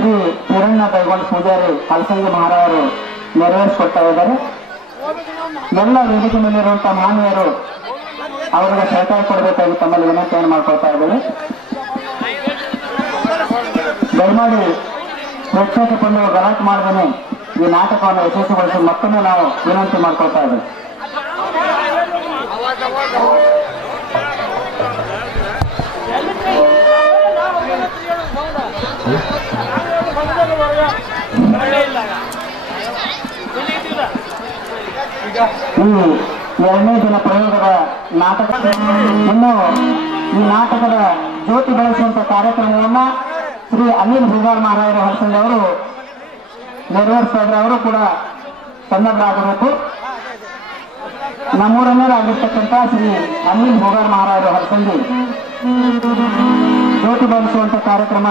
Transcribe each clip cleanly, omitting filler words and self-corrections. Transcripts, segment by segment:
ಶ್ರೀ ಹಿರಣ್ಯ ದೈಗೊಂಡ ಪೂಜಾರಿ ಹಲಸಂಗಿ ಮಹಾರಾಜರು ನೆರವೇರಿಸಿಕೊಡ್ತಾ ಇದ್ದಾರೆ. ಎಲ್ಲ ವೇದಿಕೆ ಮೇಲಿರುವಂತಹ ಮಾನ್ಯರು ಅವರಿಗೆ ಸಹಕಾರ ಕೊಡಬೇಕಾಗಿ ತಮ್ಮಲ್ಲಿ ವಿನಂತಿಯನ್ನು ಮಾಡ್ಕೊಳ್ತಾ ಇದ್ದೇವೆ. ದಯಮಾಡಿ ಪ್ರೇಕ್ಷಕರು ಗಲಾಟೆ ಮಾಡದೇನೆ ಈ ನಾಟಕವನ್ನು ಯಶಸ್ವಿಗೊಳಿಸಿ ಮತ್ತೊಮ್ಮೆ ನಾವು ವಿನಂತಿ ಮಾಡ್ಕೊಳ್ತಾ ಇದ್ದೇವೆ. ಈ 2ನೇ ದಿನ ಪ್ರಯೋಗದ ನಾಟಕ ಇನ್ನು ಈ ನಾಟಕದ ಜ್ಯೋತಿ ಬೆಳೆಸುವಂತ ಕಾರ್ಯಕ್ರಮವನ್ನ ಶ್ರೀ ಅನಿಲ್ ಭೂಗಾರ್ ಮಹಾರಾಜರ ಹಲಸಂಗಿ ಅವರು ನೆರವೇರಿಸ್ತಾ ಇದ್ರೆ ಅವರು ಕೂಡ ಸನ್ನದ್ಧರಾಗಬೇಕು. ನಮ್ಮೂರನ್ನರಾಗಿರ್ತಕ್ಕಂಥ ಶ್ರೀ ಅನಿಲ್ ಭೂಗಾರ್ ಮಹಾರಾಜರ ಹಲಸಂಗಿ ಜ್ಯೋತಿ ಬೆಳೆಸುವಂತ ಕಾರ್ಯಕ್ರಮ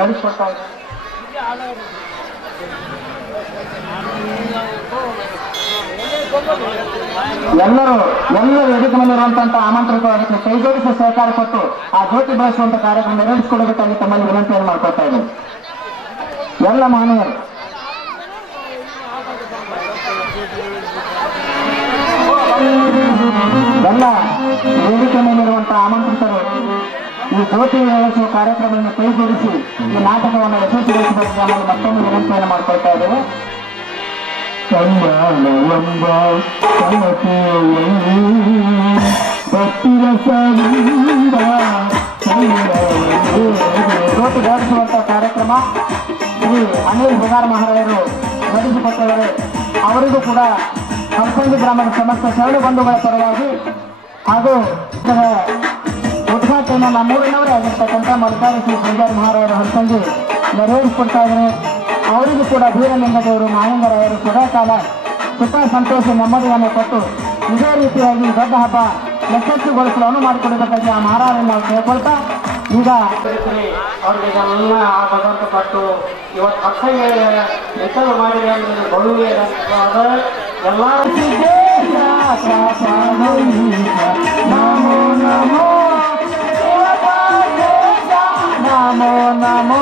ನಡೆಸಿಕೊಡ್ತಾ ಇದ್ದಾರೆ. ಎಲ್ಲ ವೇದಿಕೆ ಮೇಲಿರುವಂತಹ ಆಮಂತ್ರಿತ ಅದಕ್ಕೆ ಕೈಜೋಡಿಸಿ ಸಹಕಾರ ಕೊಟ್ಟು ಆ ಜ್ಯೋತಿ ಬೆಳೆಸುವಂತ ಕಾರ್ಯಕ್ರಮ ನೆರವೇರಿಸಿಕೊಡಬೇಕಾಗಿ ತಮ್ಮಲ್ಲಿ ವಿನಂತಿಯನ್ನು ಮಾಡ್ಕೊಳ್ತಾ ಇದ್ದೇವೆ. ಎಲ್ಲ ಮಾನವರು ಎಲ್ಲ ವೇದಿಕೆ ಮೇಲಿರುವಂತಹ ಆಮಂತ್ರಿತರು ಈ ಜ್ಯೋತಿ ಬೆಳೆಸುವ ಕಾರ್ಯಕ್ರಮವನ್ನು ಕೈಜೋಡಿಸಿ ಈ ನಾಟಕವನ್ನು ಯಶಸ್ವಿಗೊಳಿಸಬೇಕು ನಮ್ಮಲ್ಲಿ ಮತ್ತೊಂದು ವಿನಂತಿಯನ್ನು ಮಾಡ್ಕೊಳ್ತಾ ಇದ್ದೇವೆ. ಜ್ಯೋತಿ ಬೆಳೆಸುವಂತ ಕಾರ್ಯಕ್ರಮ ಶ್ರೀ ಅನಿಲ್ ಭೂಗಾರ್ ಮಹಾರಾಜರು ನಡೆಸಿಕೊಟ್ಟಿದ್ದಾರೆ. ಅವರಿಗೂ ಕೂಡ ಹಲಸಂಗಿ ಗ್ರಾಮದ ಸಮಸ್ತ ಶರಣ ಬಂಧುಗಳ ಪರವಾಗಿ ಹಾಗೂ ಉದ್ಘಾಟನೆ ನಮ್ಮೂರಿನವರೇ ಆಗಿರ್ತಕ್ಕಂಥ ಮಲ್ಕಾರಿ ಶ್ರೀ ಭೂಗಾರ್ ಮಹಾರಾಜರ ಹಲಸಂಗಿ ನೆರವೇರಿಸಿಕೊಡ್ತಾ ಇದ್ದಾರೆ. ಅವರಿಗೂ ಕೂಡ ವೀರಲಿಂಗದೇವರು ನಾಯಂಗರವರು ಸದಾಕಾಲ ಸುಖ ಸಂತೋಷ ನೆಮ್ಮದಿಯನ್ನು ಕೊಟ್ಟು ಇದೇ ರೀತಿಯಾಗಿ ದೊಡ್ಡ ಹಬ್ಬ ಯಶಸ್ವಿಗೊಳಿಸಲು ಅನುವು ಮಾಡಿಕೊಡಬೇಕಾಗಿ ಆ ಮಹಾರಾಜರನ್ನು ನಾವು ಕೇಳ್ಕೊಳ್ತಾ ಈಗ ಅವ್ರಿಗೆ ಎಲ್ಲ ಆ ಭಗವಂತ ಕೊಟ್ಟು ಇವತ್ತು ಹಲಸಂಗಿ ಹೆಸರು ಮಾಡಿದೆ ಅಂದ್ರೆ ಬಳುವೆ ನಮೋ ನಮೋ ನಮೋ ನಮೋ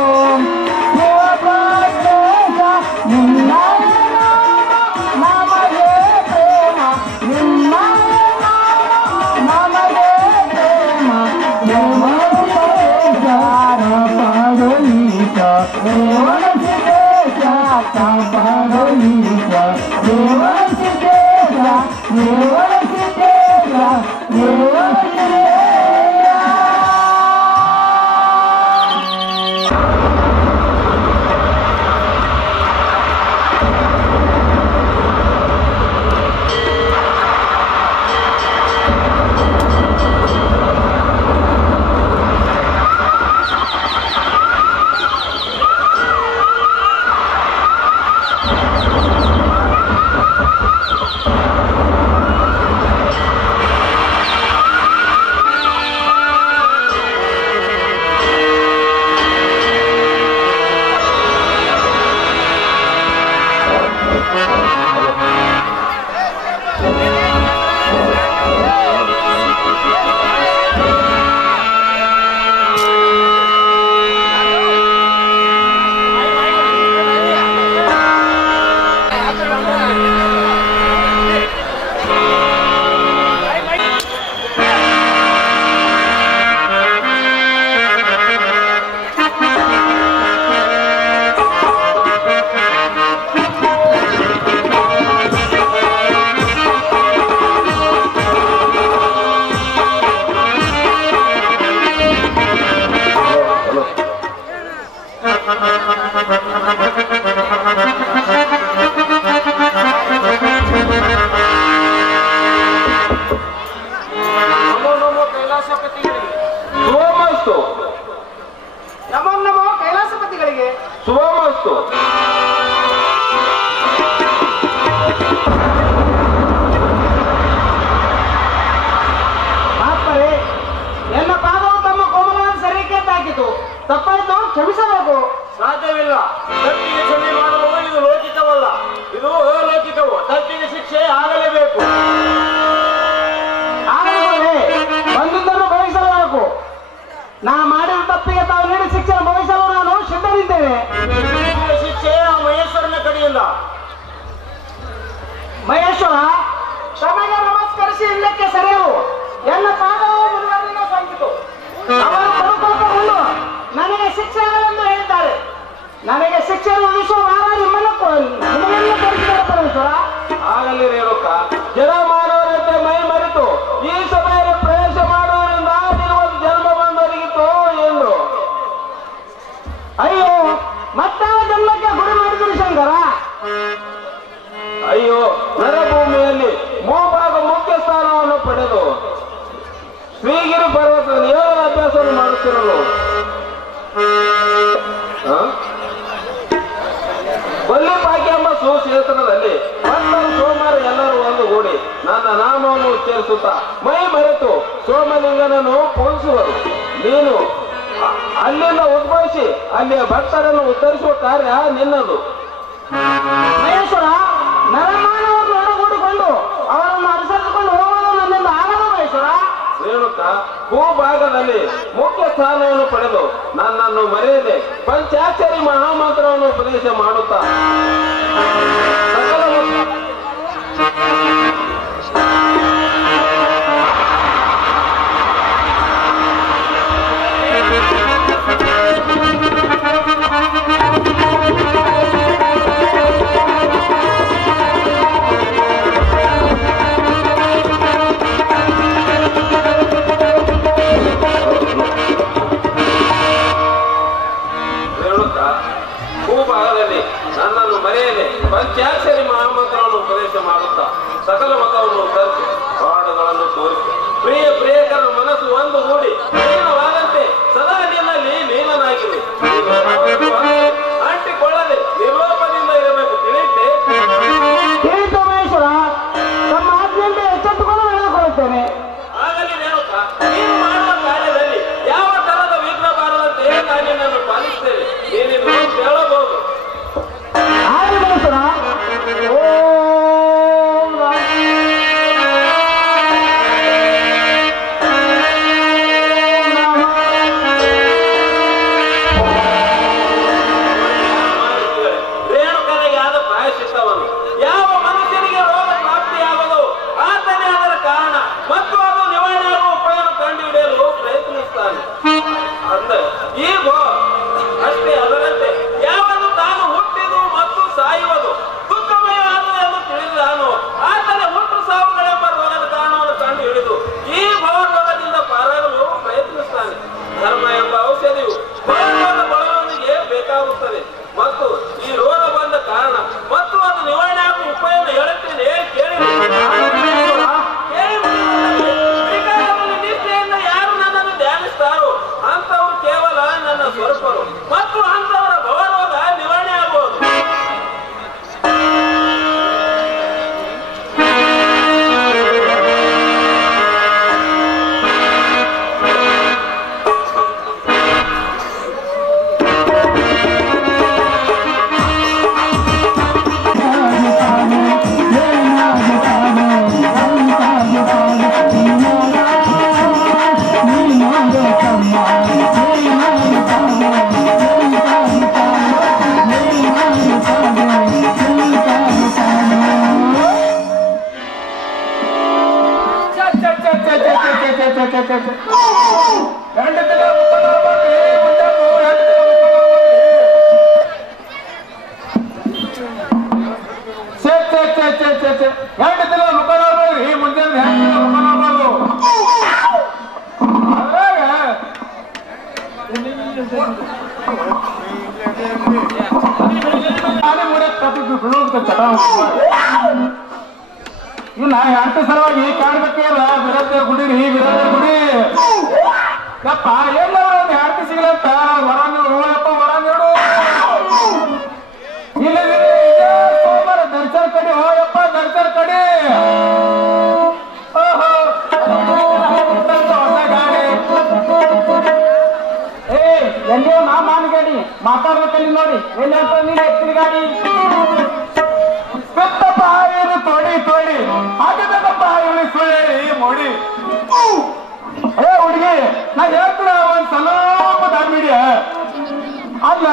ತಪ್ಪಾಯ್ತು ಕ್ಷಮಿಸಬೇಕು. ಸಾಧ್ಯವಿಲ್ಲ. ತಪ್ಪಿಗೆ ಕ್ಷಮೆ ಮಾಡಲು ಇದು ಲೌಕಿಕವಲ್ಲ, ಇದು ಅಲೌಕಿಕವು. ತಪ್ಪಿಗೆ ಶಿಕ್ಷೆ ಆಗಲೇಬೇಕು. ಬಂದದ್ದನ್ನು ಭವಿಸಲೇಬೇಕು. ನಾ ಮಾಡಿದ ತಪ್ಪಿಗೆ ತಾವು ನೀಡಿದ ಶಿಕ್ಷೆ ಭವಿಸಲು ನಾನು ಸಿದ್ಧನಿದ್ದೆ. ಕೊಡುತ್ತೇವೆ. ಶಿಕ್ಷೆ ಆ ಮಹೇಶ್ವರನ ಕಡೆಯಿಂದ. ಮಹೇಶ್ವರ, ತಮಗೆ ನಮಸ್ಕರಿಸಿ ಇಲ್ಲಕ್ಕೆ ಸರಿಯವು. ಎಲ್ಲ ಪಾದವು ಮುರುಘನಿಂದ ಸಂಕಿತು. ಅವರು ಬದುಕುಕೊಂಡು ನನಗೆ ಶಿಕ್ಷೆಗಳೆಂದು ಹೇಳಿದ್ದಾರೆ. ನನಗೆ ಶಿಕ್ಷೆ ವಿಧಿಸುವ ವಾರ ನಿಮ್ಮನ್ನು ತೋರಿಸಿದ್ದಾರೆ ಪರಮೇಶ್ವರ. ಆಗಲಿ ರೇಣುಕ, ಜನ ಮಾಡೋರಂತೆ ಮೈ ಮರೆತು ಈ ಸಭೆಯಲ್ಲಿ ಪ್ರವೇಶ ಮಾಡುವುದರಿಂದ ನಿನಗೊಂದು ಜನ್ಮ ಬಂದೊದಗಿತು ಎಂದು. ಅಯ್ಯೋ, ಮತ್ತೆ ಜನ್ಮಕ್ಕೆ ಗುರಿ ಮಾಡಿದ್ರು ಶಂಕರ. ಅಯ್ಯೋ, ನರಭೂಮಿಯಲ್ಲಿ ಮೂಭಾಗ ಮುಖ್ಯ ಸ್ಥಾನವನ್ನು ಪಡೆದು ಶ್ರೀಗಿರಿ ಪರ್ವತದ ನೇರ ಅಭ್ಯಾಸವನ್ನು ಮಾಡುತ್ತಿರಲು ಬಲ್ಲಿಪಾಕಿ ಎಂಬ ಸುಕ್ಷೇತ್ರದಲ್ಲಿ ಭಕ್ತರು ಸೋಮವಾರ ಎಲ್ಲರೂ ಒಂದುಗೂಡಿ ನನ್ನ ನಾಮವನ್ನು ಉಚ್ಚರಿಸುತ್ತಾ ಮೈ ಮರೆತು ಸೋಮಲಿಂಗನನ್ನು ಪೂಜಿಸುವರು. ನೀನು ಅಲ್ಲಿಂದ ಉದ್ಭವಿಸಿ ಅಲ್ಲಿಯ ಭಕ್ತರನ್ನು ಉತ್ತರಿಸುವ ಕಾರ್ಯ ನಿನ್ನದು. ಮಹೇಶ್ವರ, ನರಮಾನವರನ್ನು ಒಳಗೂಡಿಕೊಂಡು ಅವರನ್ನು ಅನುಸರಿಸಿಕೊಂಡು ಹೋಗುವುದು ನನ್ನಿಂದ ಆಗದು ಮಹೇಶ್ವರ. ರೇಣುಕ, ಭೂಭಾಗದಲ್ಲಿ ಮುಖ್ಯ ಸ್ಥಾನವನ್ನು ಪಡೆದು ನನ್ನನ್ನು ಮರೆಯದೆ ಪಂಚಾಕ್ಷರಿ ಮಹಾಮಂತ್ರವನ್ನು ಉಪದೇಶ ಮಾಡುತ್ತಾ ನನ್ನನ್ನು ಮರೆಯದೆ ಪಂಚಾಕ್ಷರಿ ಮಹಾಮಂತ್ರವನ್ನು ಉಪದೇಶ ಮಾಡುತ್ತಾ ಸಕಲ ಮತವನ್ನು ಉತ್ತರಿಸಿ ಪಾಡುಗಳನ್ನು ತೋರಿಸಿ ಪ್ರಿಯಕರ ಮನಸ್ಸು ಒಂದುಗೂಡಿ ಲೀನವಾದಂತೆ ಸದಾ ನಿನ್ನಲ್ಲಿ ಲೀನನಾಗಿವೆ. ಅಂಟಿಕೊಳ್ಳದೆ ನಿರ್ಲೋಪದಿಂದ ಇರಬೇಕು. ತಿಳಿಯುತ್ತೆ ಮಹೇಶ್ವರ, ತಮ್ಮ ಆಜ್ಞೆಯಿಂದ ಎಚ್ಚೆತ್ತುಕೊಂಡು ನಡೆದುಕೊಳ್ಳುತ್ತೇನೆ. ಆಗಲಿ ರೇಣುಕ, ನೀನು ಮಾಡುವ ಕಾರ್ಯದಲ್ಲಿ ಯಾವ ತರದ ವಿಘ್ನ ಬಾರದಂತೆ ನಿನ್ನನ್ನು ಪಾಲಿಸುತ್ತೇವೆ. ನೀನಿನ್ನು ಕೇಳಬಹುದು. ರೇಣುಕನಿಗೆ ಆದ ಪ್ರಾಯಶ್ಚಿತ್ತವನ್ನು ಯಾವ ಮನುಷ್ಯನಿಗೆ ರೋಗ ಪ್ರಾಪ್ತಿಯಾಗದು ಆತನೇ ಅದರ ಕಾರಣ ಮತ್ತು ಅದು ನಿವಾರಣೆ ಆಗುವ ಉಪಾಯವನ್ನು ಕಂಡುಹಿಡಿಯಲು ಪ್ರಯತ್ನಿಸ್ತಾನೆ. ಅಂದರೆ ಈಗ ಅಷ್ಟೇ ಅದರಂತೆ ಯಾವುದು ತಾನು ಹುಟ್ಟಿದು ಮತ್ತು ಸಾಯುವುದು ದುಃಖಮಯವಾದದು ಎಂದು ತಿಳಿದಾನು ಆತನೇ ಹುಟ್ಟು ಸಾವುಗಳೆಂಬ ರೋಗದ ಕಾರಣವನ್ನು ಕಂಡು ಹಿಡಿದು ಈ ಭವರೋಗದಿಂದ ಪಾರಾಗಲು ಪ್ರಯತ್ನಿಸ್ತಾನೆ. ಧರ್ಮ ಎಂಬ ಔಷಧಿಯು ಭವರೋಗದ ಬಳಲೊಂದಿಗೆ ಬೇಕಾಗುತ್ತದೆ ಮತ್ತು ಈ ರೋಗ ಬಂದ ಕಾರಣ ಮತ್ತು ಅದು ನಿವಾರಣೆ ಆಗುವ ಉಪಾಯವನ್ನು ಹೇಳುತ್ತೇನೆ. ಕೇಳಿ ನಿಷ್ಠೆಯಿಂದ ಯಾರು ನನ್ನನ್ನು ಧ್ಯಾನಿಸ್ತಾರೋ ಅಂತವರು ಕೇವಲ ನನ್ನ ಸ್ವರೂಪರು ಮತ್ತು ಅಂತವರ ಭವರೋಗ ನಿವಾರಣೆ ಆಗುವುದು. ಇಲ್ಲ ಎಂಟು ಸಲುವಾಗಿ ಕಾಡ್ಬೇಕಲ್ಲ ವಿರದ್ಧ ಗುಡಿರಿ ವಿರದ್ಧ ಗುಡಿ ಯಪ್ಪ ಎಲ್ಲ ಒಂದು ಹೆಂಡತಿ ಸಿಗಲಂತ ವರ ನೀಡು ಯಪ್ಪ ವರ ನೀಡು ಇಲ್ಲ ಸೋಮವಾರ ದರ್ಶನ ಕಡೆ ಹೋಯಪ್ಪ ದರ್ಶನ ಕಡೆ ಓಹೋ ಹೊಸ ಗಾಡಿ ಎಲ್ಲಿಯೋ ಮಾನ್ ಗಾಡಿ ಮಾತಾಡ್ಬೇಕಲ್ಲಿ ನೋಡಿ ಎಲ್ಲಿ ಅಂತ ನೀನು ಎತ್ತಿನ ಗಾಡಿ ಬೆತ್ತಪ್ಪ ಹಾವೇನು ತೋಡಿ ತೋಡಿ ಹಾಕಬೇಕಪ್ಪ ಹಾವೇನು ಸುಳ್ಳಿ ಮೋಡಿ ಹುಡುಗಿ ನಾ ಹೇಳ್ತೀರ ಒಂದ್ ಸ್ವಲ್ಪ ದಾಡ್ಬಿಡಿ ಅಲ್ಲ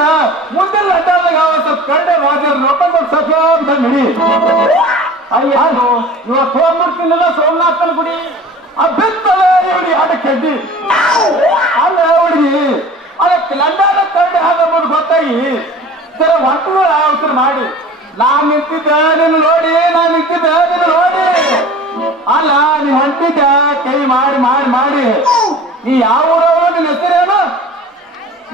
ಮುಂದೆ ಲಡ್ಡಾದಾಗ ಸ್ವಲ್ಪ ಕಂಡೆ ರಾಜರು ನೋಡ್ಕೊಂಡು ಸಫಾದ ನಡಿ. ಅಯ್ಯ ಇವತ್ತು ಹೋಗ್ಬಿಡ್ತೀನಲ್ಲ ಸೋಮನಾಥನ ಗುಡಿ ಅಭ್ಯಂತರ ಇವಳಿ ಆಟ ಕಡ್ಡಿ ಅಲ್ಲ ಹುಡುಗಿ ಅದಕ್ಕೆ ಲಂಡಾದ ಕಂಡೆ ಹಾಕೋದು ಗೊತ್ತಾಗಿ ಸರ ಹೊಟ್ಟುಗಳು ಅವಸರ ಮಾಡಿ ನಾನ್ ನಿಂತಿದ್ದ ನಿನ್ನ ನೋಡಿ ಅಲ್ಲ ನೀನ್ ಹೊಂಟಿದ್ದ ಕೈ ಮಾಡಿ ಮಾಡಿ ಮಾಡಿ ನೀ ಯಾವ ಊರವರು ನಿನ್ನ ಹೆಸರೇನು?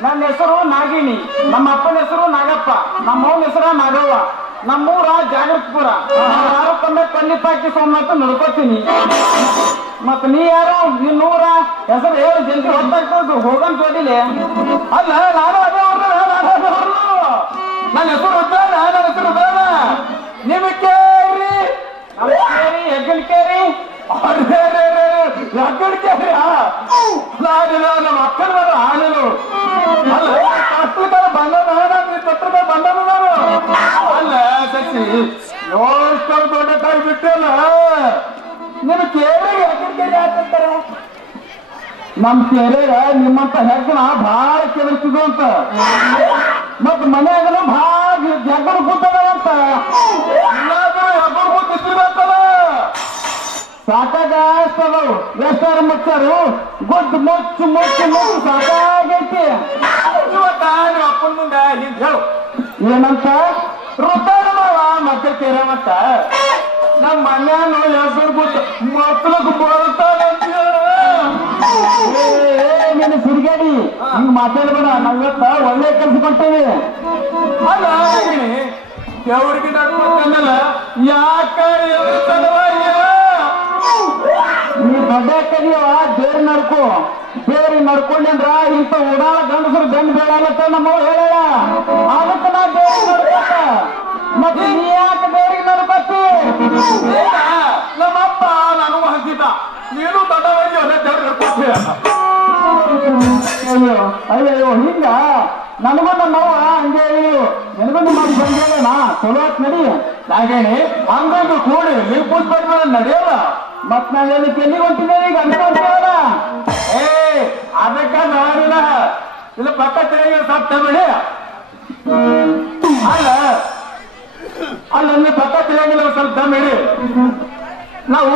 ನನ್ನ ಹೆಸರು ನಾಗಿಣಿ, ನಮ್ಮ ಅಪ್ಪನ ಹೆಸರು ನಾಗಪ್ಪ, ನಮ್ಮ ಅವನ ಹೆಸರು ನಾಗವ್ವ, ನಮ್ಮೂರ ಜಾಗೃತಪುರ. ವಾರಕ್ಕೊಮ್ಮೆ ಪನ್ನಿಪಾಕಿ ಸೋಮನಾಥ ನಡ್ಕೋತೀನಿ. ಮತ್ತ ನೀ ಯಾರು? ನಿನ್ನೂರ ಹೆಸರು ಹೇಳು, ಜಲ್ದಿ ಹೊತ್ತಾಗ್ತದ್ದು ಹೋಗಂತ ಓದಿಲೆ. ಅಲ್ಲ ನಾನು ಅದೇ ನನ್ನ ಹೆಸರು ಬೇಡ ನಿಮಗೆ ಕೇರಿ ಹೆಗ್ಗಣಿಕೇರಿ ನಮ್ಮ ಅಕ್ಕನ ಬರ ಆನೇನು ಅಲ್ಲ ಪತ್ರಕಾರ ಬಂದನು ನಾನು ಅಲ್ಲ ಶಶಿ ಎಷ್ಟು ದೊಡ್ಡ ಕೈ ಬಿಟ್ಟಲ್ಲ ನಿಮ್ ಕೇರಿ ಹೆಗ್ಗಣಿಕೇರಿ ಹಾಕ್ತಾರೆ. ನಮ್ ಕೇರಿಗ ನಿಮ್ಮಂತ ಹೆಗ್ಗಣ ಭಾಳ ಕೆದರ್ತಿದ್ವು ಅಂತ ಮತ್ ಮನ್ಯಾಗನು ಭಾಳ ಹೆಗ್ಗಣ ಕೂತದಂತ ಎಲ್ಲಾದ್ರೂ ಹೆಗ್ಗಣ ಕೂತಿರ್ಬೇಕಲ್ಲ ಸಾಕಾಗಸ್ತದವು ಎಷ್ಟಾರು ಮುಚ್ಚಾರು ಗುಡ್ ಮುಚ್ಚು ಮುಚ್ಚು ಮುಚ್ಚು ಸಾಕಾಗೈತಿ. ಇವತ್ತ ನೀವು ಅಪ್ಪನ ಮುಂದೆ ಹಿಂಗ್ ಹೇಳು ಏನಂತ ಋತಾರ ಮಾವ ಮತ್ತೆ ಕೇರವಂತ ನಮ್ಮ ಮನ್ಯಾನು ಹೆಸರು ಕೂತು ಮಕ್ಕಳಿಗೆ ಬರ್ತಾನಂತ ನೀನು ಸಿರಿಗಾಡಿ ಹಿಂಗ್ ಮಾತಾಡ್ಬೇಡ, ನಾವ್ ಇವತ್ತ ಒಳ್ಳೆ ಕೆಲಸ ಕೊಡ್ತೇವೆ. ಅಲ್ಲ ದೇವ್ರಿಗೆ ನಡ್ಕೊಂಡಲ್ಲ ಯಾಕ ನೀ ದೊಡ್ಡ ಕಲಿಯವ ದೇವ್ರ ನಡ್ಕೋ. ದೇವ್ರಿಗೆ ನಡ್ಕೊಂಡ್ರ ಇಂತ ಉಡಾಳ ಗಂಡಸರು ಗಂಡು ಬೇಡಾಗತ್ತ ನಮ್ಮವ್ ಹೇಳ. ಅದಕ್ಕೆ ನಾ ದೇವ್ರಿಗೆ ನಡ್ಕೊತ ಮತ್ತೆ ನೀ ಯಾಕೆ ದೇವ್ರಿಗೆ ನಡ್ಕೊತಿ? ನಮ್ಮಪ್ಪ ನನಗೂ ಹಂಚಿದ್ದ ನೀನು ದೊಡ್ಡವಾಗಿ ಒಳ್ಳೆ ದೇವ್ರು ನಡ್ಕೊತೀಯ. ಅಯ್ಯೋ ಹಿಂಗ ನನಗೂ ನಮ್ಮವ್ವ ಹಂಗೆ ನನಗೂ ನಿಮ್ಮ ಬಂದೇನ ಚಲೋ ಆತ್ ನಡಿ. ನಾಗೇಣಿ ಹಂಗಂದು ಕೂಡಿ ನೀವು ಪೂಜೆ ಮಾಡ್ಬೇಡ ನಡೆಯಲ್ಲ. ಮತ್ ನಾವೆಲ್ಲಿ ಕೆಲ್ಲಿಗೆ ಹೊಂಟಿದ್ದೇವೆ ಈಗ ಅನ್ಕೊಂತೇವಲ್ಲ. ಅದಕ್ಕ ನಾನಿಲ್ಲ ಇಲ್ಲ ಪಕ್ಕ ತೆರಿಗೆ ಸಾಕ್ತಾ ಬಿಡಿ. ಅಲ್ಲ ಅಲ್ಲಿ ಪಕ್ಕ ತೆರಿಯಂಗಿಲ್ಲ ಸ್ವಲ್ಪ ದಮ್ ಇಡಿ. ನಾವು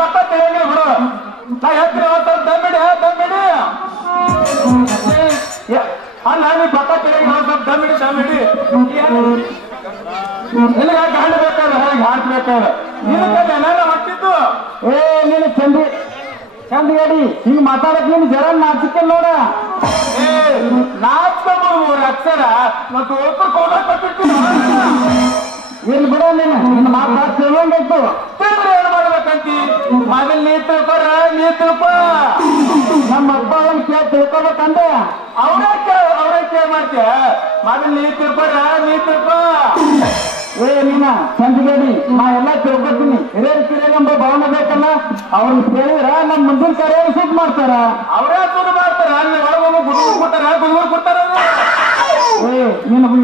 ಪಕ್ಕ ತೆರಿಯಂಗಿಲ್ಲ ಬಿಡು. ನಾ ಹೇಳ್ತೀನಿ ಸ್ವಲ್ಪ ದಮ್ಮಿಡಿ ಅಲ್ಲ ನೀ ಪಕ್ಕ ತೆರಿಯಂಗಿಲ್ಲ ಸ್ವಲ್ಪ ದಮ್ಮಿಡಿ ನಿನಗ ಗಾಂಡ ಬೇಕಾದ್ರೆ ಹೇಗೆ ಹಾಡ್ಬೇಕಾದ್ರೆ ನಿನಗೆ ಏನಾರ ಹೊಟ್ಟಿದ್ದು ನೀನು ಚಂದಗಾಡಿ ಹಿಂಗ್ ಮಾತಾಡಕ್ ನೀನು ಜರ ನಾಚಿಕೆ ನೋಡ. ನಾಲ್ಕು ಅಕ್ಷರ ಮತ್ತು ಇಲ್ಲಿ ಬಿಡ ನಿನ್ನ ಮಾತಾಡ್ ತಿಳ್ಕೊಂಡಾಯ್ತು. ಏನ್ ಮಾಡ್ಬೇಕಂತಿ ಮೊದಲ್ ನೀ ತಿಳ್ಕೊರ ನಮ್ಮ ಅಪ್ಪ ಅವನ್ ತಿಳ್ಕೊಬೇಕಂದ್ರೆ ಅವ್ರೇ ಕೇಳ್ ಮಾಡ್ತೀಯ. ಮೊದಲ್ ನೀ ತಿಳ್ಕೊ ನೀನ ಚಂದಗಾಡಿ ನಾ ಎಲ್ಲಾ ತಿಳ್ಕೊತೀನಿ. ಹಿರಿಯರ್ ಕಿರಿಯರೆಂಬ ಭಾವನೆ ಬೇಕಲ್ಲ, ಅವ್ರನ್ನ ಕೇಳಿದ್ರ ನಮ್ ಮುಂದಿನ ಕಾರ್ಯ ಸುದ್ ಮಾಡ್ತಾರ. ಅವ್ರೇ ಸುದ್ ಮಾಡ್ತಾರ. ಅಲ್ಲಿ ಒಳಗೋಗ ಗುಡುಗುರು ಕೊಡ್ತಾರ.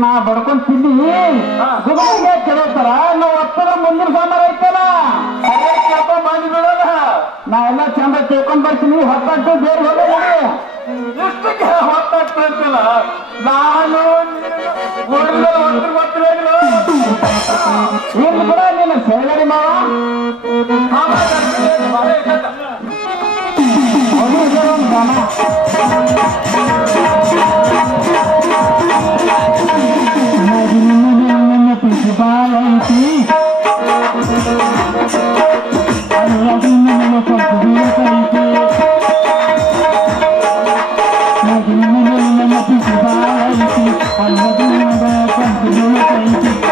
ನಾ ಬಡ್ಕೊಂಡ್ ಗುಡುಗೆ ಕೇಳ್ತಾರ. ನಾವ್ ಒತ್ತರ ಮುಂದಿನ ಸೋಮವಾರ ಐತಲ್ಲ ಕೇಳ್ಕೊಂಡ್ ಬಂದ್ ಬಿಡೋಲ್ಲ. ನಾ ಎಲ್ಲಾ ಚಂದ ತಿಳ್ಕೊಂಡ್ ಬರ್ತೀನಿ. ಹೊತ್ತಾಗ್ತು ಬೇರೆ ಹೋಗಿ ಎಷ್ಟಕ್ಕೆ ಹೊತ್ತಾಗ್ತಿಲ್ಲ ನಾನು ಏನು ಕೂಡ ನೀನು ಸೇಗಡಿ ಮಾವ ಪ್ರಿನ್ಸಿಪಾಲಂತಿ ಪ್ರಿನ್ಸಿಪಾಲಂತಿ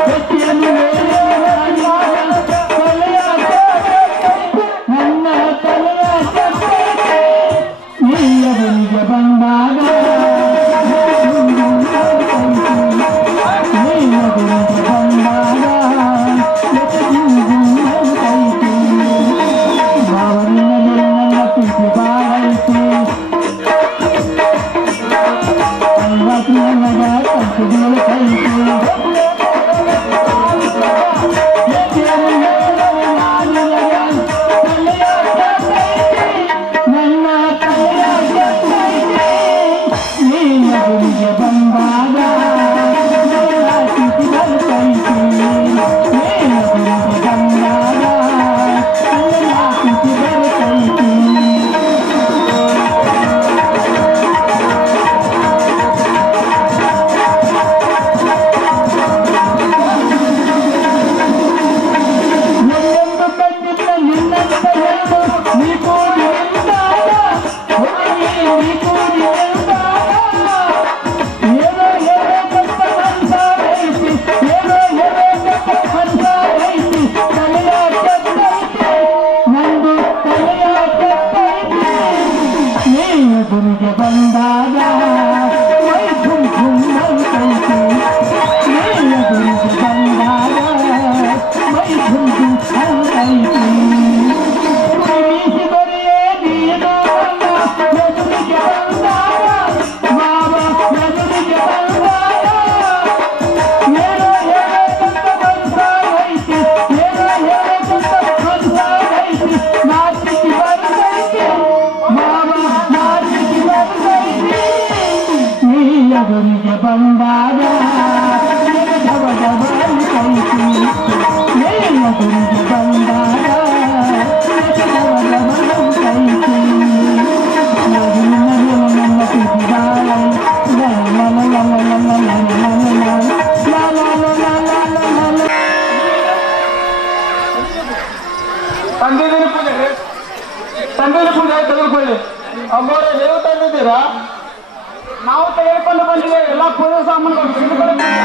ತೆಗೆದುಕೊಂಡು ಬಂದಿದೆ. ಎಲ್ಲ ಪೂಜೆ ಸಾಮಾನುಗಳು ತೆಗೆದುಕೊಳ್ಳುತ್ತೇನೆ.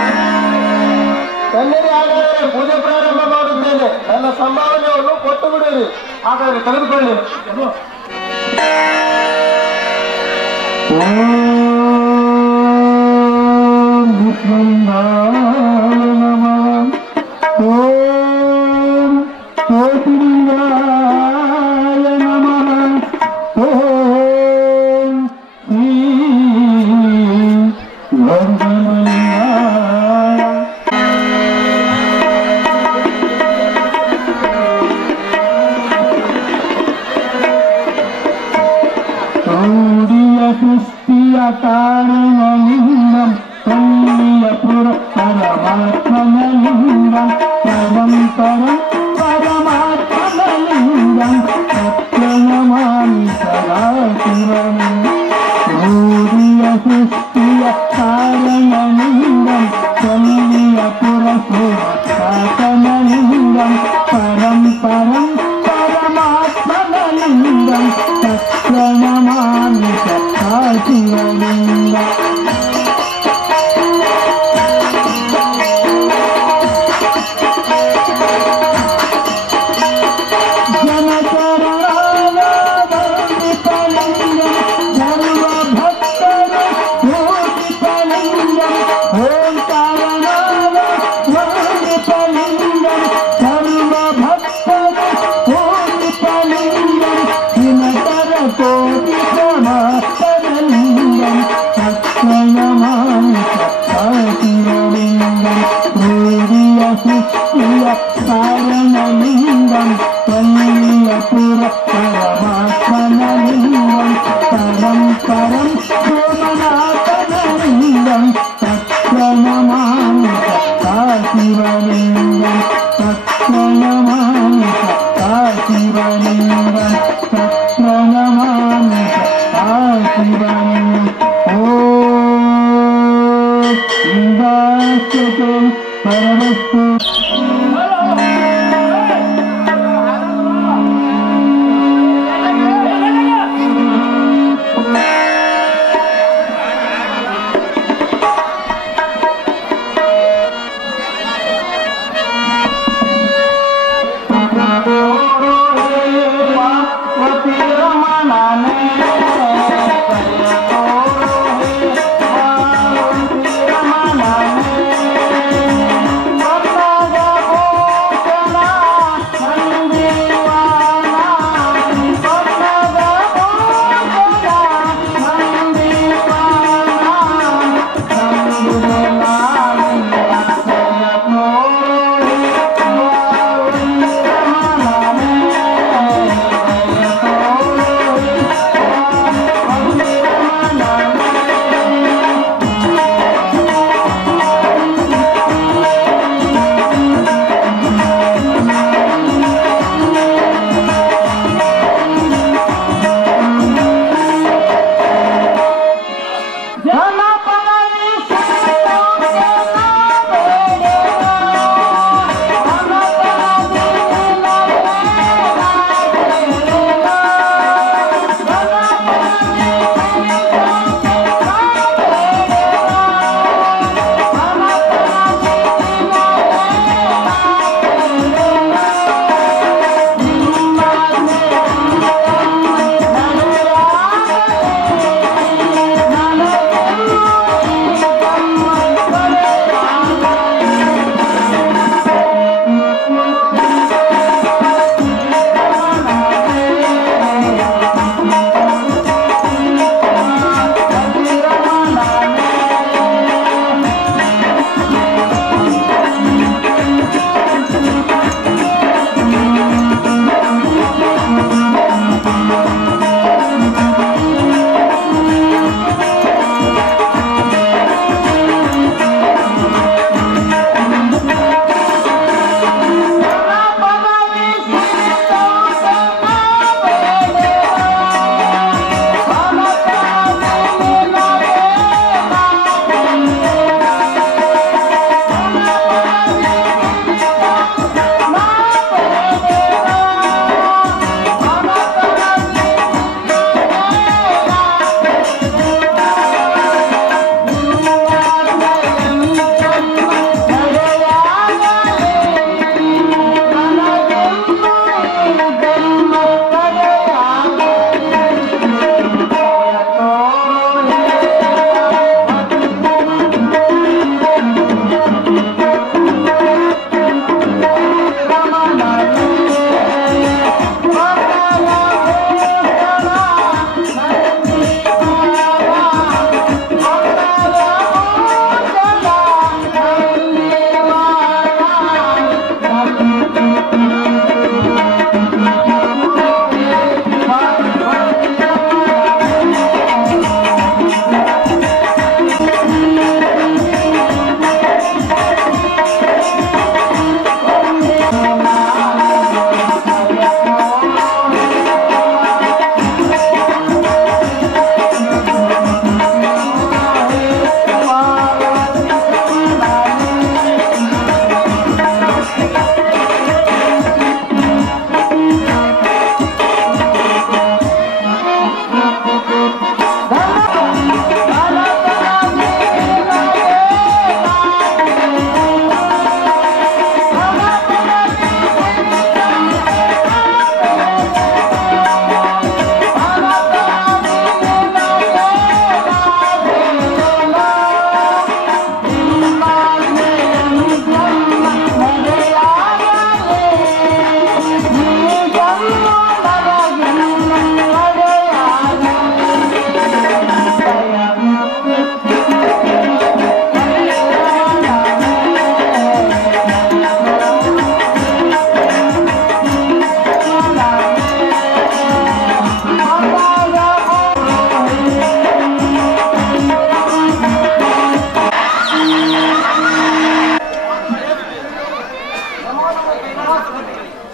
ಎಲ್ಲರಿ ಹಾಗಾದರೆ ಪೂಜೆ ಪ್ರಾರಂಭ ಮಾಡುತ್ತೇನೆ. ನನ್ನ ಸಂಭಾವನೆಯನ್ನು ಕೊಟ್ಟು ಬಿಡಿರಿ. ಹಾಗಾದರೆ ತೆಗೆದುಕೊಳ್ಳಿ. ಕಾರಣಲಿಂಗಂ ಕನ್ಯಪುರ ಪರಮಾತ್ಮನಲಿಂಗಂ ಪರಂಪರಂ ಪರಮಾತ್ಮನಲಿಂಗಂ ಸತ್ಯನಮಾಮಿ ಸದಾ ಶಿವಂ ಗೌರಿಯ ಸೃಷ್ಟಿಯ ಕಾರಣಲಿಂಗಂ ಕನ್ಯಪುರ ಶಿವಸಾತನಲಿಂಗಂ ಪರಂಪರಂ ಪರಮಾತ್ಮನಲಿಂಗಂ ಸತ್ಯನಮಾಮಿ ಸದಾ ಶಿವಲಿಂಗಂ ಕಾರಣಲಿಂಗಂ ಕನ್ಯಪುರ ಪರಮಾತ್ಮನಲಿಂಗಂ ಪರಂಪರಂ ಸೋಮನಾಥನಲಿಂಗಂ ಸತ್ಯನಮಾಮಿ ಸದಾ ಶಿವಲಿಂಗಂ ಸತ್ಯನಮಾಮಿ ಸದಾ ಶಿವಲಿಂಗಂ ಸತ್ಯನಮಾಮಿ ಸದಾ ಶಿವಲಿಂಗಂ ಓಂ ಲಿಂಗಾಶ್ಚತೆ ಪರಮಸ್ತು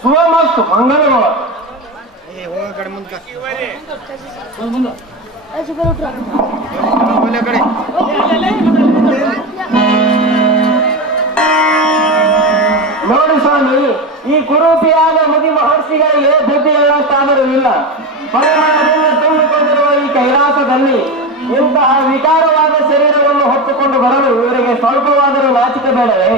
ಶುಭಮಸ್ತು ಮಂಗಳಗಳ ನೋಡಿ ಸ್ವಾಮಿ, ಈ ಕುರೂಪಿಯಾದ ಮುದಿ ಮಹರ್ಷಿಗಳಿಗೆ ಬುದ್ಧಿ ಹೇಳಕ್ಕಾದರೂ ಇಲ್ಲ. ಪರಿಮಾಣದಿಂದ ತುಂಬಿಕೊಂಡಿರುವ ಈ ಕೈಲಾಸದಲ್ಲಿ ಇಂತಹ ವಿಕಾರವಾದ ಶರೀರವನ್ನು ಹೊತ್ತುಕೊಂಡು ಬರಲು ಇವರಿಗೆ ಸ್ವಲ್ಪವಾದರೂ ನಾಚಿಕೆ ಬೇಡವೇ?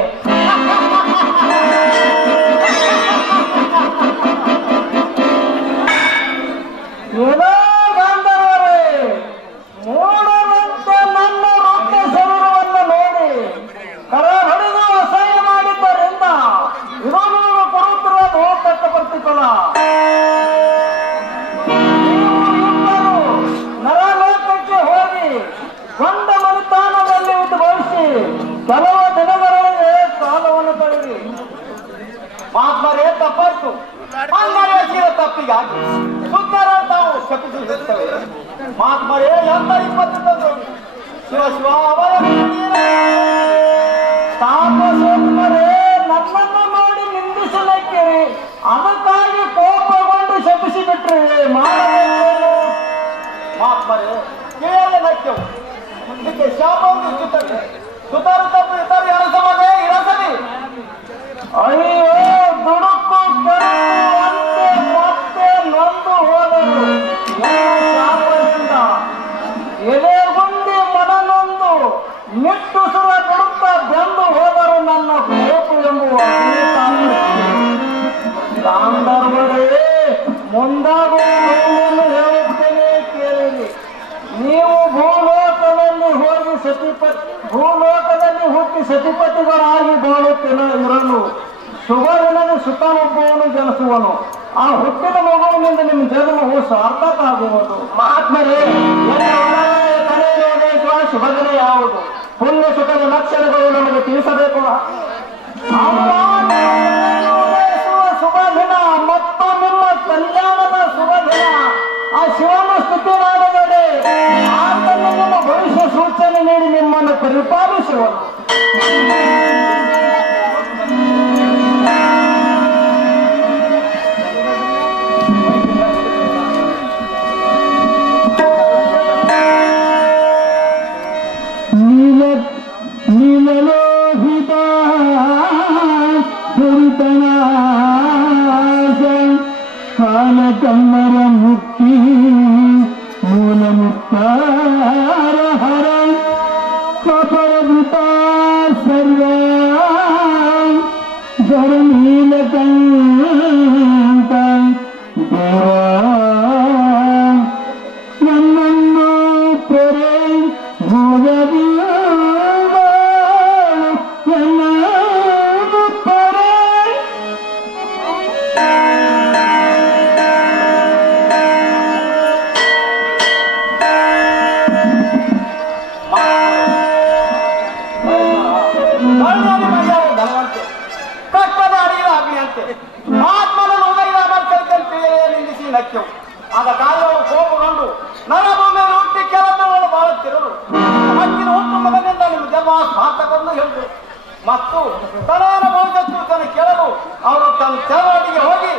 ಏನೋ ಗಾಂಧರ್ವರೇ, ಮೂಢರಂತೆ ನನ್ನ ರೊಕ್ಕ ಶರೀರವನ್ನು ನೋಡಿ ಕರ ಹೊಡೆದು ಅಸಹ್ಯ ಮಾಡಿದ್ದರಿಂದ ಇದನ್ನು ಕೊಡುತ್ತಿರುವ ನೋಟಕ್ಕ ಬರ್ತಿತ್ತಲ್ಲ. ನೀವು ನರಲೋಕಕ್ಕೆ ಹೋಗಿ ಕೊಂಡ ಮನೆತಾಣದಲ್ಲಿ ಉದ್ಭವಿಸಿ ಕೆಲವು ದಿನಗಳಿಗೆ ಕಾಲವನ್ನು ತಡೆದಿ. ಮಹಾತ್ಮರೇ ತಪ್ಪಾಯ್ತು, ಅಂಗರೇಶಿಯ ತಪ್ಪಿಗಾಗಿ ಸುಂದರ ತಾವು ಶಪಿಸಿರುತ್ತವೆ. ಮಹಾತ್ಮರೇ ಎಂತ ಇಪ್ಪತ್ತು ಶಿವ ಶಿವ ಅವರ ತಾಪಸೋತ್ಮರೇ ನನ್ನನ್ನು ಮಾಡಿ ನಿಂದಿಸಲಿಕ್ಕೆ ಅದಕ್ಕಾಗಿ ಕೋಪಗೊಂಡು ಶಪಿಸಿ ಬಿಟ್ರೆ ಮಾಡಬೇಕು. ಮಹಾತ್ಮರೇ ಕೇಳ ನಕ್ಯವು ಇದಕ್ಕೆ ಶಾಪವನ್ನು ಇರುತ್ತದೆ. ಸುತರ ತಪ್ಪು ಇತರ ಎರಸಮದೆ ಇರಸಲಿ. ಅಯ್ಯೋ ದುಡುಕು ಅಂತೆ ಮತ್ತೆ ನೊಂದು ಹೋದರು ಶಾಪದಿಂದ ಎಲೆಗುಂದಿ ಮನನೊಂದು ನಿಟ್ಟುಸುರ ದುಡುತ್ತ ಬೆಂದು ಹೋದರು ನನ್ನ ಕೋಪು ಎಂಬುವ ಗಾಂಧರ್ವರೇ. ಮುಂದಾಗುವುದನ್ನು ಹೇಳುತ್ತೇನೆ ಕೇಳಿರಿ. ನೀವು ಭೂಲೋಕದಲ್ಲಿ ಹುಟ್ಟಿ ಸತಿಪತಿಗಳಾಗಿ ಬಾಳುತ್ತಿನ ಇರಲು ಶುಭ ದಿನದ ಸುಖನೊಬ್ಬವನು ಜನಿಸುವನು. ಆ ಹುಟ್ಟಿದ ಮಗುವಿನಿಂದ ನಿಮ್ಮ ಜನ್ಮವು ಸಾರ್ಥಕ ಆಗುವುದು. ಮಹಾತ್ಮರೇ, ತಲೆಯಲ್ಲಿ ಉದಯಿಸುವ ಶುಭ ದಿನ ಯಾವುದು? ಪುಣ್ಯ ಸುಖದ ಲಕ್ಷಣಗಳು ನಮಗೆ ತಿಳಿಸಬೇಕು. ಉದಯಿಸುವ ಶುಭ ದಿನ ಮತ್ತು ನಿಮ್ಮ ಕಲ್ಯಾಣದ ಶುಭ ದಿನ ಆ ಶಿವನ ಸ್ತುತಿ ಮಾಡಬೇಡಿ. ಆತನು ನಿಮ್ಮ ಭವಿಷ್ಯ ಸೂಚನೆ ನೀಡಿ ನಿಮ್ಮನ್ನು ಪರಿಪಾಲಿಸುವನು. ನೀಲಲೋಹಿತ ಕಾಲಕಮ್ಮರ ಮುಕ್ತಿ ಮೂಲ ಮುಕ್ತಾರ ಹರ ಕಪರಭೃತ ಸರ್ವ ಜರ ನೀಲಕಂಠ ದೇವ ನನ್ನನ್ನು ಪೊರೆ ಭೋಗದಿ ಮಹಾತ್ಮನನ್ನು ಉದಯ ಮಾಡ್ತಂತೆ ನಿಂದಿಸಿ ನಕ್ಯವು. ಆದ ಕಾಲವು ಕೋಪಗೊಂಡು ನರಭೂಮಿಯಲ್ಲಿ ಹುಟ್ಟಿ ಕೆಲಸಗಳು ಬಾಳುತ್ತಿರಲು ಹಕ್ಕಿನ ಹುಟ್ಟು ಮಗನಿಂದ ನಿಮ್ಮ ಜನ್ಮ ಸಾರ್ಥಕವನ್ನು ಹೇಳಿದರು. ಮತ್ತು ತನಾನ ಬಹುದಷ್ಟು ತನ್ನ ಕೇಳಲು ಅವರು ತನ್ನ ಚಳವಳಿಗೆ ಹೋಗಿ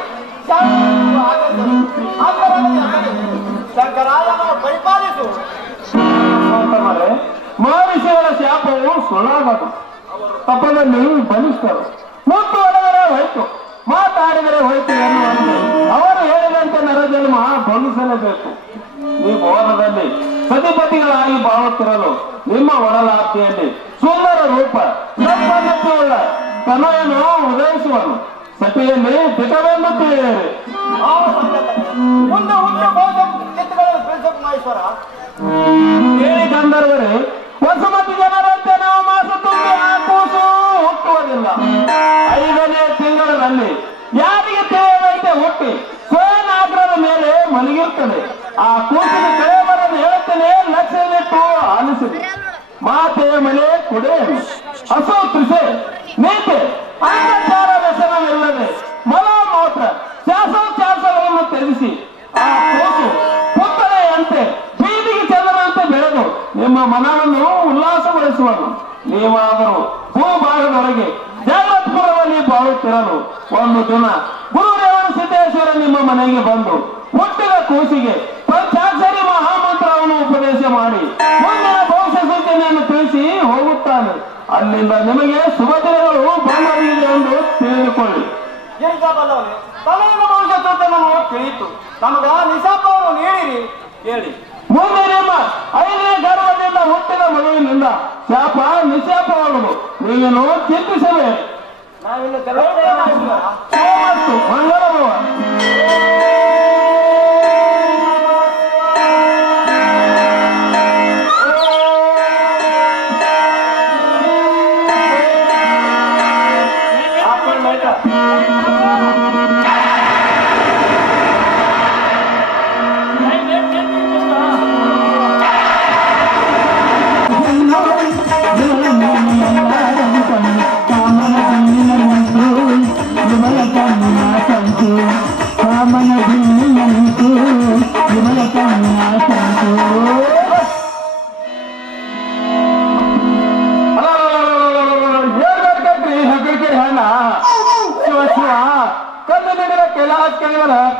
ಶಂಕರಾಯನ ಪರಿಪಾಲಿಸು. ಮಹರ್ಷಿಗಳ ಶಾಪವು ಸುಳ್ಳಾಗದು. ತಪ್ಪದಲ್ಲಿ ಬಲಿಷ್ಠರು ಮತ್ತು ಒಳಗಡೆ ಹೋಯ್ತು, ಮಾತಾಡಿದರೆ ಹೋಯ್ತು ಎನ್ನುವಂತೆ ಅವರು ಹೇಳಿದಂತೆ ನರಜನ್ಮ ಭವಿಸಲೇಬೇಕು. ಈ ಭವನದಲ್ಲಿ ಸತಿಪತಿಗಳಾಗಿ ಬಾಳುತ್ತಿರಲು ನಿಮ್ಮ ಒಡಲಾಪ್ತಿಯಲ್ಲಿ ಸುಂದರ ರೂಪ ಸಂಪನ್ನತೆಯುಳ್ಳ ತನಯನ್ನು ಉದಯಿಸುವನು. ಸತಿಯಲ್ಲಿ ದಿಟವೆಂದು ತಿಳಿಯಿರಿ. ಕೇಳಿ ಗಂಧರ್ವರೇ, ವಸುಮತಿ ಜನರಂತೆ ನಾವು ಮಾಸ ತುಂಬಿ ಆ ಕೂಸು ಹುಟ್ಟುವುದಿಲ್ಲ. 5ನೇ ತಿಂಗಳಲ್ಲಿ ಯಾರಿಗೆ ತಿಳಿಯದಂತೆ ಹುಟ್ಟಿ ಸ್ವಯಂ ಆಗ್ರದ ಮೇಲೆ ಮಲಗಿರುತ್ತದೆ. ಆ ಕೂಸಿನ ಕಳೆಯಬರನ್ನು ಹೇಳುತ್ತೇನೆ, ಲಕ್ಷ್ಯವಿಟ್ಟು ಆಲಿಸಿದೆ. ಮಾತೆಯ ಮನೆ ಕುಡೆ ಹಸು ತೃಷೆ ನೀತೆ ಅಂಗಚಾರ ವ್ಯಸನವಿಲ್ಲದೆ ಮಲ ಮಾತ್ರ ಚಾಸಗಳನ್ನು ತೆಗೆಸಿ ಆ ಕೂಸು ಪುತ್ತಳೆಯಂತೆ ಬೀದಿಗೆ ಚಂದ್ರನಂತೆ ಬೆಳೆದು ನಿಮ್ಮ ಮನವನ್ನು ಉಲ್ಲಾಸಗೊಳಿಸುವನು. ನೀವಾದರೂ ಭೂಭಾಗದೊಳಗೆ ಜಗತ್ಪುರದಲ್ಲಿ ಬಾಳುತ್ತಿರ ಇರಲು ಒಂದು ದಿನ ಗುರುದೇವರ ಸಿದ್ದೇಶ್ವರ ನಿಮ್ಮ ಮನೆಗೆ ಬಂದು ಹುಟ್ಟಿದ ಕೂಸಿಗೆ ಪಂಚಾಕ್ಷರಿ ಮಹಾಮಂತ್ರವನ್ನು ಉಪದೇಶ ಮಾಡಿ ಮುಂದಿನ ಭವಿಷ್ಯ ಸೂಚನೆಯನ್ನು ತಿಳಿಸಿ ಹೋಗುತ್ತಾನೆ. ಅಲ್ಲಿಂದ ನಿಮಗೆ ಶುಭ ದಿನಗಳು ಬಂದಿದೆ ಎಂದು ತಿಳಿದುಕೊಳ್ಳಿ. ತಲೆಯಿಂದ ಭವಿಷ್ಯ ಸೂಚನೆ ತಿಳಿಯಿತು. ನಮಗ ನಿಶಾಪವನ್ನು ನೀಡಿರಿ ಹೇಳಿ. ಮುಂದೆ ನಿಮ್ಮ 5ನೇ ಗರ್ಭದಿಂದ ಹುಟ್ಟಿದ ಮಗುವಿನಿಂದ ಶಾಪ ನಿಶಾಪವಾಗುವುದು. ನೀವೇನು ಚಿಂತಿಸಬೇಕು. ನಾವಿನ್ನು ಮಂಗಳಭವ.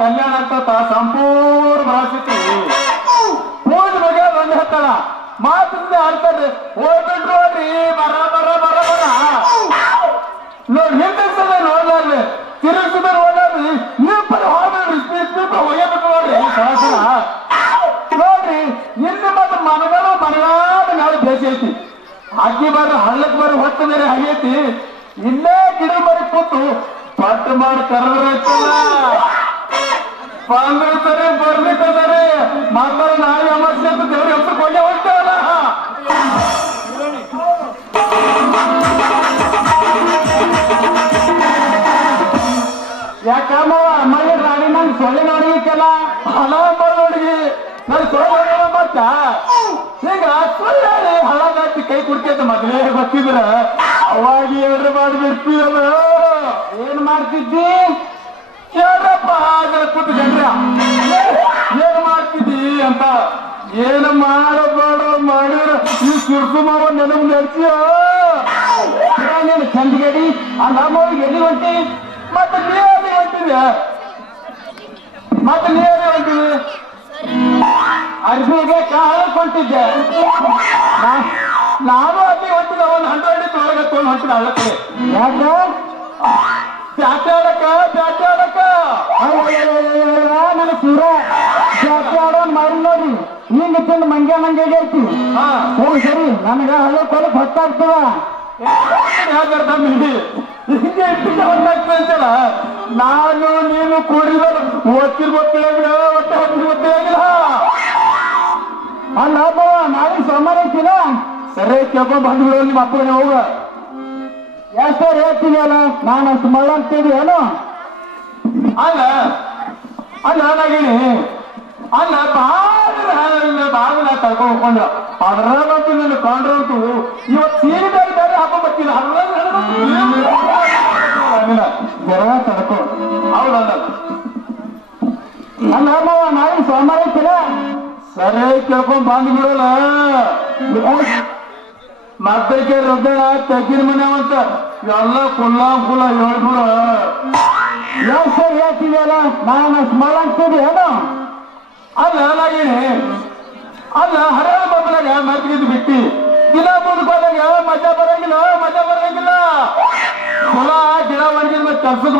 ಕಲ್ಯಾಣ ಅಂತ ಸಂಪೂರ್ಣ ಭಾಷಿತಿ ಪೂಜೆ ಬಗ್ಗೆ ಬಂದು ಹೇಳ್ತಾಳ. ಮಾತಿಂದ ಆಡ್ತಾರೆ ಹೋಗ್ಬಿಟ್ರು ನೋಡ್ರಿ ಬರ ಬರ ಬರ ಬರ ನೋಡಿ ಹಿಂದಿರ್ತದ ನೋಡ್ಲಾರ್ರಿ ತಿರುಗಿಸಿದ ನೋಡ್ಲಾರ್ರಿ ನೀವು ಹೋಗ್ಬೇಡ್ರಿ ಒಯ್ಯಬೇಕು ನೋಡ್ರಿ ಸಹಸರ ನೋಡ್ರಿ ಇಲ್ಲಿ ಮತ್ತೆ ಮನಗಳು ಮನಗಾದ ನಾಳೆ ಬೇಸಿ ಐತಿ. ಅಕ್ಕಿ ಬರ್ರಿ ಹಳ್ಳಕ್ ಬರ್ರಿ ಹೊತ್ತ ಬೇರೆ ಆಗೈತಿ. ಇಲ್ಲೇ ಗಿಡ ಮರಿ ಕೂತು ಪಟ್ಟು ಮಾಡಿ ಕರೆದ್ರೈತಲ್ಲ ಬಂದಿರ್ತಾರೆ ಬರ್ಲಿಕ್ಕಂತಾರೆ ಮಾತಾಡ ನಾಳೆ ಅಮಾಸ್ಯೆ ಅಂತ ದೇವ್ರ ಹೆಸರು ಕೊಂಡೆ ಹೋಗ್ತಾವಲ್ಲ. ಯಾಕಮ್ಮವ ಮನೆ ರಾಣಿ ನನ್ ಸೊಳ್ಳೆ ನೋಡಿಕಲ್ಲ ಹಣ ನೋಡಿ ನನ್ ಸೊಳ್ಳೆ ನೋಡ ಮತ್ತ ಈಗ ಸೊಳ್ಳೆ ಹಣ ದಾಟಿ ಕೈ ಕುಡ್ಕೈತ ಮಗಲೇ ಗೊತ್ತಿದ್ರ ಅವಾಗ ಏನ್ರ ಮಾಡಿಬಿಡ್ತೀವಲ್ಲ. ಏನ್ ಮಾಡ್ತಿದ್ದಿ ಏನಪ್ಪ ಕೂತ್ಕೊಂಡ್ರ ಏನ್ ಮಾಡ್ತಿದ್ದಿ ಅಂತ. ಏನು ಮಾಡಬೇಡ ಮಾಡಿದ್ರ ಈ ಸುರ್ಸು ಮಾವ ನೆನಪು ನಡ್ಸಿಯ ನೀನು ಚಂದಗಡಿ ಆ ನಮ್ಮವ್ರಿಗೆ ಎಲ್ಲಿ ಹೊಂಟಿ ಮತ್ತೆ ನೀವೇ ಹೊಂಟಿದ್ಯಾ ಮತ್ತೆ ನೀವೇ ಹೊಂಟಿದ್ವಿ ಅರ್ಬಿಗೆ ಕಾಲಕ್ಕೆ ಹೊಂಟಿದ್ದೆ. ನಾನು ಅಲ್ಲಿ ಹೊಂಟಿದ್ದೆ ಒಂದು 100 ಹೊರಗೆ ತೊಗೊಂಡು ಹೊಂಟಿದ್ದೆ ಅದಕ್ಕೆ ಯಾಕೆ ಬ್ಯಾಟಾಡಕ ಬ್ಯಾಟಾಡಕ ನನ್ನ ಸೂರ ಬ್ಯಾಟಾಡೋನ್ ಮಾಡಿ ನೋಡಿ ಹಿಂಗ ತಿಂದು ಮಂಗ್ಯ ಮಂಗ್ಯಾಗೆ ಐತಿ. ಸರಿ ಸರಿ ನನಗ ಹಳ್ಳ ಕೊಲಕ್ ಹೊತ್ತಾಗ್ತದ ಹಿಂಗೆ ಇಟ್ಟಿದ್ದ ಹೊತ್ತಾಗ್ತದೆ ಅಂತಲ್ಲ. ನಾನು ನೀನು ಕೂಡಿದ ಗೊತ್ತಿರ್ಬೋದಿಲ್ಲ ಒಟ್ಟೆ ಹೊತ್ತಿರ್ ಗೊತ್ತಿಲ್ಲ. ಅಲ್ಲ ನಾಳೆ ಸೋಮವಾರ ಐತಿಲ್ಲ ಸರಿ ಕೇಳ್ಕೊಂಡ್ ಬಂದ್ಬಿಡೋ ನಿಮ್ಮ ಅಪ್ಪನೇ ಹೋಗ. ಎಷ್ಟು ಹೇಳ್ತೀವಲ್ಲ ನಾನು ಅಷ್ಟು ಮಳ್ಳ ಅಂತೀವಿ ಏನು ಅಲ್ಲ ಅಲ್ಲ ನಾಗೇನಿ ಅಲ್ಲ ಬಾಗಿಲ ತಳ್ಕೊಂಡು ಹೋಗ್ಕೊಂಡ್ರ ಅದ್ರಂತೂ ನೀನು ಕೊಂಡ್ರಂತೂ ಇವತ್ತು ಸೀರೆ ಬೇರೆ ಬೇರೆ ಹಾಕೊಂಡ್ ಬರ್ತೀನಿ ಜರ ತಡ್ಕೊ ಹೌದಲ್ಲ. ಅಲ್ಲ ನಾಳೆ ಸೋಮವಾರ ಐತಿಲ್ಲ ಸರಿ ಕೇಳ್ಕೊಂಡ್ ಬಂದ್ಬಿಡೋಲ್ಲ. ಮದ್ದಕ್ಕೆ ರೊದ್ದಣ ತೆಗಿನ ಮನೆ ಅಂತ ಎಲ್ಲ ಕುಲ್ಲ ಹೇಳ್ಬಿಡ ಎಷ್ಟು ಹೇಳ್ತಿದೆಯಲ್ಲ ನಾನು ಸ್ಮರಣ ಆಗ್ತಿದ್ದೆ ಏನು ಅಲ್ಲ ನಾಗೇನಿ ಅಲ್ಲ ಹರಿಯಾಣ ಬಬ್ಬಲಾಗ ಮರ್ತಿದ್ದು ಬಿಟ್ಟಿ ದಿನ ಮುಂದ್ಕೋದಾಗ ಮಜಾ ಬರಂಗಿಲ್ಲ ಹೊಲ ಗಿಡ ಒಣಗಿದ ಕೆಲ್ಸಕ್ಕೆ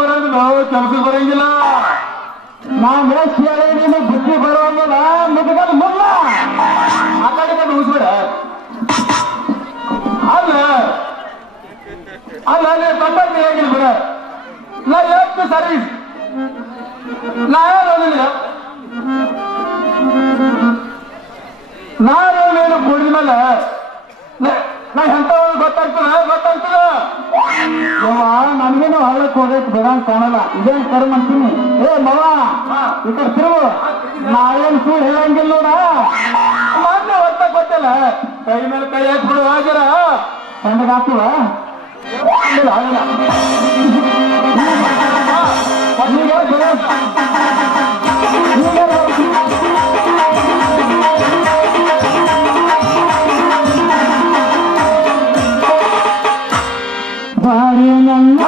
ಬರಂಗಿಲ್ಲ ನಾನ್ ಎಷ್ಟು ಹೇಳಿ ನೀನು ಬುದ್ಧಿ ಬರೋಂಗಿಲ್ಲ ಮುದ್ಗಲ್ ಮುಲ್ಲ ಆ ಕಡೆ ಉಳಿಸ್ಬೇಡ. ಅಲ್ಲ ಕಂಡಕ್ಟರ್ ಹೇಗಿಲ್ಲ ಬಿಡ ನಾ ಎಷ್ಟು ಸರ್ವಿಸ್ ನಾನೇನು ನಾನೇನು ಕೂಡಿದ ಮೇಲೆ ನಾ ಎಂತ ಗೊತ್ತಾಗ್ತದ ನನ್ಗೇನು ಹಳ್ಳಕ್ಕೆ ಹೋಗಕ್ಕೆ ಬಿಡಂಗ್ ಕಾಣಲ್ಲ. ಇದೇನ್ ಕರ್ಮ ಅಂತೀನಿ. ಏ ಮವ ಈ ಕಡೆ ತಿರುಗು ನಾವೇನು ಕೂಡ ಹೇಳಂಗಿಲ್ಲ ನೋಡ ಮೊನ್ನೆ ಹೊತ್ತಾಗ ಗೊತ್ತಿಲ್ಲ ಕೈ ಮೇಲೆ ಕೈ ಹಾಕ್ಬಿಡು ಹಾಜರ ಸಣ್ಣಗೆ ಹಾಕುವ ಬಾರಿ ನನ್ನ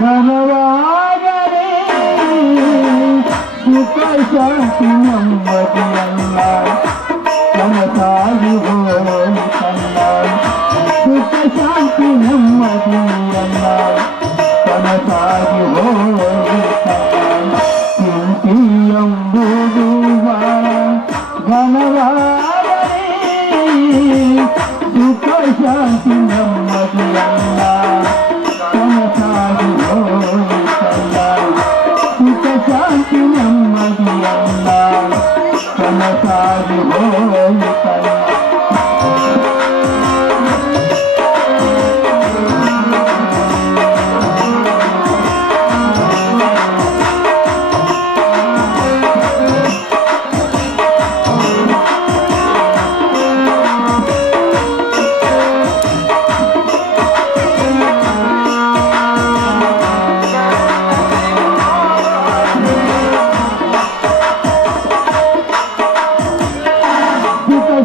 ಧನವಾಗಲಿ ಸುಖ ಶಾಂತಿ ನೆಮ್ಮದಿಯಲ್ಲ ಕನಸಾಗಿ ಹೋಯಿತಲ್ಲ ಸುಖ ಶಾಂತಿ ನೆಮ್ಮದಿಯಲ್ಲ ಕನಸಾಗಿ ಹೋಯಿತಲ್ಲ ಚಿಂತೆಯೆಂಬುದು ಘನವಾಗಲಿ ಸುಖ ಶಾಂತಿ ನೆಮ್ಮದಿಯಲ್ಲ ಕನಸಾಗಿ ಹೋಯಿತಲ್ಲ ಸುಖ ಶಾಂತಿ ನೆಮ್ಮದಿಯಲ್ಲ ಕನಸಾಗಿ ಹೋಯಿತಲ್ಲ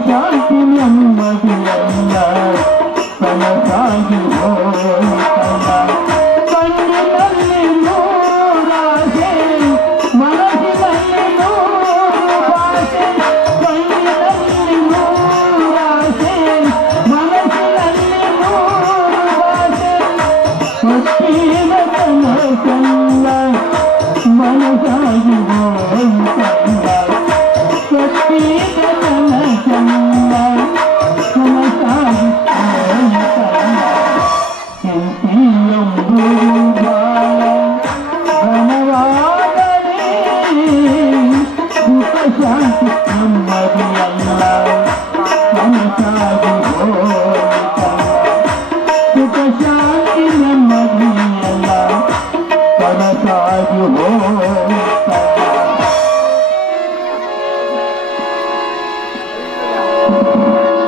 ಶಾಂತಿ ನೆಮ್ಮದಿಯಲ್ಲ ಕನಸಾಗಿ ಹೋಯಿತಲ್ಲ ಕಣ್ಣಿನಲ್ಲಿ ನೂರಾಸೆ ಮನಸ್ಸಿನಲ್ಲಿ ನೂರು ಭಾಷೆ ಕಣ್ಣಿನಲ್ಲಿ ನೂರಾಸೆ ಮನಸ್ಸಿನಲ್ಲಿ ನೂರು ಭಾಷೆ ಹೊತ್ತಿನ ಕನಸಲ್ಲ ಮನಸಾಗಿ ಹೋಯಿತಲ್ಲ ಸತ್ತೀಗ ಕನಸಲ್ಲ ಕನಸಾಗಿ ಹೋಯಿತಲ್ಲ ಚಿಂತೆಯೆಂಬುದು ಘನವಾಗಲಿ ಸುಖ ಶಾಂತಿ ನೆಮ್ಮದಿಯಲ್ಲ ಕನಸಾಗಿ ಹೋಯಿತಲ್ಲ ಸುಖ ಶಾಂತಿ ನೆಮ್ಮದಿಯಲ್ಲ ಕನಸಾಗಿ ಹೋಯಿತಲ್ಲ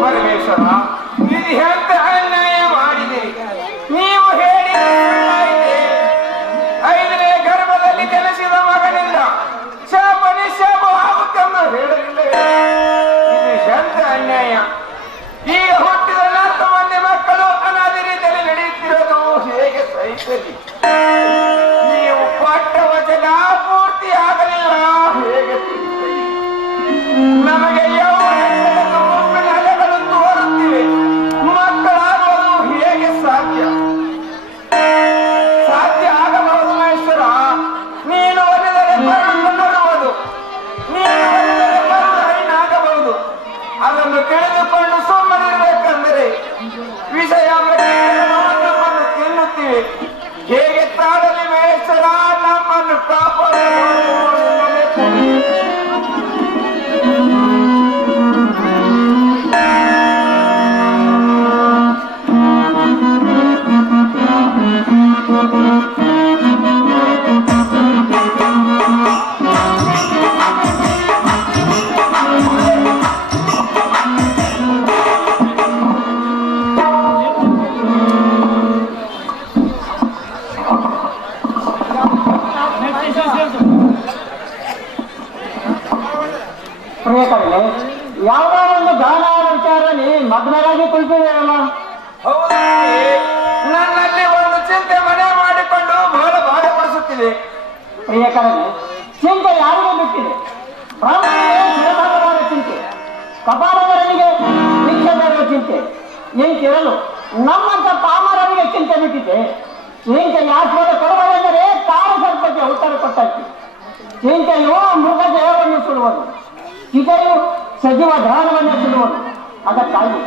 ಪರಮೇಶ್ವರ ಇದು ಎಂತ ಅನ್ಯಾಯ ಮಾಡಿದಿರಿ ನೀವು ಹೇಳಿ 5ನೇ ಗರ್ಭದಲ್ಲಿ ಜನಿಸಿದ ಮಗನಿಂದ ಶಾಪ ನಿಶಾಪ ಆಗುತ್ತಮ್ಮ ಹೇಳಲಿಲ್ಲವೇ ಇದು ಎಂತ ಅನ್ಯಾಯ ಈಗ ಹುಟ್ಟಿದ 4 ಮಂದಿ ಮಕ್ಕಳು ಅನಾದಿ ರೀತಿಯಲ್ಲಿ ನಡೆಯುತ್ತಿರೋದು ಹೇಗೆ ಸಹಿಸಲಿ ನೀವು ಕೊಟ್ಟ ವಚನ ಪೂರ್ತಿ ಆಗಲಿಲ್ಲ ಹೇಗೆ ತಿಳಿಸಲಿ ನಮಗೆ ಅಲೆಗಳು ತೋರುತ್ತಿವೆ ಮಕ್ಕಳಾಗುವುದು ಹೇಗೆ ಸಾಧ್ಯ ಆಗಬಹುದು ಮಹೇಶ್ವರ ನೀನು ಒಲಿದರೆ ಬರಲು ನೋಡುವುದು ನೀನು ಒಲಿದರೆ ಬರಲು ಹೈನಾಗಬಹುದು ಅದನ್ನು ತಿಳಿದುಕೊಂಡು ಸುಮ್ಮನಿರಬೇಕೆಂದರೆ ವಿಷಯ ತಿನ್ನುತ್ತಿವೆ ಹೇಗೆ ತಾಳಲಿ ಮಹೇಶ್ವರ ನಮ್ಮನ್ನು ಕಾಪಾಡಲು ಪ್ರಿಯಕರೇ ಯಾವುದೋ ಒಂದು ಗಾನ ವಿಚಾರದಲ್ಲಿ ಮಗ್ನರಾಗಿ ಕುಳಿತಿದೆಯಲ್ಲ ಹೌದು ನನ್ನಲ್ಲಿ ಒಂದು ಚಿಂತೆ ಮನೆ ಮಾಡಿಕೊಂಡು ಬಹಳ ಬಾಧಪಡಿಸುತ್ತಿದೆ ಪ್ರಿಯಕರೇ ಚಿಂತೆ ಯಾರಿಗೂ ಬಿಟ್ಟಿದೆ ಬ್ರಾಹ್ಮಣರ ಚಿಂತೆ ಕಪಾಲವರನಿಗೆ ಶಿಕ್ಷೆ ಬೇಡುವ ಚಿಂತೆ ಏಂತಿರಲು ನಮ್ಮಂತ ಪಾಮರನಿಗೆ ಚಿಂತೆ ಬಿಟ್ಟಿದೆ ಚಿಂತೆ ಯಾಸ್ಪದ ಕೊಡುವುದೆಂದರೆ ಕಾಳು ಸರ್ಪಕ್ಕೆ ಉತ್ತರ ಕೊಟ್ಟಂತೆ ಚಿಂತೆಯು ಮೃಗ ದೇಹವನ್ನು ಸುಡುವುದು ಚಿತೆಯು ಸಜೀವ ಧ್ಯಾನವನ್ನು ಸುಡುವುದು ಅದಕ್ಕಾಗಿ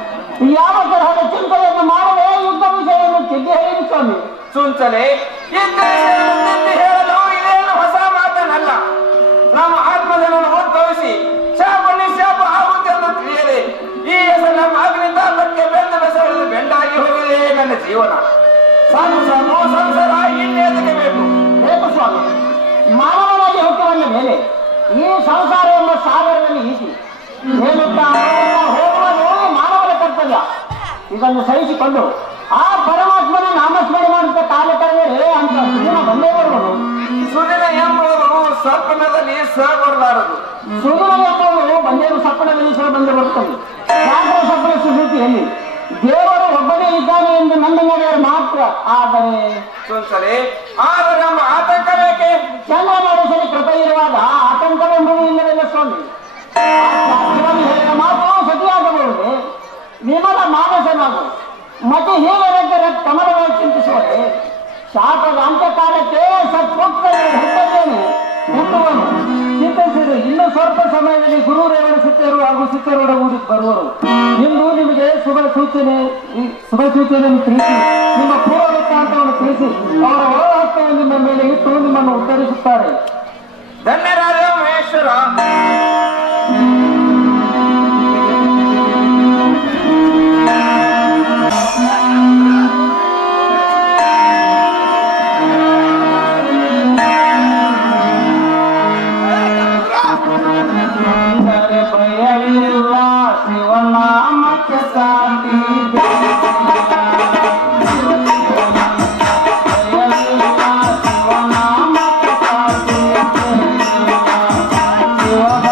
ಯಾವ ತರಹದ ಚಿಂತೆಯನ್ನು ಮಾಡದೆ ಯುದ್ಧ ವಿಷಯವನ್ನು ತಿದ್ದಿ ಹೇಳಿ ಸ್ವಾಮಿ ಚುಂಚಲೆ ತಿದ್ದಿ ಹೇಳಲು ಇದೇನು ಹೊಸ ಮಾತನಲ್ಲ ನಮ್ಮ ಆತ್ಮಗಳನ್ನು ಉದ್ಭವಿಸಿ ಶಾಪ ನಿಶಾಪ ಆಗುತ್ತೆ ಎಂದು ತಿಳಿಯದೆ ಈ ಹೆಸರು ನಮ್ಮ ಅಗ್ನಿಂದ ಅದಕ್ಕೆ ಬೆಂದ ಬೆಸೆದು ಬೆಂಡಾಗಿ ಹೋಗಿದೆ ನನ್ನ ಜೀವನ ಸಂಸಾರ ಇನ್ನೇದಕ್ಕೆ ಬೇಕು ಸ್ವಾಮಿ ಮಾನವನಾಗಿ ಹುಟ್ಟುವಂದ ಮೇಲೆ ಈ ಸಂಸಾರ ಎಂಬ ಸಾಗರದಲ್ಲಿ ಈಸಿ ಹೇಳುತ್ತಾ ಹೋಗುವುದು ಮಾನವನ ಕರ್ತವ್ಯ ಇದನ್ನು ಸಹಿಸಿಕೊಂಡು ಆ ಪರಮಾತ್ಮನ ನಾಮಸ್ಮರಣೆ ಮಾಡುತ್ತ ಕಾಲ ಕಳೆದರೆ ಅಂತ ಸುದಿನ ಬಂದೇ ಬರುವುದು ಸುದಿನ ಎಂಬುದು ಸ್ವಪ್ನದಲ್ಲಿ ಸಹ ಬರಲಾರದು ಸುದಿನ ಎಂಬುದು ಬಂದೇರು ಸ್ವಪ್ನದಲ್ಲಿ ಸಹ ಬಂದು ಬರುತ್ತದೆ ಸ್ವಪ್ನ ಸುಶ್ರುತಿಯಲ್ಲಿ ದೇವರು ಒಬ್ಬನೇ ಇದ್ದಾನೆ ಎಂದು ನಂಬಿದವರು ಮಾತ್ರ. ಆದರೆ ಸುಂಸರೆ ಆದರೆ ನಮ್ಮ ಆತಂಕ ಬೇಕೆ? ಚಂದ್ರಮೌಳೇಶನ ಕೃಪೆ ಇರುವಾಗ ಆತಂಕವೆಂಬುದು ಇಲ್ಲವಲ್ಲ ಸ್ವಾಮಿ. ಶಿವನು ಹೇಳಿದ ಮಾತು ಸತಿಯಾಗಬಹುದೇ? ವಿಮಲ ಮಾನಸನಾಗು ಮತಿ ಹೀಗೆ ಕಮಲವನ್ನು ಚಿಂತಿಸುವರೆ ಶಾಪದ ಅಂತ್ಯಕಾಲಕ್ಕೆ ಹುಟ್ಟದೇನೆ ಹುಟ್ಟುವನು ಚಿಂತಿಸಿರಿ. ಇನ್ನು ಸ್ವಲ್ಪ ಸಮಯದಲ್ಲಿ ಗುರುರೇವರ ಸಿಕ್ಕರು ಹಾಗೂ ಸಿಕ್ಕರೋಡ ಊರಿಗೆ ಬರುವರು. ಇಂದು ನಿಮಗೆ ಶುಭ ಸೂಚನೆ ತಿಳಿಸಿ ನಿಮ್ಮ ಪೂರ್ವ ವೃತ್ತಾಂತವನ್ನು ತಿಳಿಸಿ ಅವರ ಒಳ ಹಸ್ತವನ್ನು ನಿಮ್ಮ ಮೇಲೆ ಇಟ್ಟು ನಿಮ್ಮನ್ನು ಉತ್ತರಿಸುತ್ತಾರೆ. ಧನ್ಯರಾದ ಮಹೇಶ್ವರ. ಭಯವಿಲ್ಲ ಶಿವನಾಮಕ್ಕೆ ಶಾಂತಿ, ಭಯವಿಲ್ಲ ಶಿವನಾಮಕ್ಕೆ ಶಾಂತಿ, ಶಿವ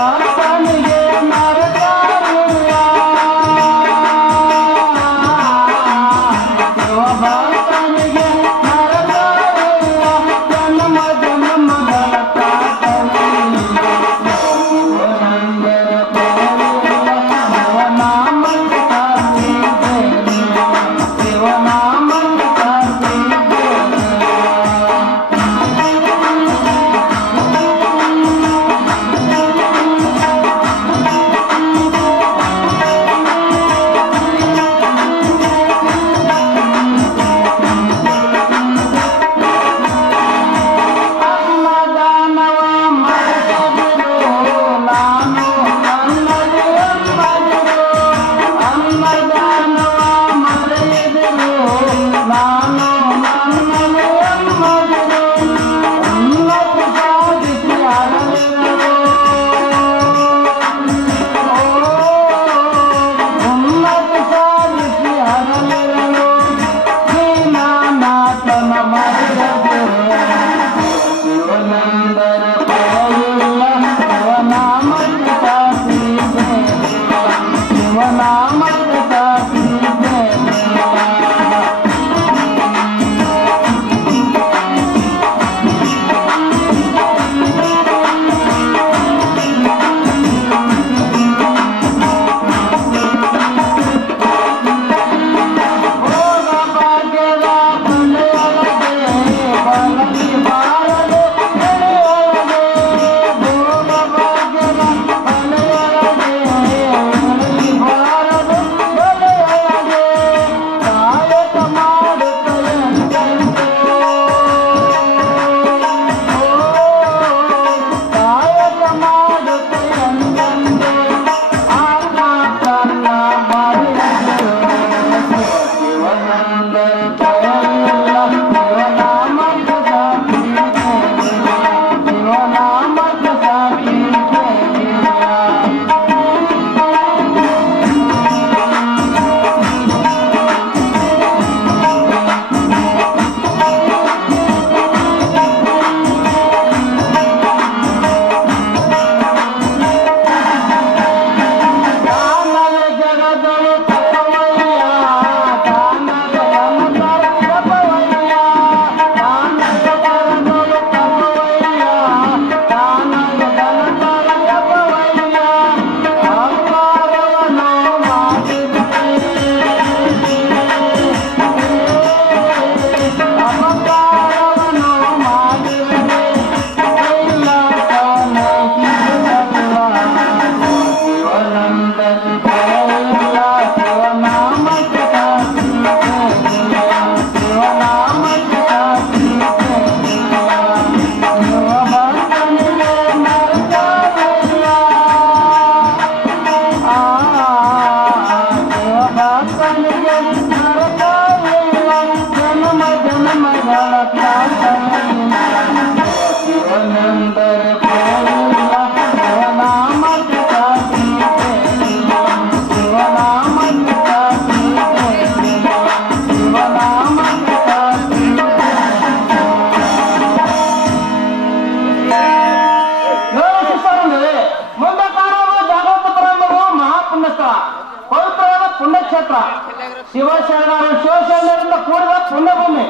ಶಿವಶರಣರು ಶಿವಶರಣರಿಂದ ಕೂಡಿದ ಪುಣ್ಯಭೂಮಿ,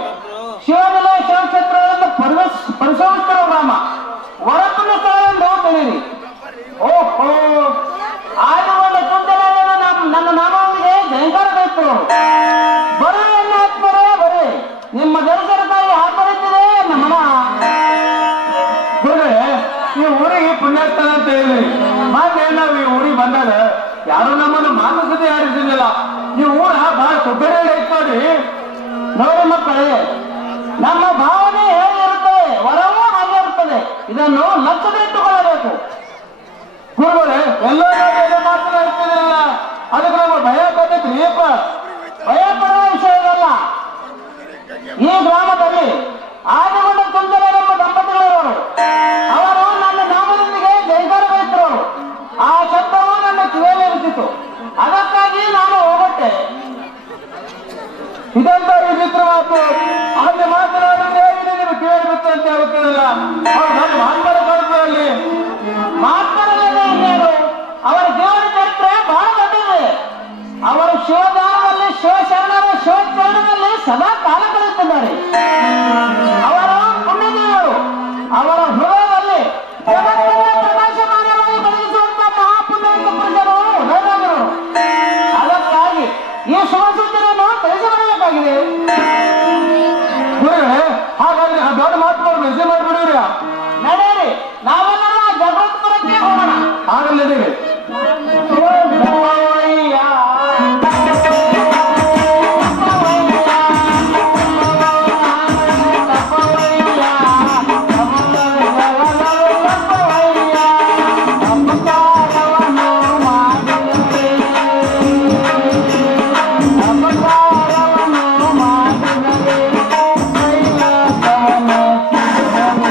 ಶಿವನಿಲ ಶಿವಕ್ಷೇತ್ರಗಳಿಂದ ಪರಿಶೋಧಿಸಿರುವ ಗ್ರಾಮ, ಹೊರಪುಣ್ಯ ಸ್ಥಳವೆಂದು ತಿಳಿಯಿರಿ. ಓಹೋ, ಆಡುವಂತ ನನ್ನ ನಾಮವೊಂದಿಗೆ ಜಯಂಕಾರ ಬೇಕು. ಬರೀ ಆತ್ಮರೇ ಬರೀ ನಿಮ್ಮ ದರ್ಶನಕ್ಕಾಗಿ ಹಾಕುತ್ತಿದೆ ನಮ್ಮ ಗುರುಗಳೇ, ಈ ಊರಿಗೆ ಪುಣ್ಯಸ್ಥಾನ ಅಂತ ಹೇಳಿ ಮತ್ತೆ ನಾವು ಈ ಊರಿಗೆ ಬಂದಾಗ ಯಾರು ನಮ್ಮನ್ನು ಮಾನಸತೆ ಆಡಿಸಿಲ್ಲ. ಈ ಊರ ಬಹಳ ಸುಬ್ಬರೇ ಐತೋಡಿ. ನೋಡಿ ಮಕ್ಕಳೇ, ನಮ್ಮ ಭಾವನೆ ಹೇಗಿರುತ್ತದೆ ಹೊರವೂ ಹಾಗೆ ಇರುತ್ತದೆ. ಇದನ್ನು ಲಕ್ಷದಲ್ಲಿಟ್ಟುಕೊಳ್ಳಬೇಕು. ಗುರುಗಳೇ, ಎಲ್ಲರೂ ಮಾತನಾಡ್ತಿದ್ರಲ್ಲ, ಅದಕ್ಕೆ ನಮಗೆ ಭಯ ಬಂದಿದ್ರಿ. ಭಯ ಪಡುವ ವಿಷಯ ಇದಲ್ಲ. ಈ ಗ್ರಾಮದಲ್ಲಿ ಆದಿಗೊಂಡ ಕುಂಜಲೆಂಬ ದಂಪತಿಗಳಿರೋರು. ಅವರು ನನ್ನ ನಾಮದೊಂದಿಗೆ ಜೈಕಾರ ಬಯಸಿರೋರು. ಆ ಶಬ್ದವು ನನ್ನ ಕಿವಿಯಲ್ಲಿ ಇರುತ್ತಿತ್ತು. ಅದಕ್ಕಾಗಿ ನಾನು ಹೋಗುತ್ತೆ. ಇದಂತ ವಿಚಿತ್ರ ಮಾತು. ಅಲ್ಲಿ ಮಾತನಾಡಿದ್ರೆ ನಿಮಗೆ ಕೇಳಿರುತ್ತೆ ಅಂತ ಹೇಳ್ತಿರಲ್ಲ, ಅವ್ರು ನನ್ನ ಮಾತನಾಡಬಾರ್ದು. ಮಾತನಾಡಲಿಲ್ಲ ಇನ್ನೇನು, ಅವರ ಜೀವನ ಚರಿತ್ರೆ ಬಹಳ ದೊಡ್ಡದಿದೆ. ಅವರು ಶಿವದಾನದಲ್ಲಿ ಶಿವಶರಣರ ಶಿವಚರಣದಲ್ಲಿ ಸದಾ ಕಾಲ ಕಳೆಯುತ್ತಿದ್ದಾರೆ. ಅವರು ಪುಣ್ಯದೇವರು. ಅವರ ಹೃದಯದಲ್ಲಿ ಜಗತ್ತನ್ನೇ ಪ್ರಕಾಶಮಾನವಾಗಿ ಬೆಳಗಿಸುವಂತ ಮಹಾಪುಣ್ಯವಂತ ಪುರುಷರು ಹೃದಯರು. ಅದಕ್ಕಾಗಿ ಈ ಶುಭ ಸೂಚನೆಯನ್ನು ತಿಳಿಸಬರಬೇಕಾಗಿದೆ. ಗುರುಗಳೇ, ಹಾಗಾದ್ರೆ ಆ ದೊಡ್ಡ ಮಾತುಗಳು ಮೆಸೇಜ್ ಮಾಡಿಬಿಡಿವ್ರಿ. ನಡೆಯಿರಿ, ನಾವೆಲ್ಲ ಜಗತ್ಪುರಕ್ಕೆ ಹೋಗೋಣ. ಆಗಲ್ಲ ನಡೀರಿ. Thank you.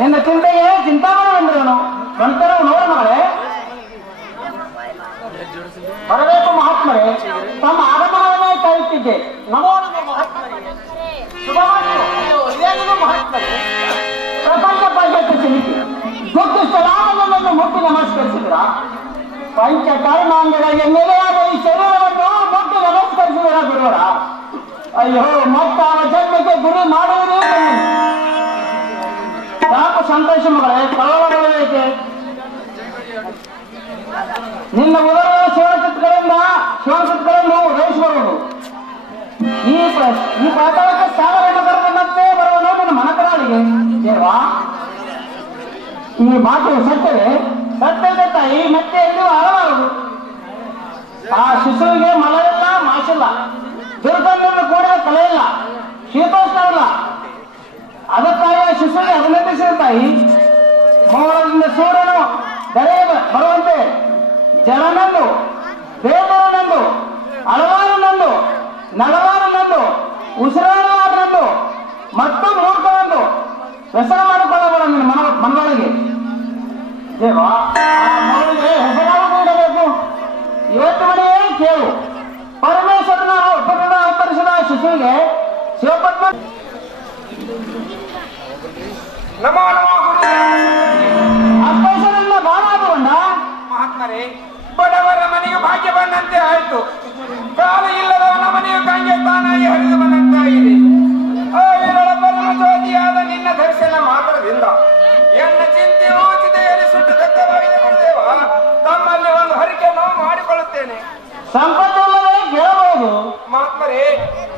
ನಿನ್ನ ಚಿಂತೆಗೆ ಚಿಂತಾಮಣಿ ಬಂದಿರೋನು ಬಂತರ ನೋಡ ಮಗಳೇ. ಬರಬೇಕು ಮಹಾತ್ಮರೇ, ತಮ್ಮ ಆಗಮನವನ್ನೇ ಕಾಯುತ್ತಿದ್ದೆ. ನಮೋ ನಮೋ ಮಹಾತ್ಮರೇ, ಶುಭವಾಗಲಿ ಮಹಾತ್ಮರೇ. ಪ್ರಪಂಚ ಪಂಚಾಯತ್ ಸಮಿತಿ ಗೊತ್ತಿಷ್ಟ ರಾಮನನ್ನು ಮುಟ್ಟಿ ನಮಸ್ಕರಿಸಿದ್ರ. ಪಂಚ ಕರ್ಮಾಂಗಗಳಿಗೆ ನೆಲೆಯಾದ ಈ ಶರೀರವನ್ನು ಮುಟ್ಟಿ ನಮಸ್ಕರಿಸಿದರ ಗುರುವರ. ಅಯ್ಯೋ, ಮತ್ತೆ ಅವನ ಜನ್ಮಕ್ಕೆ ಗುರಿ ಮಾಡುವುದೇ ಸಾಕು. ಸಂತೋಷ ಮಗಳೇ, ಕಳವಳಬೇಕೆ. ನಿನ್ನ ಉದರ ಶಿವಸತ್ಗಳನ್ನು ಉದಯಿಸಬಹುದು. ಈ ಪಾತಾಳಕ್ಕೆ ಸಾಗರಕ್ಕೆ ಬರುವನು ನನ್ನ ಮನಕರಾಳಿಗೆ ದೇವಾ. ಈ ಮಾತು ಸತ್ಯವೇ? ಸತ್ಯದ ತಾಯಿ ಮತ್ತೆ ಎಲ್ಲಿಯೂ ಆಗಬಾರದು. ಆ ಶಿಶುವಿಗೆ ಮಲ ಇಲ್ಲ, ಮಾಸಿಲ್ಲ, ದುರ್ಗಂಧವನ್ನು ಕೂಡಿದ ತಲೆ ಇಲ್ಲ, ಶೀತೋಷ್ಣವಿಲ್ಲ. ಅದಕ್ಕಾಗಿ ಆ ಶಿಶುವಿಗೆ ಅಭಿನಂದಿಸಿದ ತಾಯಿ ಮೋಡದಿಂದ ಸೂರ್ಯನು ದರೆಯ ಬರುವಂತೆ ಜಲನಂದು, ಬೇದರನಂದು, ಅಳವಾರನಂದು, ನಗವಾರನಂದು, ಉಸಿರಾಡಲಾರನಂದು ಮತ್ತು ಮೂರ್ಖನಂದು ವ್ಯಸನ ಮಾಡಿಕೊಳ್ಳಬೇಡ ನಿನ್ನ ಮನದೊಳಗೆ. ದೇವಾ, ಆ ಮಗಳಿಗೆ ಹೆಸರಾಗುವುದು ಇಡಬೇಕು. ಇವತ್ತು ಮನೆಯೇ ಕೇಳು. ಪರಮೇಶ್ವರನ ಒಪ್ಪಂದ ಅವತರಿಸಿದ ಶಿಶುವಿಗೆ ಶಿವಪದ್ಮ ನಮೋ ನಮೋ ಗುರು. ಅಪ್ಪೇಶ್ವರನ್ನ ಬಾಳಾದುಕೊಂಡ ಮಹಾತ್ಮರೇ, ಬಡವರ ಮನೆಗೆ ಭಾಗ್ಯ ಬಂದಂತೆ ಆಯ್ತು. ಕಾಲು ಇಲ್ಲದವನ ಮನೆಯು ಗಂಗೆ ತಾನಾಗಿ ಹರಿದು ಬಂದಂತಾಗಿದೆ. ಪರಮ ಜ್ಯೋತಿಯಾದ ನಿನ್ನ ದರ್ಶನ ಮಾತ್ರದಿಂದ ಎನ್ನ ಚಿಂತೆಯೂ ಚಿತೆಯಲ್ಲಿ ಸುಟ್ಟು ದತ್ತವಾಗಿದೆ ಗುರುದೇವ. ತಮ್ಮಲ್ಲಿ ಒಂದು ಹರಿಕೆಯನ್ನು ಮಾಡಿಕೊಳ್ಳುತ್ತೇನೆ. ಸಂಪತ್ತಿಲ್ಲದೆ ಕೇಳಬಹುದು. ಮಹಾತ್ಮರೇ,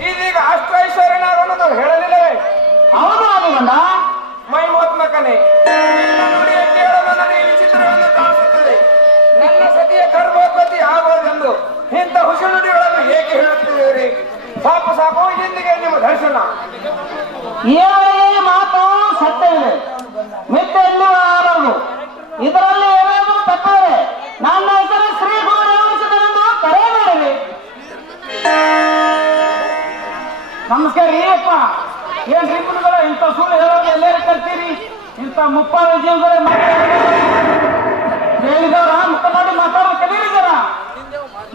ಇದೀಗ ಅಷ್ಟೈಶ್ವರ್ಯನಾಗುವುದು ಹೇಳಲಿಲ್ಲವೇ? ಹೌದು ಆದುಕೊಂಡ ಮೈಮೋತ್ಮಕನೇ, ನಿನ್ನ ನುಡಿಯ ಕೇಳಲು ನನಗೆ ವಿಚಿತ್ರವೆಂದು ಕಾಣಿಸುತ್ತದೆ. ನನ್ನ ಸತಿಯ ಗರ್ಭೋತ್ಪತ್ತಿ ಆಗುವುದೆಂದು ಇಂಥ ಹುಸಿ ನುಡಿಗಳನ್ನು ಏಕೆ ಹೇಳುತ್ತಿದ್ದೀರಿ? ಸಾಕು ಸಾಕು, ಇಂದಿಗೆ ನಿಮ್ಮ ದರ್ಶನ. ಏನೇ ಮಾತು ಸತ್ಯವಿದೆ, ಮಿಥ್ಯೆಯಲ್ಲಿ ಆಗಬಾರದು. ಇದರಲ್ಲಿ ಏನೇನು ತಪ್ಪಿದೆ. ನನ್ನ ಹೆಸರು ಶ್ರೀ ಗುರು ರೇವಣಸಿದ್ದರೆಂದು ಕರೆ ಮಾಡಿದೆ. ನಮಸ್ಕಾರ ಅಪ್ಪ. ಏನ್ ಶ್ರೀಮುನಿಗಳ ಇಂಥ ಸುಳ್ಳು ಹೇಳೋದು ಎಲ್ಲರೂ ಕಲ್ತೀರಿ? ಇಂಥ ಮುಪ್ಪಾದ ಜೀವನದಲ್ಲಿ ಹೇಳಿದವರ ಮುಖ ನೋಡಿ ಮಾತಾಡೋದು ಕಲಿಯಿದ್ದಾರ.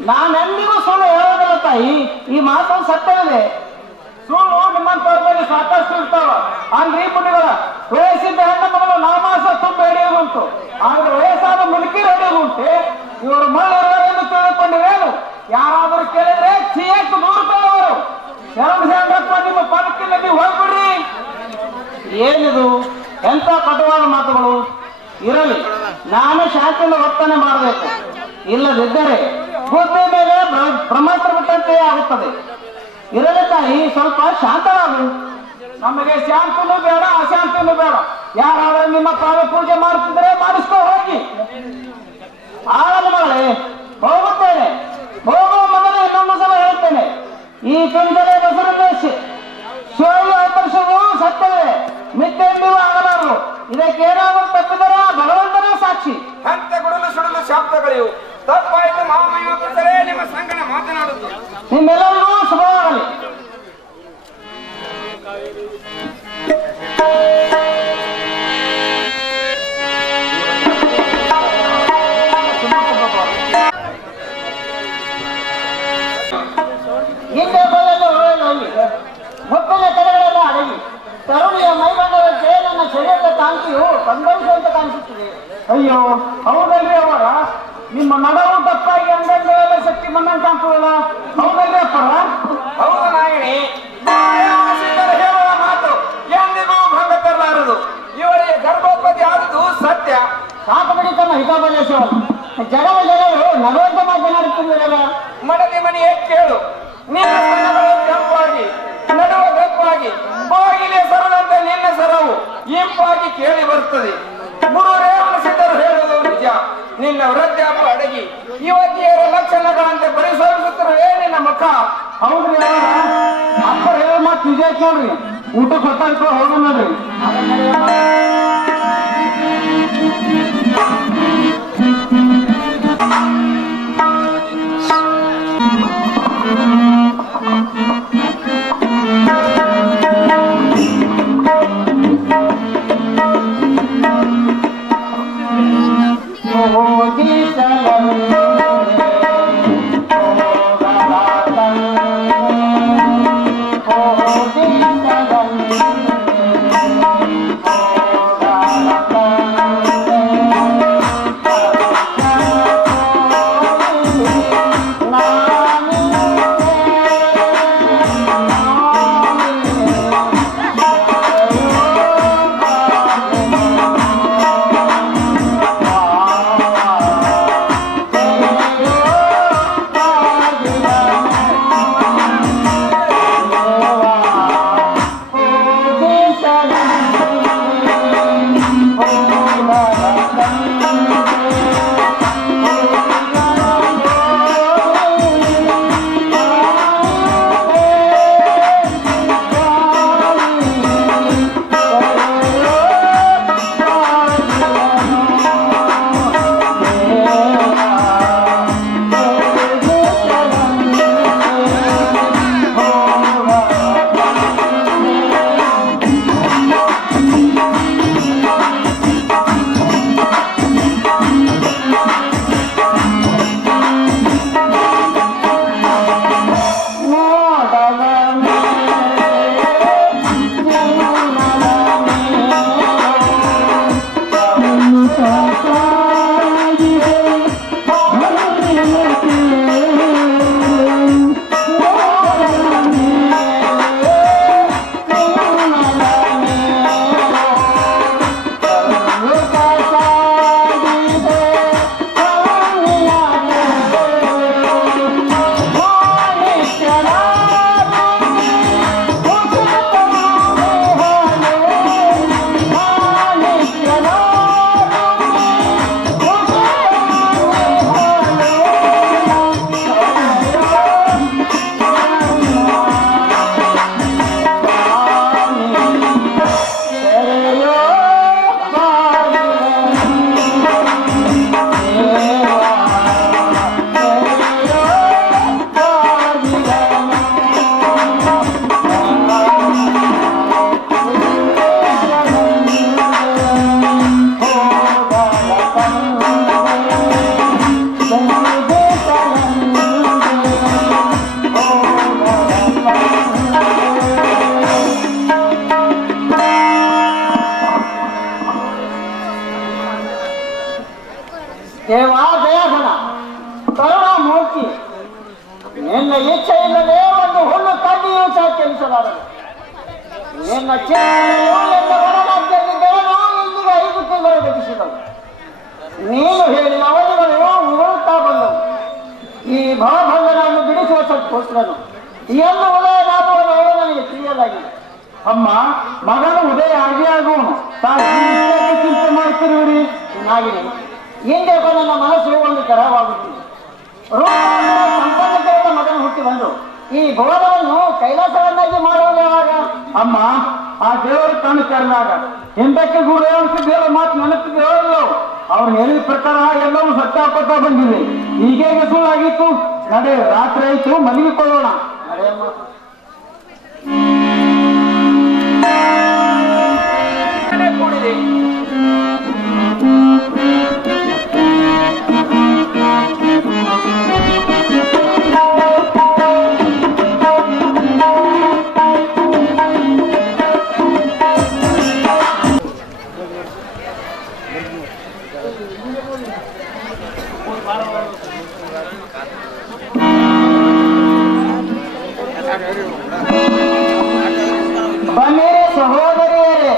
ನಾನೆಂದಿಗೂ ಸುಳ್ಳು ಹೇಳೋದಿಲ್ಲ ತಾಯಿ. ಈ ಮಾತು ಸತ್ಯವಿದೆ. ಸುಳ್ಳು ನಿಮ್ಮಂತವ್ರಲ್ಲಿ ಸಾಕಷ್ಟು ಇರ್ತಾವ. ಅಲ್ರಿ ಪುಣ್ಯಗಳ ವಯಸ್ಸಿದ್ದ ಹೆಣ್ಣು ಮಗಳು ನಾಮಾಸ ತುಂಬ ಹಿಡಿಯೋದುಂಟು, ಆದ್ರೆ ವಯಸ್ಸಾದ ಮುದುಕಿರು ಹಿಡಿಯೋದುಂಟು. ಇವರು ಮಳ್ಳಿರುವರೆಂದು ತಿಳಿದುಕೊಂಡಿರೇನು? ಯಾರಾದರೂ ಕೇಳಿದ್ರೆ ಚಿಯಕ್ಕೆ ದೂರುತ್ತವರು. ನಿಮ್ಮ ಪದಕ್ಕಿಲ್ಲ, ನೀವು ಹೋಗ್ಬಿಡ್ರಿ. ಏನಿದು? ಎಂತ ಕಟುವಾದ ಮಾತುಗಳು. ಇರಲಿ, ನಾನು ಶಾಂತಿಯಿಂದ ವರ್ತನೆ ಮಾಡಬೇಕು. ಇಲ್ಲದಿದ್ದರೆ ಬುದ್ಧಿ ಮೇಲೆ ಬ್ರಹ್ಮಾಸ್ತ್ರ ಬಿಟ್ಟಂತೆ ಆಗುತ್ತದೆ. ಇರಲಿ ತಾಯಿ, ಸ್ವಲ್ಪ ಶಾಂತರಾಗು. ನಮಗೆ ಶಾಂತಿನೂ ಬೇಡ, ಅಶಾಂತಿನೂ ಬೇಡ. ಯಾರಾದ್ರೂ ನಿಮ್ಮ ಪಾದ ಪೂಜೆ ಮಾಡುತ್ತಿದ್ರೆ ಮಾಡಿಸ್ಕೋ ಹೋಗಿ. ಆಗಲಿ ಮಗಳೇ, ಹೋಗುತ್ತೇನೆ. ಹೋಗುವ ಮೊದಲು ಇನ್ನೊಂದು ಸಲ ಹೇಳ್ತೇನೆ. ಈ ಪಿಂಡಲೇ ಬಸವನ ಶಿವಯ್ಯ ಅವತರಿಸುವುದು ಸತ್ಯವೇ, ಮಿಥ್ಯೆಂದಿಗೂ ಆಗಬಾರದು. ಇದಕ್ಕೇನಾದರೂ ತಪ್ಪಿದರೆ ಭಗವಂತನೇ ಸಾಕ್ಷಿ. ಹಂತ ಗುಡಲು ಸುಡಲು ಶಬ್ದಗಳಿವು. ತಪ್ಪಾಯ್ತು ಮಹಾಮಹಿಮ ಪುತ್ರರೇ, ನಿಮ್ಮ ಸಂಗಣ ಮಾತನಾಡುವುದು. ನಿಮ್ಮೆಲ್ಲರಿಗೂ ಶುಭವಾಗಲಿ. ಹಿಂದೆ ಬರಲು ಹೋಗಿ ಮುಪ್ಪಿನ ತೆರೆಗಳೆಲ್ಲ ಅಡಗಿ ತರುಣಿಯ ಮೈಬಣ್ಣದಂತೆ ನನ್ನ ಶರೀರದ ಕಾಂತಿಯು ಕಂಗೊಳಿಸುವಂತೆ ಕಾಣಿಸುತ್ತಿದೆ. ಅಯ್ಯೋ, ಹೌದಲ್ರಿ ಅವರ? ನಿಮ್ಮ ನಡವು ತಪ್ಪಾಗಿ ಅಂಗಡಿಗಳೆಲ್ಲ ಶಕ್ತಿ ಬಂದಂತ ಕಾಣ್ತದಲ್ಲ, ಹೌದಲ್ರಿ ಅಪ್ಪರ? ಹೌದು ನಾಯಿಣಿ, ಹೇಳುವ ಮಾತು ಎಂದಿಗೂ ಭಂಗ ತರಲಾರದು. ಇವಳಿಗೆ ಗರ್ಭೋತ್ಪತ್ತಿ ಆದುದು ಸತ್ಯ. ಸಾಕು ಬಿಡಿ ತಮ್ಮ ಹಿತಾಬಲ್ಲೇಶ್ವರ. ಜಗವ ಜನರು ನಗುವಂತ ಮಾತನಾಡುತ್ತಿದ್ದೀರಲ್ಲ. ಮಡದಿ ಮನೆಯೇ ಕೇಳು. ನಿನ್ನ ಸ್ತನಗಳು ಕೆಂಪಾಗಿ, ನಡುವ ದಪ್ಪಾಗಿ, ಬಾಗಿಲೆ ಸರದಂತೆ ನಿನ್ನ ಸರವು ಇಂಪಾಗಿ ಕೇಳಿ ಬರುತ್ತದೆ. ಗುರು ರೇವಣಸಿದ್ದರು ಹೇಳುವುದು ನಿಜ. ನಿನ್ನ ವೃದ್ಧಾಪ ಅಡಗಿ ಯುವತಿಯರ ಲಕ್ಷಣಗಳಂತೆ ಪರಿಶೋಧಿಸುತ್ತಿರುವೇ ನಿನ್ನ ಮುಖ. ಹೌದ್ರಿ ಅಪ್ಪರ ಹೇಳೋ ಮಾತು ನಿಜ ನೋಡ್ರಿ. ಊಟಕ್ಕೆ ಹೊತ್ತಾಯ್ತು, ಹೌದು ನೋಡ್ರಿ. ದೇವಾ ದಯಾಧನ ಕರುಣಾಮೂರ್ತಿ, ನಿನ್ನ ಇಚ್ಛೆ ಇಲ್ಲದೆ ಒಂದು ಹುಲ್ಲು ಕಡ್ಡಿಯೂ ಸಹ ಕೆಲಸಲಾರದು. ನಿನ್ನ ಎನ್ನ ಒಡನಾದ್ಯಲ್ಲಿದ್ದವನು ಇಲ್ಲಿಗೆ 5 ತಿಂಗಳು ಗತಿಸಿದವು. ನೀನು ಹೇಳಿದ ಅವಧಿಗಳು ಉರುಳ್ತಾ ಬಂದವು. ಈ ಭವಭಂಗನನ್ನು ಬಿಡಿಸುವ ಸತ್ಪುತ್ರನು ಎಂದು ಉದಯನಾಗುವನು ನನಗೆ ತಿಳಿಯಲಾಗಿದೆ. ಅಮ್ಮ, ಮಗನ ಉದಯ ಆಗೇ ಆಗುವನು. ಚಿಂತೆ ಮಾಡ್ತಿರುವಿರಿ ನಾಗಿದೆ ಹಿಂದೆ ನನ್ನ ಮನಸ್ಸು ಒಂದು ತರವಾಗುತ್ತಿದೆ. ಸಂಪನ್ನತೆಯಿಂದ ಮಗನ ಹುಟ್ಟಿ ಬಂದು ಈ ಭುವನವನ್ನು ಕೈಲಾಸವನ್ನಾಗಿ ಮಾಡುವುದು ಯಾವಾಗ? ಅಮ್ಮ, ಆ ದೇವರ ಕಣ್ಣು ತೆರೆದಾಗ ಹಿಂದಕ್ಕೆ ಗುರು ಹೇಳ್ತಿದ್ದೇವೋ ಮಾತು ನೆನಪಿದ್ದೇವೋ, ಅವ್ರು ಹೇಳಿದ ಪ್ರಕಾರ ಎಲ್ಲವೂ ಸತ್ಯಾಪತ್ತ ಬಂದಿದೆ. ಹೀಗೆ ಸುಳ್ಳಾಗಿತ್ತು. ನಡೆ, ರಾತ್ರಿ ಆಯ್ತು, ಮನೆಗೆ ಕೊಳ್ಳೋಣ. ನಡೆಯಮ್ಮ. ಕೂಡಿದೆ. ಬನ್ನಿರಿ ಸಹೋದರಿಯರೇ,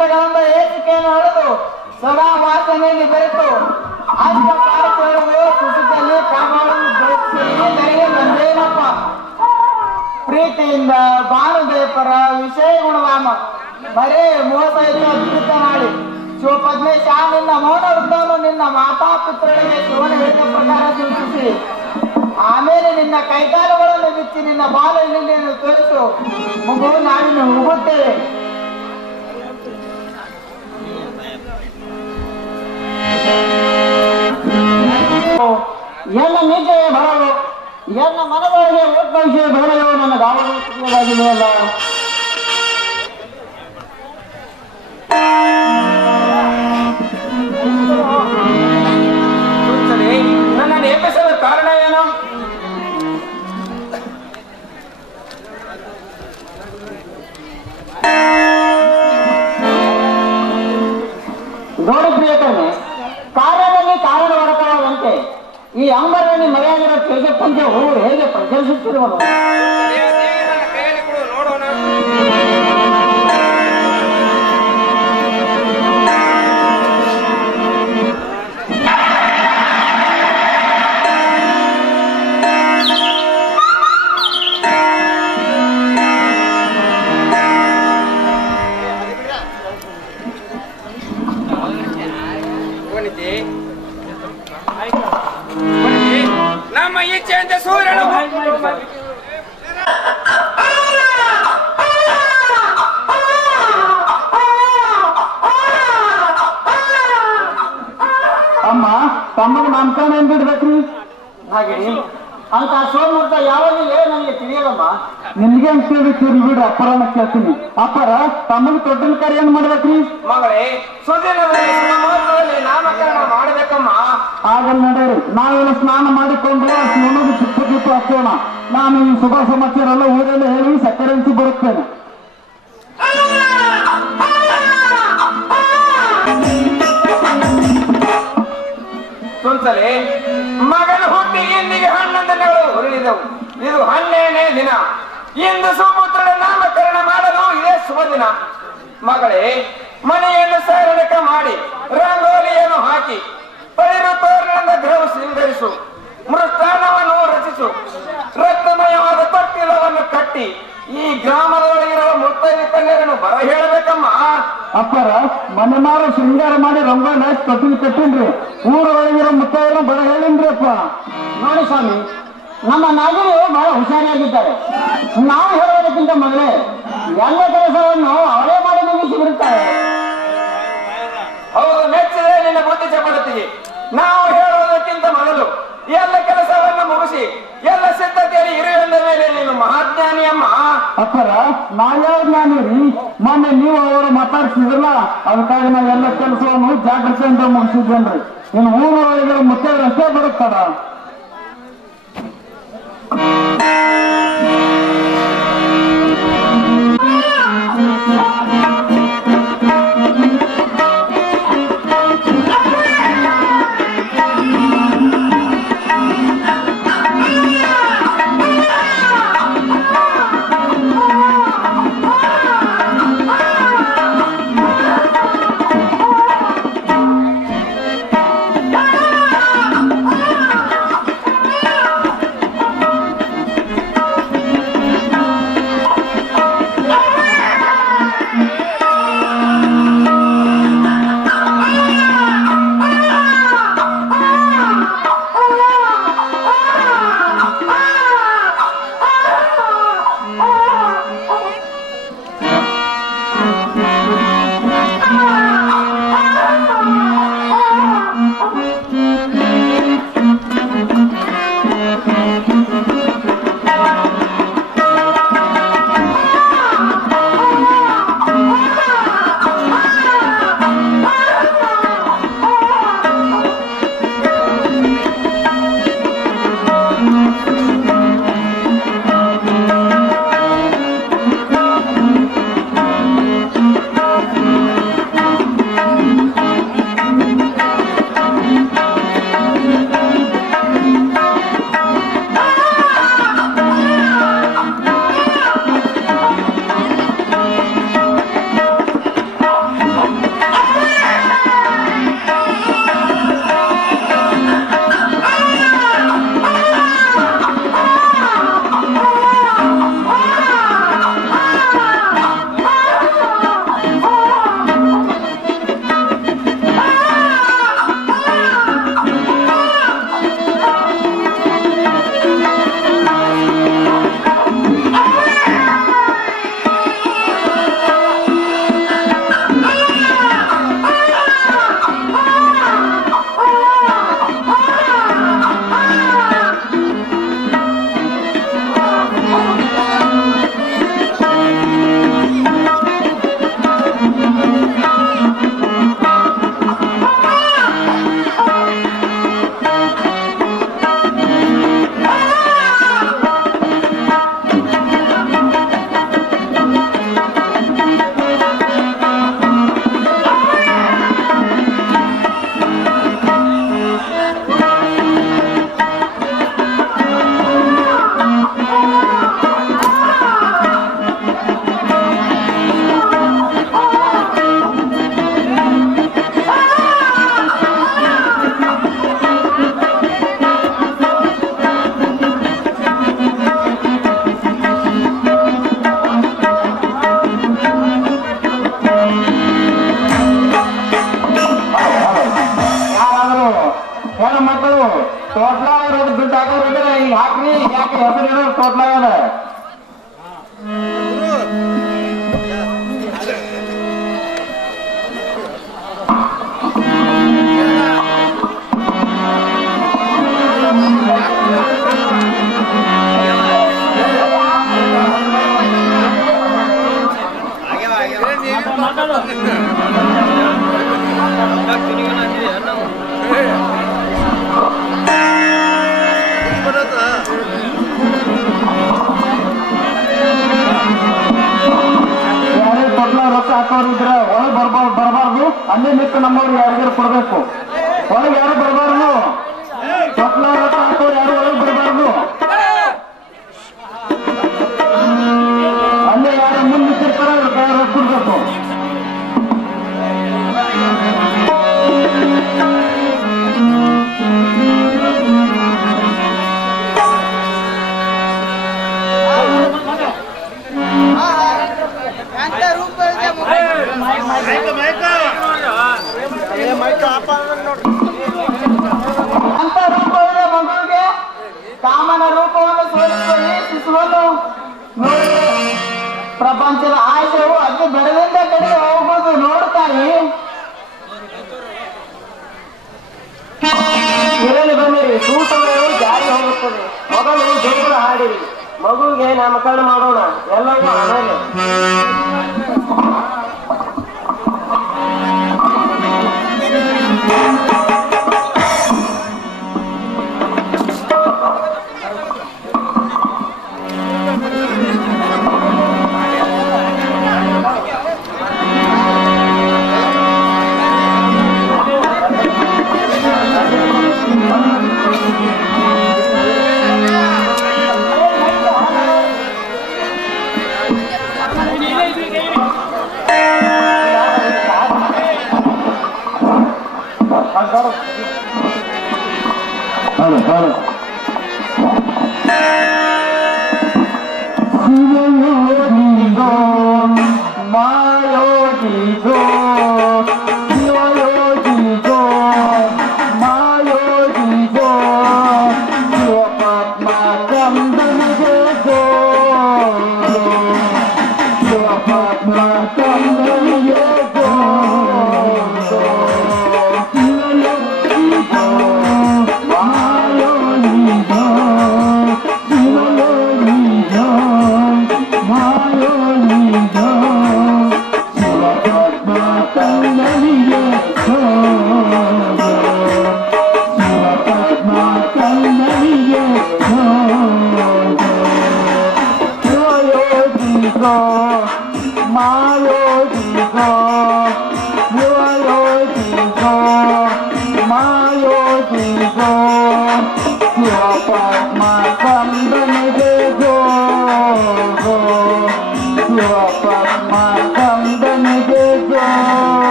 ಪದಾರ್ಥಗಳಿಂದ ಏಸಿಕೆಯನ್ನು ಹೊಡೆದು ಸದಾ ವಾಸನೆಯಲ್ಲಿ ಬೆರೆತು ಅಂತ ಕಾರ್ಯಕ್ರಮಗಳು ಸುಸುಕಲ್ಲಿ ಕಾಪಾಡುವುದರಿಗೆ ಬಂದೇನಪ್ಪ. ಪ್ರೀತಿಯಿಂದ ಬಾಣುದೇಪರ ವಿಷಯ ಗುಣವಾಮ ಬರೇ ಮೋಸ ಇದ್ದು ಅದ್ಭುತ ಮಾಡಿ ಶಿವಪದ್ಮೇಶ ನಿನ್ನ ಮೌನ ವೃತ್ತವನ್ನು ನಿನ್ನ ಮಾತಾಪಿತೃಗಳಿಗೆ ಶಿವನ ಹೇಳಿದ ಪ್ರಕಾರ ಸೂಚಿಸಿ ಆಮೇಲೆ ನಿನ್ನ ಕೈಕಾಲುಗಳನ್ನು ಬಿಚ್ಚಿ ನಿನ್ನ ಬಾಲನ್ನು ತೋರಿಸು ಮಗು ನಾವಿನ್ನು ಹೋಗುತ್ತೇವೆ. ಎಲ್ಲ ನಿಜವೇ ಬರಲು ಎಲ್ಲ ಮನದೊಳಗೆ ಒಟ್ಟವಿಷಯ ಬೇರೆಯೋ ನನ್ನ ಗಾವಲಾಗಿದೆಯಲ್ಲ. ನನ್ನ ನೇಮಿಸಲು ಕಾರಣ ಏನು? ನೋಡಿ ಪ್ರಿಯಕರನೆ, ಕಾರ್ಯದಲ್ಲಿ ಕಾರಣ ಹೊರತಾದಂತೆ ಈ ಅಂಬರನ್ನು ಮರೆಯಾಗಿರೋ ತೇಜಪಂಚವು ಹೇಗೆ ಪ್ರಚರಿಸುತ್ತಿರುವುದು. ನೋಡೋಣ. ನಮ್ಮ ಇಚ್ಛೆಯಂತೆ ಸೂರ್ಯನು ಅಮ್ಮ ತಮ್ಮನ ನಾಮಕರಣ ಏನ್ ಬಿಡ್ಬೇಕ್ರಿ? ಹಾಗೆ ಅಂತ ಸೋಮೂರ್ತ ಯಾವಾಗಿಲ್ಲ ನನಗೆ ತಿಳಿಯಲ್ಲಮ್ಮ. ನಿನ್ಗೆ ಅಂತ ಕೇಳಿರ್ತೀರಿ ಬಿಡ್ರಿ, ಅಪ್ಪರನ್ನ ಕೇಳ್ತೀನಿ. ಅಪ್ಪರ ತಮ್ಮನ ತೊಟ್ಟಿನ ಕರೆ ಏನ್ ಮಾಡ್ಬೇಕ್ರಿ? ಮಗಳೇ ಸುದಿನದಲ್ಲಿ ನಾಮಕರಣ ಮಾಡಬೇಕಮ್ಮ. ಆಗಲ್ಲ ನಡೀರಿ, ನಾವೆಲ್ಲ ಸ್ನಾನ ಮಾಡಿಕೊಂಡು ಶಿವನಿಗೆ ತುಪ್ಪ ಹಚ್ಚೋಣ. ನಾನು ಈ ಶುಭ ಸಮಾಚಾರ ಎಲ್ಲ ಊರೆಲ್ಲ ಹೇಳಿ ಸಕ್ಕರೆ ಹಂಚಿ ಬರುತ್ತೇನೆ. ಸುಂಸಲೆ ಮಗನ ಹುಟ್ಟಿ ಇಂದಿಗೆ 11 ದಿನಗಳು ಉರುಳಿದವು. ಇದು 12ನೇ ದಿನ. ಇಂದು ಸುಪುತ್ರನ ನಾಮಕರಣ ಮಾಡಲು ಇದೇ ಶುಭ ದಿನ. ಮಗಳೇ, ಮನೆಯನ್ನು ಸಾರಣಕ ಮಾಡಿ ರಂಗೋಲಿಯನ್ನು ಹಾಕಿ ಪರಿರು ತೋರಣದ ಗೃಹ ಸಿಂಗರಿಸು. ಮೃಷ್ಟಾನ್ನವನ್ನು ರಚಿಸು. ರಕ್ತಮಯವಾದ ತೊಟ್ಟಿಲವನ್ನು ಕಟ್ಟಿ ಈ ಗ್ರಾಮದೊಳಗಿರುವ ಮುತ್ತೈದೆ ಕನ್ಯರನ್ನು ಬರ ಹೇಳಬೇಕಮ್ಮ. ಅಪ್ಪರ ಮನೆ ಮಾರು ಶೃಂಗಾರ ಮಾಡಿ ರಂಗೋಲಿ ಹಾಕಿ ತೊಟ್ಟಿಲ್ ಕಟ್ಟಿನ್ರಿ. ಊರೊಳಗಿರೋ ಮುತ್ತೈದೆಲ್ಲ ಬರ ಹೇಳಿನ್ರಿ ಅಪ್ಪ. ನೋಡಿ ಸ್ವಾಮಿ, ನಮ್ಮ ನಾಗರು ಬಹಳ ಹುಷಾರಿಯಾಗಿದ್ದಾರೆ. ನಾವು ಹೇಳೋದಕ್ಕಿಂತ ಮೊದಲೇ ಎಲ್ಲ ಕೆಲಸವನ್ನು ಅವರೇ ಮಾಡಿ ಮುಗಿಸಿ ಬಿಡುತ್ತಾರೆ. ಅವರು ಮೆಚ್ಚಿದೆ ನಿನ್ನ ಬುದ್ಧಿ ಚಪಲತೆಗೆ. ನಾವು ಹೇಳುವುದಕ್ಕಿಂತ ಮೊದಲು ಎಲ್ಲ ಕೆಲಸವನ್ನು ಮುಗಿಸಿ ಎಲ್ಲ ಸಿದ್ಧತೆಯಲ್ಲಿ ಇರುವಂದ ಮೇಲೆ ನೀನು ಮಹಾಜ್ಞಾನಿಯಮ್ಮ. ಅಪ್ಪರ ನಾವ್ಯಾವ ಜ್ಞಾನಿ ರೀ? ಮೊನ್ನೆ ನೀವು ಅವರು ಮಾತಾಡ್ಸಿದ್ರಲ್ಲ, ಅದಕ್ಕಾಗಿ ನಾವು ಎಲ್ಲ ಕೆಲಸವನ್ನು ಜಾಗ್ರತೆಯಿಂದ ಮುಗಿಸಿದ್ದೇನ್ರಿ. ಇನ್ನು ಊರೊಳಗಿರೋ ಮುತ್ತೈದರು ಅಷ್ಟೇ ಬರುತ್ತಾರ. ತೋಟ್ಲಾಗ ದುಡ್ಡು ಹಾಕೋದ್ರೆ ಈಗ ಹಾಕ್ರಿ ಯಾಕೆ ಹೆಸರು ತೋಟ್ಲಾಗದ ಹಾಕೋರಿದ್ರೆ ಒಳಗೆ ಬರಬಾರ್ದು ಅಲ್ಲೇ ನಿಂತು ನಮ್ಮವ್ರು ಯಾರಿಗಾರು ಕೊಡ್ಬೇಕು ಒಳಗೆ ಯಾರು ಬರಬಾರ್ದು ಸ್ವಪ್ನ ರಥ ಹಾಕೋರು ಯಾರು ಒಳಗೆ ಬರಬಾರ್ದು ಅಲ್ಲೇ ಯಾರು ಮುಂದೆ ನಿಂತಿರ್ತಾರ ಅವ್ರ ಕೊಡ್ಬೇಕು ಅಂತ ರೂಪವಿದೆ ಮಗುವಿಗೆ ಕಾಮನ ರೂಪವನ್ನು ತೋರಿಸುವಲ್ಲಿ ಶಿಶುವನ್ನು ನೋಡಿ ಪ್ರಪಂಚದ ಆಶಯವು ಅತಿ ಬೆಳೆದಿಂದ ಕಡೆಗೆ ಹೋಗುವುದು ನೋಡ್ತಾನೆ ಇರಲಿ ಬನ್ನಿರಿ ಸೂಟವು ಜಾರಿ ಹೋಗುತ್ತದೆ ಮೊದಲು ದೇವರು ಹಾಡಿರಿ ಮಗುವಿಗೆ ನಾಮಕರಣ ಮಾಡೋಣ ಎಲ್ಲವೂ ಆಮೇಲೆ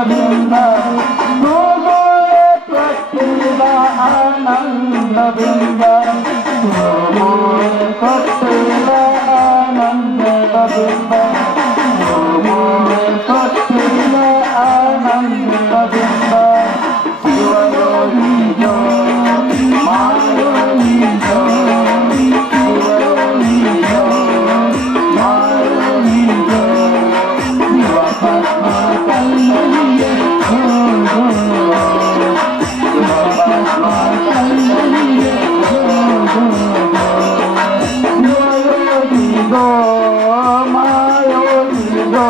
ಆನಂದದಿಂದ ಮೂಗುವೆ ಕೊಟ್ಟಿದ ಆನಂದದಿಂದ ಮೂಗುವೆ ಕೊಟ್ಟಿದ ಆನಂದದಿಂದ ಮೂಗುವೆ ಕೊಟ್ಟಿದ ಆನಂದದಿಂದ ಶಿವಯೋಗಿಯೋ ಮಾಯೋಗಿಯೋ ಶಿವಯೋಗಿಯೋ ಮಾಯೋಗಿಯೋ ಶಿವಪದ್ಮ ಕಲ್ಲನಿಗೆ ಶಿವಪದ್ಮ ಕಲ್ಲನಿಗೆ ಯೋಗಿಗೋ ಮಾಯೋಗಿಗೋ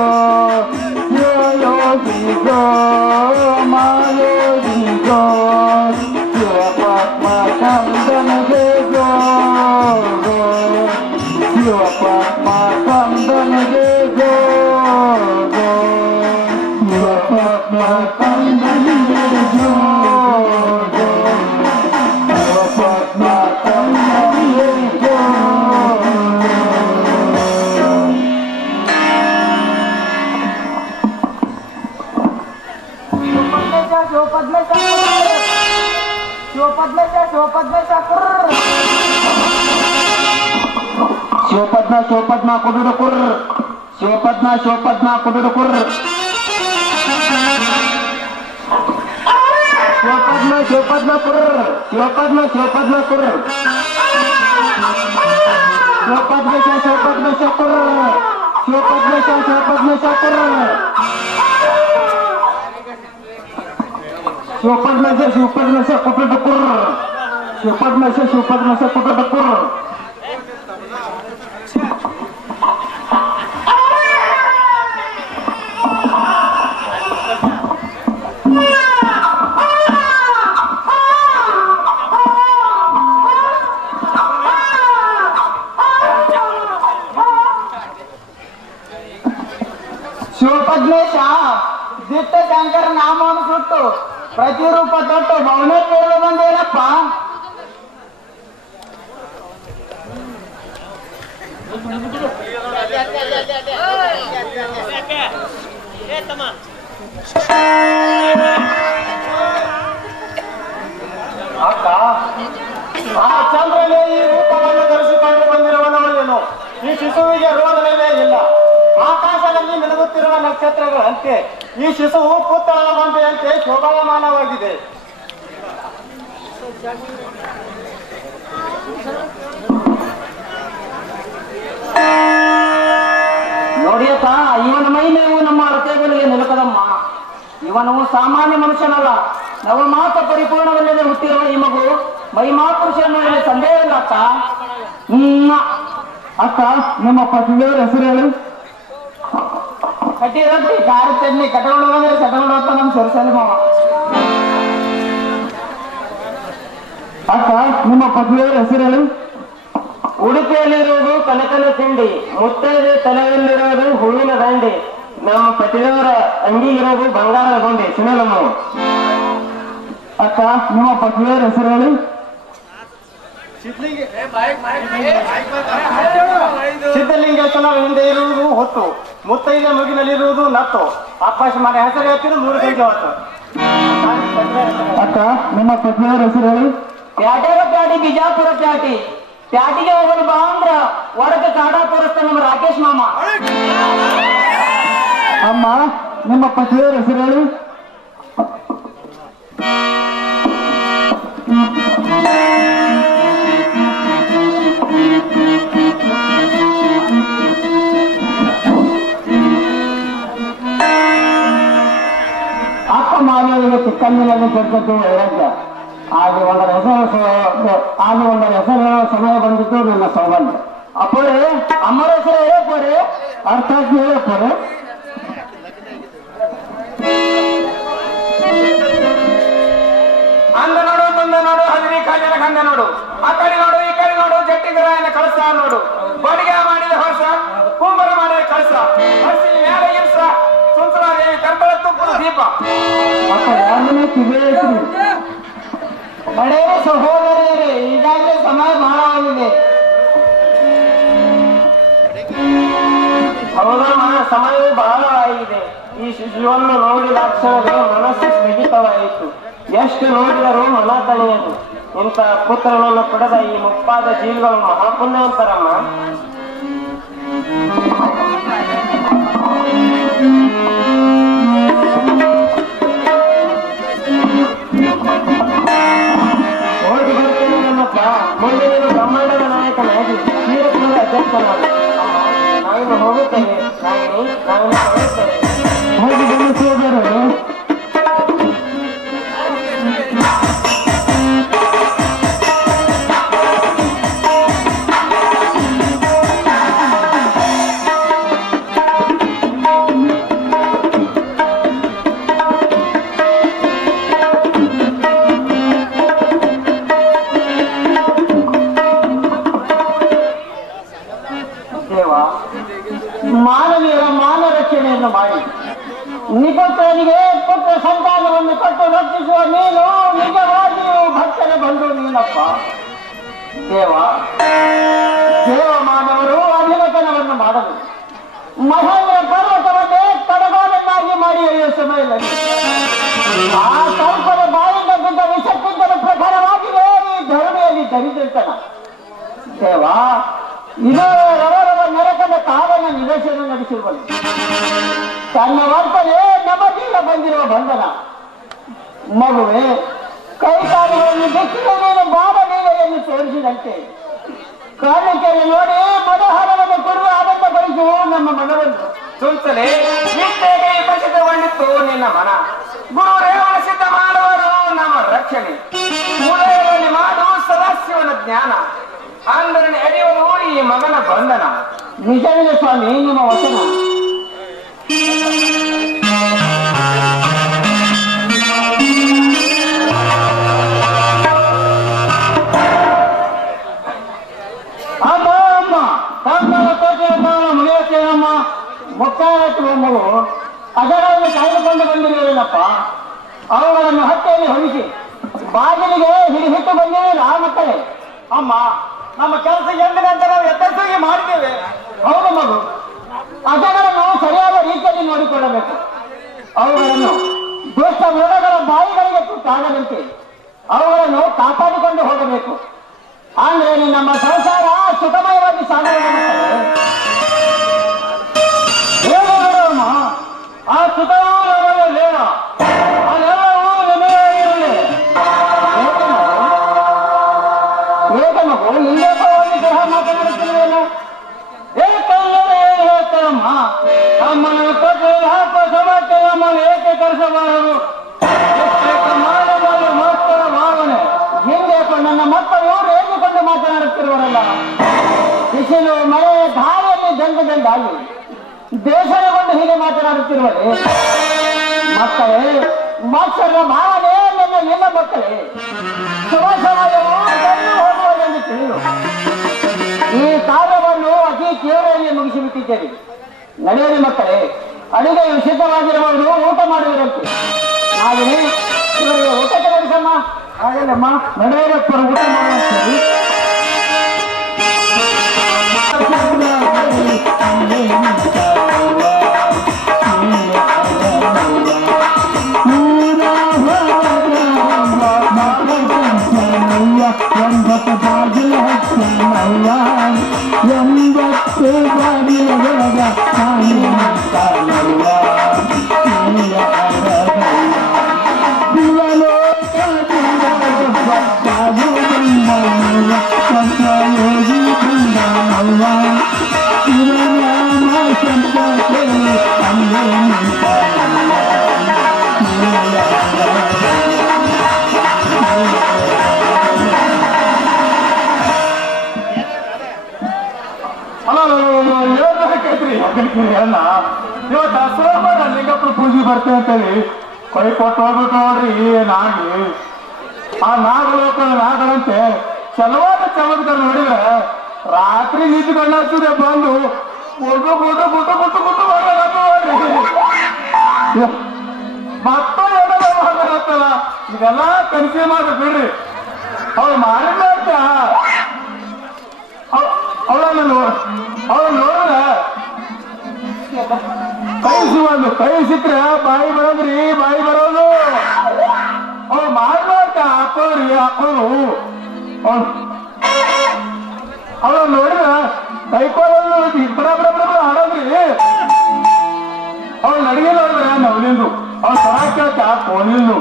ಯೋಗಿಗೋ ಮಾಯೋಗಿಗೋ ಶಿವಪದ್ಮ ಕಂದನಿಗೆ ಗೋ ಶಿವಪದ್ಮ ಕಂದನಿಗೆ ಗೋ ಶಿವಪದ್ಮ ಕಂದನಿಗೆ ಗೋ ಶಿವಪದ್ಮ ಕಂದನಿಗೆ ಗೋ ಶಿವಪದ್ಮ ಶಿವಪದ್ಮ ಕುಡುಡು ಕುರ್ ಶಿವಪದ್ಮ ಶಿವಪದ್ಮ ಕುಡುಡು ಕುರ್ ಶಿವಪದ್ಮ ಶಿವಪದ್ಮ ಕುರ್ ಶಿವಪದ್ಮ ಶಿವಪದ್ಮ ಕುರ್ ಶಿವಪದ್ಮ ಶಿವಪದ್ಮ ಶಕುರ್ ಶಿವಪದ್ಮ ಶಿವಪದ್ಮ ಶಕುರ್ ಶಿವಪದ್ಮ ಶಿವಪದ್ಮ ಕುಡುಡು ಕುರ್ ಶಿವಪದ್ಮ ಶಿವಪದ್ಮ ಕುಡುಡು ಕುರ್ ಶಿವಪದ್ಮೇಶ ದಿಟ್ಟ ಶಂಕರ ನಾಮವನ್ನು ಸುಟ್ಟು ಪ್ರತಿರೂಪ ತೊಟ್ಟು ಭವನ ಕೇಳಿ ಬಂದೇನಪ್ಪ. ಅಕ್ಕ ಆ ಚಂದ್ರನೇ ಈ ರೂಪವನ್ನು ಧರಿಸಿಕೊಂಡು ಬಂದಿರುವವನೇನು? ಈ ಶಿಶುವಿಗೆ ರೋಗವೇ ಇಲ್ಲ. ಆಕಾಶದಲ್ಲಿ ಮಿನುಗುತ್ತಿರುವ ನಕ್ಷತ್ರಗಳಂತೆ ಈ ಶಿಶುವು ಪುತ್ರನ ಗೊಂಬೆಯಂತೆ ಶೋಭಾಯಮಾನವಾಗಿದೆ. ನೋಡಿಯಪ್ಪ, ಇವನ ಮೈಮೇವು ನಮ್ಮ ಹೃದಯಗಳಿಗೆ ನಿಲುಕದಮ್ಮ. ಇವನು ಸಾಮಾನ್ಯ ಮನುಷ್ಯನಲ್ಲ. ನವಮಾಸ ಪರಿಪೂರ್ಣವಲ್ಲದೆ ಹುಟ್ಟಿರುವ ಈ ಮಗು ಮಹಿಮಾಪುರುಷನ ಸಂದೇಹ ಇಲ್ಲ ಅಕ್ಕ. ಅಕ್ಕ, ನಿಮ್ಮ ಪತಿದೇವರ ಹೆಸರು ಹೇಳಿ. ಕಟ್ಟಿ ರೊಟ್ಟಿ ಖಾರ ಚಟ್ನಿ ಕಟ್ಕೊಂಡು ಬಂದ್ರೆ ಕಟ್ಕೊಂಡು ಹೋಗ್ತಾ ನಮ್ ಸೊರಸಲಿ ಮಾವ. ಅಕ್ಕ, ನಿಮ್ಮ ಪತಿದೇವರ ಹೆಸರು ಹೇಳಿ. ಉಡುಪಿಯಲ್ಲಿರುವುದು ಕನಕನ ತಿಂಡಿ, ಮುತ್ತೈದೆ ತಲೆಯಲ್ಲಿರೋದು ಹೂವಿನ ದಂಡಿ, ನಮ್ಮ ಪತಿದೇವರ ಅಂಗಿಗಿರೋದು ಬಂಗಾರದ ಗೊಂಡೆ ಸುನಲಮ್ಮ. ಅಕ್ಕ, ನಿಮ್ಮ ಪತಿದೇವರ ಹೆಸರು ಹೇಳಿ. ಸಿದ್ಧಲಿಂಗೇಶ್ವರ ಹಿಂದೆ ಇರುವುದು ಹೊತ್ತು, ಮುತ್ತೈದೆ ಮುಗಿನಲ್ಲಿರುವುದು ನತ್ತು, ಆಕಾಶ ಮನೆ ಹೆಸರು ಹೇಳ್ತೀನಿ 3 ಕೈಗೆ ಹೊತ್ತು. ಅಕ್ಕ, ನಿಮ್ಮ ಪತ್ನಿಯವರ ಹೆಸರು ಹೇಳಿ. ಪ್ಯಾಟೆಗ ಪ್ಯಾಟಿ, ಬಿಜಾಪುರ ಪ್ಯಾಟಿ. ಪ್ಯಾಟಿಗೆ ಹೋಗಲು ಬಾ ಅಂದ್ರ ಹೊರಗೆ ಕಾಡ ತೋರಿಸ್ತಾನೆ ನಮ್ಮ ರಾಕೇಶ್ ಮಾಮ. ಅಮ್ಮ, ನಿಮ್ಮ ಪತ್ನಿಯವರ ಹೆಸರು ಹೇಳಿ. ಅಪ್ಪ ಮಾವಿಗೆ ಚಿಕ್ಕಂದಿನಲ್ಲಿ ಕೊಡ್ತದ್ದು ಹೇಳಕ್ಕೆ ಹಾಗೆ ಒಂದರ ಹೆಸರು ಸಮಯ ಬಂದಿತ್ತು ನನ್ನ ಸೌಭಾಗ್ಯ. ಅಪ್ಪರೇ, ಅಮ್ಮರ ಹೆಸರು ಹೇಳಪ್ಪರೆ, ಅರ್ಥಾತ್ ಹೇಳಪ್ಪರೆ. ಅಂದ ನೋಡು, ಮುಂದೆ ನೋಡು, ಹದಿರಿ ಕಾಲಿನ ಗಂಧ ನೋಡು, ಆ ಕಡೆ ನೋಡು, ಈ ಕಡೆ ನೋಡು, ಜಟ್ಟಿಗರಾಯನ ಕಳಸ ನೋಡು, ಬಡಿಗೆ ಮಾಡಿದ ಹೊಸ, ಕುಂಬರ ಮಾಡಿದ ಕಳಸ, ಹಸಿನ ಮೇಲೆ ಇರ್ಸ, ಸುಂದರಾದೇವಿ ಕಂಬಳ ತುಪ್ಪದ ದೀಪ. ಬಡೇ ಸಹೋದರಿಯರೇ, ಈಗಾಗಲೇ ಸಮಯ ಬಹಳವಾಗಿದೆ. ಹೌದಮ್ಮ, ಸಮಯವೂ ಬಹಳವಾಗಿದೆ. ಈ ಶಿಶುವನ್ನು ನೋಡಿದ ಕ್ಷಣವೇ ಮನಸ್ಸು ಸ್ಥಗಿತವಾಯಿತು. ಎಷ್ಟು ನೋಡಿದರೂ ಮನ ತಣಿಯದು. ಇಂಥ ಪುತ್ರನನ್ನು ಪಡೆದ ಈ ಮುಪ್ಪಾದ ಜೀವಿಗಳು ಮಹಾಪುಣ್ಯವಂತರಮ್ಮ. ಹೋಗಿ ಬರ್ತೇನೆ ನನ್ನಪ್ಪ. ಮುಂದೆ ನೀನು ಬ್ರಹ್ಮಾಂಡದ ನಾಯಕನಾಗಿ ಕ್ಷೀರಪುರದ ಅಧ್ಯಕ್ಷನಾದ. ನಾವಿನ್ನು ಹೋಗುತ್ತೇವೆ. ನಾವಿನ್ನು ಹೋಗುತ್ತೇವೆ. ಹೋಗಿ ಗಮನಿಸುವುದರು ಮಾನವೀಯರ ಮಾನ ರಕ್ಷಣೆಯನ್ನು ಮಾಡಿ ನಿಪುತ್ರನಿಗೆ ಪುತ್ರ ಸಂತಾನವನ್ನು ಕೊಟ್ಟು ರಕ್ಷಿಸುವ ನೀನು ನಿಜವಾಗಿಯೂ ಭಕ್ತರ ಬಂದು ನೀನಪ್ಪ. ದೇವ ಮಾನವರು ಅಭಿನತನವನ್ನು ಮಾಡಲು ಮಹೇಂದ್ರ ಪರ್ವತವನ್ನೇ ಕಡಗಾಲನ್ನಾಗಿ ಮಾಡಿ ಎಳೆಯುವ ಸಮಯದಲ್ಲಿ ಆ ಸರ್ಪದ ಬಾಯಿಂದ ಬಿದ್ದ ವಿಷಕ್ಕಿಂತಲೂ ಪ್ರಖರವಾಗಿದೆ ಈ ಧರಣಿಯಲ್ಲಿ ದರಿದ್ರತನ. ದೇವ, ಇದು ರವರವ ನರಕದ ಕಾರಣ ನಿದರ್ಶನ ನಡೆಸಿರುವುದು. ತನ್ನ ವರ್ತನೆ ನಮಗಿಲ್ಲ ಬಂದಿರುವ ಬಂಧನ. ಮಗುವೆ, ಕೈಕಾಲುಗಳನ್ನು ಬೆಕ್ಕಿನ ನೀನು ಬಾಡಲೀಲೆಯನ್ನು ತೋರಿಸಿದಂತೆ ಕಾಣಿಕೆಯನ್ನು ನೋಡಿ ಮನೋಹರವನ್ನು ಕೊಡುವ ಆನಂದಪಡಿಸುವ ನಮ್ಮ ಮನವನ್ನು ಸುಂಚಲೆ ನಿತ್ಯಗೆ ಪ್ರಸಿದ್ಧಗೊಂಡಿತ್ತು ನಿನ್ನ ಮನ. ಗುರು ರೇವಣ ಸಿದ್ಧ ಮಾಡುವರು ನಮ್ಮ ರಕ್ಷಣೆ. ಮೂಲೆಯಲ್ಲಿ ಮಾಡು ಸದಾಶಿವನ ಜ್ಞಾನ. ಅಂದರೆ ಎಡೆಯುವುದು ಈ ಮಗನ ಬಂಧನ. ನಿಜವಿದೆ ಸ್ವಾಮಿ ನಿಮ್ಮ ವಚನ. ಅಮ್ಮ ಅಮ್ಮ ತಮ್ಮನ ಕೋಟೆಯಮ್ಮ ಮುಗಿಯತ್ತೇನಮ್ಮ ಮುಕ್ತಾಯತ್ತು ಮಗು ಅದರಲ್ಲಿ ಕಾಯ್ದುಕೊಂಡು ಬಂದಿರುವುದಿಲ್ಲಪ್ಪ. ಅವುಗಳನ್ನು ಹತ್ಯೆಯಲ್ಲಿ ಹೊರಿಸಿ ಬಾಗಿಲಿಗೆ ಹಿಡಿಹಿಟ್ಟು ಬಂದಿರಲಿಲ್ಲ ಆ ಮಕ್ಕಳೇ. ಅಮ್ಮ, ನಮ್ಮ ಕೆಲಸ ಎಂದಿನಂತೆ ನಾವು ಯಥಾರ್ಥವಾಗಿ ಮಾಡಿದ್ದೇವೆ. ಹೌದು ಮಗು, ಅದಗಳನ್ನು ಸರಿಯಾದ ರೀತಿಯಲ್ಲಿ ನೋಡಿಕೊಳ್ಳಬೇಕು. ಅವುಗಳನ್ನು ದುಷ್ಟ ಮೃಗಗಳ ಬಾಯಿಗಳಿಗೆ ತುತ್ತಾಗದಂತೆ ಅವುಗಳನ್ನು ಕಾಪಾಡಿಕೊಂಡು ಹೋಗಬೇಕು. ಅಂದ್ರೆ ನಮ್ಮ ಸಂಸಾರ ಸುಖಮಯವಾಗಿ ಸಾಗುವುದು. ಹೇಳೋಣ ಆ ಸುಖವೂ ನಮಗಲ್ಲೇನ, ಅದೆಲ್ಲವೂ ನಮಗೆ ಇರಲಿ. ಏಕೆ ಮಗು ಇಲ್ಲೇ ಸಹ ಮಾತನಾಡುತ್ತಿರುವೇನು? ಏಕೆಂದರೆ ಏನು ಹೇಳ್ತಾರಮ್ಮ, ಅಮ್ಮನ ಕೊಟ್ಟು ಹಾಕ ಸಮಕ್ಕೆ ನಮ್ಮನ್ನು ಏಕೆ ಕರೆಸಬಾರದು? ಮಾಡಬಾರದು ಮಕ್ಕಳ ಭಾವನೆ ಹಿಂದೆ ನನ್ನ ಮಕ್ಕಳು ರೇಗಿಕೊಂಡು ಮಾತನಾಡುತ್ತಿರುವರಲ್ಲ. ಬಿಸಿಲು ಮಳೆ ಧಾರೆಯಲ್ಲಿ ದಂಡಾಗಿ ದೇಶವನ್ನು ಹೀಗೆ ಮಾತನಾಡುತ್ತಿರುವರೆ ಮಕ್ಕಳೇ, ಮಕ್ಕಳ ಭಾವನೆ ನಿನ್ನ ಮಕ್ಕಳೇ ಶುಭ ಸಮಾಜವು ಹೋಗುವುದೆಂದು ತಿಳಿದು ಈ ಕಾರ್ಯವನ್ನು ಅತಿ ತೀವ್ರವಾಗಿ ಮುಗಿಸಿಬಿಟ್ಟಿದ್ದೇವೆ. ನಡೆಯಲಿ ಮಕ್ಕಳೇ, ಅಡುಗೆಯು ಸಿದ್ಧವಾಗಿರುವವರು ಊಟ ಮಾಡುವುದಂತೆ. ಹಾಗೆಯೇ ಇವರಿಗೆ ಊಟ ತಗೊಳಿಸಮ್ಮ. ಹಾಗಲ್ಲಮ್ಮ, ನಡೆಯಲಪ್ಪ ಊಟ ಮಾಡುವಂತೆ. ಅಲ್ಲ, ಇವತ್ತು ಸೋಮವಾರ ಲಿಂಗಪ್ಪನ ಪೂಜೆ ಬರ್ತೇವೆ ಅಂತೇಳಿ ಕೈ ಕೊಟ್ಟು ಹೋಗ್ಬಿಟ್ಟು ನೋಡ್ರಿ ನಾಗಿ. ಆ ನಾಗಲೋಕದ ನಾಗರಂತೆ ಕೆಲವಾದ ಚಮತ್ಕಾರ ನೋಡಿದ್ರೆ ರಾತ್ರಿ ನಿಂತ್ಕೊಂಡು ಹತ್ತಿದೆ ಬಂದು ಗುಡ್ಡು ಗುಡ್ಡು ಗುಡ್ಡು ಗುಡ್ಡು ಗುಡ್ಡು ಮತ್ತೆ ಮಾಡತ್ತಲ್ಲ. ಇದೆಲ್ಲ ಕನ್ಸಿ ಮಾಡಿ ಬಿಡ್ರಿ. ಅವ್ರು ಮಾಡಿಲ್ಲ ಅಂತ ಅವಳನ್ನು ನೋಡಿದ್ರೆ ಕೈ ಸಿಕ್ಕ್ರೆ ಬಾಯಿ ಬರೋದ್ರಿ ಬಾಯಿ ಬರೋದು ಅವ್ರು ಮಾಡ್ಬೇಕ ಹಾಕೋರಿ ಹಾಕೋರು ಅವ್ರ ನೋಡಿದ್ರ ಬೈಕೋಲ್ಲ ಹಾಡೋದ್ರಿ ಅವ್ಳು ನಡಿಗೆ ನೋಡಿದ್ರ ನವಲಿಂದು ಅವ್ಳ ಸ್ವರ ಕೇಳ್ತ ಕೋಲಿಂದು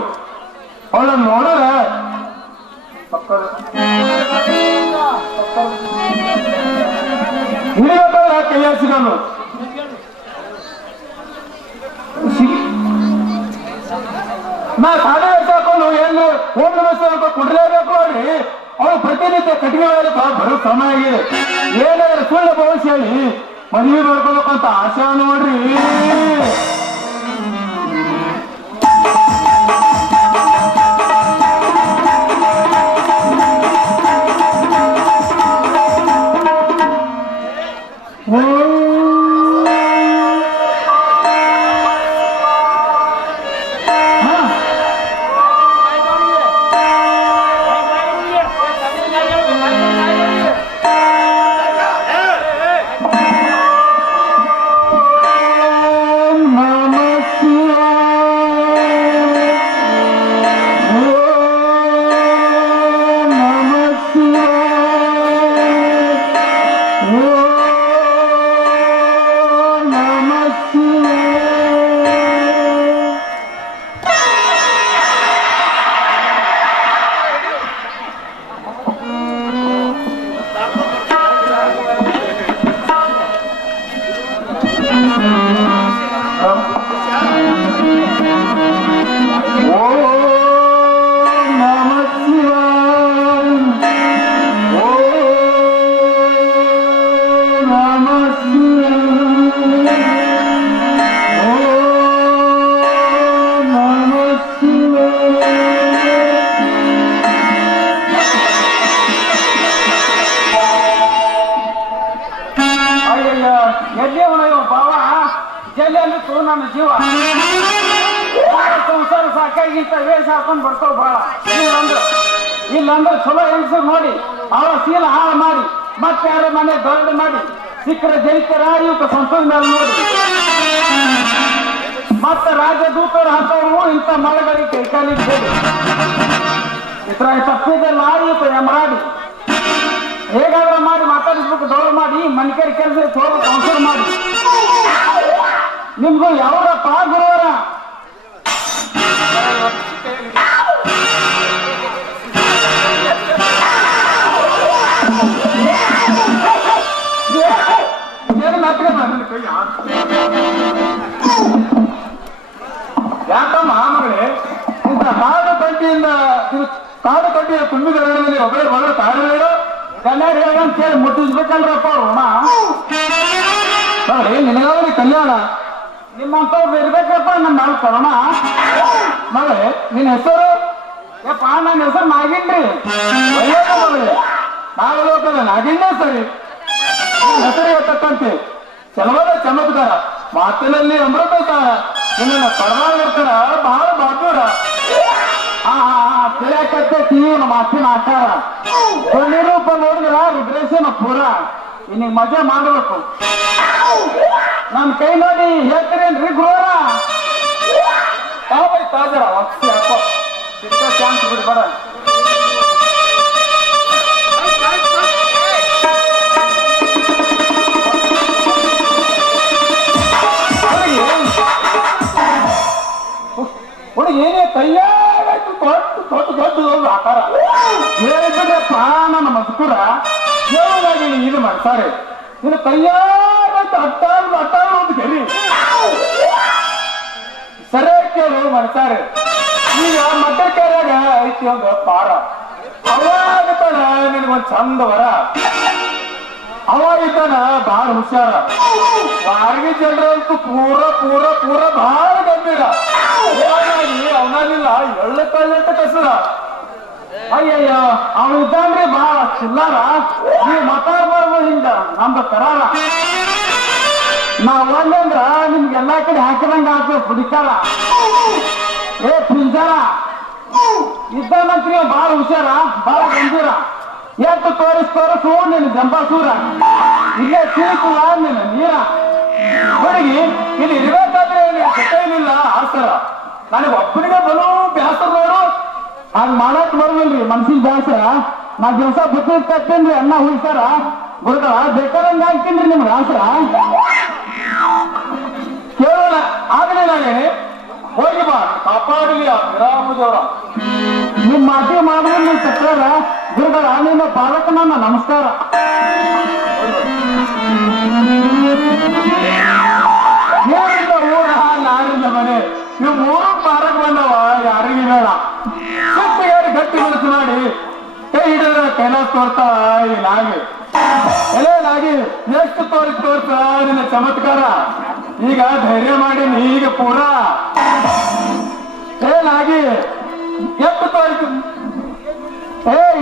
ಅವಳ ನೋಡಿದ್ರ ಹಿಡಿಯಬೇಕಾದ್ರೆ ಕೈಯ ಸಿಗಲ್ಲ ನಾ ಸಾಡೆ ವರ್ಷ ಹಾಕೊಂಡು ಏನು ಓಂ ನಮಸ್ತೆ ಕುಡ್ಲೇಬೇಕು ನೋಡ್ರಿ ಅವಳು ಪ್ರತಿನಿತ್ಯ ಕಟ್ಟಿಗೆ ಮಾಡಲಿಕ್ಕೆ ಬರೋ ಕ್ರಮ ಆಗಿದೆ ಏನಾದ್ರೆ ಸುಳ್ಳು ಭವಿಷ್ಯ ಹೇಳಿ ಮದುವೆ ಮಾಡ್ಕೋಬೇಕು ಅಂತ ಆಶಾ ನೋಡ್ರಿ ನನ್ನ ಜೀವ ಸಂಸಾರ ಸಾಕಾಗಿಂತ ವೇಷ ಹಾಕೊಂಡ್ ಬರ್ತಾವ ಬಾಳ ಇಲ್ಲಂದ್ರೆ ಚಲೋ ಹೆಂಗಸರು ನೋಡಿ ಅವರ ಶೀಲ ಹಾಳು ಮಾಡಿ ಮತ್ತೆ ಯಾರ ಮನೆ ದೊಡ್ಡ ಮಾಡಿ ಸಿಕ್ಕರ ಜೈತರ ಇವಕ್ಕೆ ಸಂಸದ ಮೇಲೆ ನೋಡಿ ಮತ್ತೆ ರಾಜದೂತರು ಹಾಕವು ಇಂಥ ಮಳೆಗಳಿಗೆ ಕೈಕಾಲಿಗೆ ಇದ್ರಾಗ ತಪ್ಪಿದೆಲ್ಲ ಇವತ್ತು ಮಾಡಿ ಹೇಗಾದ್ರೂ ಮಾಡಿ ಮಾತಾಡಿಸ್ಬೇಕು ದೌಡ ಮಾಡಿ ಮನಿಕೇರಿ ಕೆಲಸ ಹೋಗ್ಬೇಕು ಸಂಸಾರ ಮಾಡಿ ನಿಮ್ಗೂ ಯಾವರಪ್ಪ ಗುರುವರ ಯಾಕಮ್ಮ ಮಗಳೇ ಇಂಥ ಕಾಡು ಕಂಟಿಯಿಂದ ಕಾಡು ಕಂಟಿಯ ತುಂಬಿದ ಒಬ್ಬರೇ ಒಬ್ಬರು ಕಾಡು ಹೇಳು ಕಲ್ಯಾಣ ಹೇಳಂತ ಹೇಳಿ ಮುಟ್ಟಿಸ್ಬೇಕಲ್ರಪ್ಪ ಋಣ ನೋಡಿ ನಿನಗಾವಲಿ ಕಲ್ಯಾಣ ನಿಮ್ಮಂತವ್ರು ಇರ್ಬೇಕಪ್ಪ ನಮ್ಮ ನಾವು ಕರೋಣ ಮಗಳೇ ನಿನ್ನ ಹೆಸರು ಯಪ್ಪ ನನ್ನ ಹೆಸರು ನಾಗಿನ್ರಿ ಮಗಳೇ ನಾಗಲೋಕದ ನಾಗಿನ್ನೇ ಸರಿ ಹೆಸರಿಗೆ ತಕ್ಕಂತೆ ಕೆಲವರ ಚಮತ್ಕಾರ ಮಾತಿನಲ್ಲಿ ಅಮೃತ ಸಾರ ನಿನ್ನ ಪರವಾಗಿರ್ತಾರ ಬಹಳ ಬಾದೂರ ತಿಳಿಯಕತ್ತೈತಿ ನಮ್ಮ ಮಾತಿನ ಆಕಾರ ರೂಪ ನೋಡಿದ್ರ ರುದ್ರೇಶನ ಪೂರ ಇನ್ನೀಗ ಮಜಾ ಮಾಡಬೇಕು ನನ್ ಕೈ ನೋಡಿ ಹೇಳ್ತೀರೇನ್ರಿ ಗುರುವರ ತಾಜರ ವಕ್ಸಿ ಹಾಕೋ ಸಿಕ್ಕ ಚಾನ್ಸ್ ಬಿಡ್ಬೇಡ ಹುಡುಗಿ ಏನೇ ಕೈಯಾಗಾಯ್ತು ದೊಡ್ಡ ಆಕಾರ ಹೇಳಿಬಿಡ್ರಪ್ಪ ನನ್ನ ಮಜಕೂರ ಹೇಳೋದಾಗಿ ಇದು ಮಾಡ್ತಾರೆ ಇನ್ನು ಕೈಯಾಗಾಯ್ತು ಅಟ್ಟಾರು ಅಂತ ಹೇಳಿ ಸರಿಯಾಗಿ ಕೇಳು ಮಾಡ್ತಾರೆ ಈಗ ಮಟ್ಟ ಕೆರೆಯಾಗ ಐತಿ ಒಂದು ಪಾರ ಅವಾಗತಾನ ನಿನಗೊಂದ್ ಚಂದ ವರ ಅವಾಗಿದ್ದಾನ ಬಹಳ ಹುಷಾರ ವಾರ್ಗಿ ಜನರಂತೂ ಪೂರ ಬಹಳ ಗಂಭೀರ ಅವನಾಗಿಲ್ಲ ಎಳ್ಳ ಕಳ್ಳಂತ ಕಸರ ಅಯ್ಯಯ್ಯ ಅವನು ಇದ್ದಾನ್ರಿ ಬಹಳ ಚಿಲ್ಲಾರ ನೀವು ಮಾತಾಡ್ಬಾರ್ದು ಹಿಂಗ ನಮ್ದು ಕರಾರ ನಾವ್ ಒಂದಂದ್ರ ನಿಮ್ಗೆ ಎಲ್ಲಾ ಕಡೆ ಹಾಕಿದಂಗ ಹಾಕ್ಬೇಕು ಹುಡುಕಾರ ಏ ಪಿಂಜಾರ ಇದ್ದಾನಂತ್ರಿ ಬಹಳ ಹುಷಾರ ಬಹಳ ಗಂಭೀರ ಎಷ್ಟು ತೋರಿಸು ನೀನು ಜಂಬಾಸೂರ ಇಲ್ಲೇ ಚೀಕುವ ನೀನು ನೀರ ಹುಡುಗಿ ಇಲ್ಲಿ ಇರ್ಬೇಕಾದ್ರೆ ಏನಿಲ್ಲ ಆಸರ ನನಗೆ ಒಬ್ಬನಿಗೆ ಬಲು ಬ್ಯಾಸರ ನೋಡು. ಹಾಗೆ ಮಾಡಕ್ ಬರೋದಿಲ್ರಿ ಮನ್ಸಿಗೆ ಬ್ಯಾಸರ. ನಾ ದಿವಸ ಬುತ್ತಿ ಕಟ್ಟೇನ್ರಿ ಅನ್ನ ಹುಯ್ತಾರ ಗುರುಗಳ ಬೇಕಾದಂಗ ಹಾಕ್ತೀನ್ರಿ ನಿಮ್ಗೆ ಆಸರ. ಕೇಳೋಣ ಆಗಲೇ ನಾನೇ ಹೋಗಿ ಬಾ ಕಾಪಾಡಲಿ ಆ ವಿರಾಮದೇವರ. ನಿಮ್ ಮಾತಿ ಮಾಡಿದ್ರೆ ನೀವು ತಕ್ರಾರ ಗುರುಗಳ ನಿಮ್ಮ ಪಾಲಕ ನನ್ನ ನಮಸ್ಕಾರ. ಏನಿಲ್ಲ ಊರ ನಾಡಿನ ಮನೆ ಇವು ಮೂರು ಮಾರಕ್ ಬಂದವ ಯಾರಿಗೂ ಬೇಡ. ಗಟ್ಟಿಗಾರಿ ಗಟ್ಟಿ ಮನಸ್ಸು ಮಾಡಿ ಕೈ ಹಿಡಿದ್ರೆ ಕೈಲಾಸ ತೋರ್ತಾವ ಈ ನಾಗಿ. ಎಲೆ ನಾಗಿ ಎಷ್ಟು ತೋರ್ಸ ನಿನ್ನ ಚಮತ್ಕಾರ. ಈಗ ಧೈರ್ಯ ಮಾಡಿ ಈಗ ಪೂರ ಏನಾಗಿ ಎಷ್ಟು ತೋರಿಸು.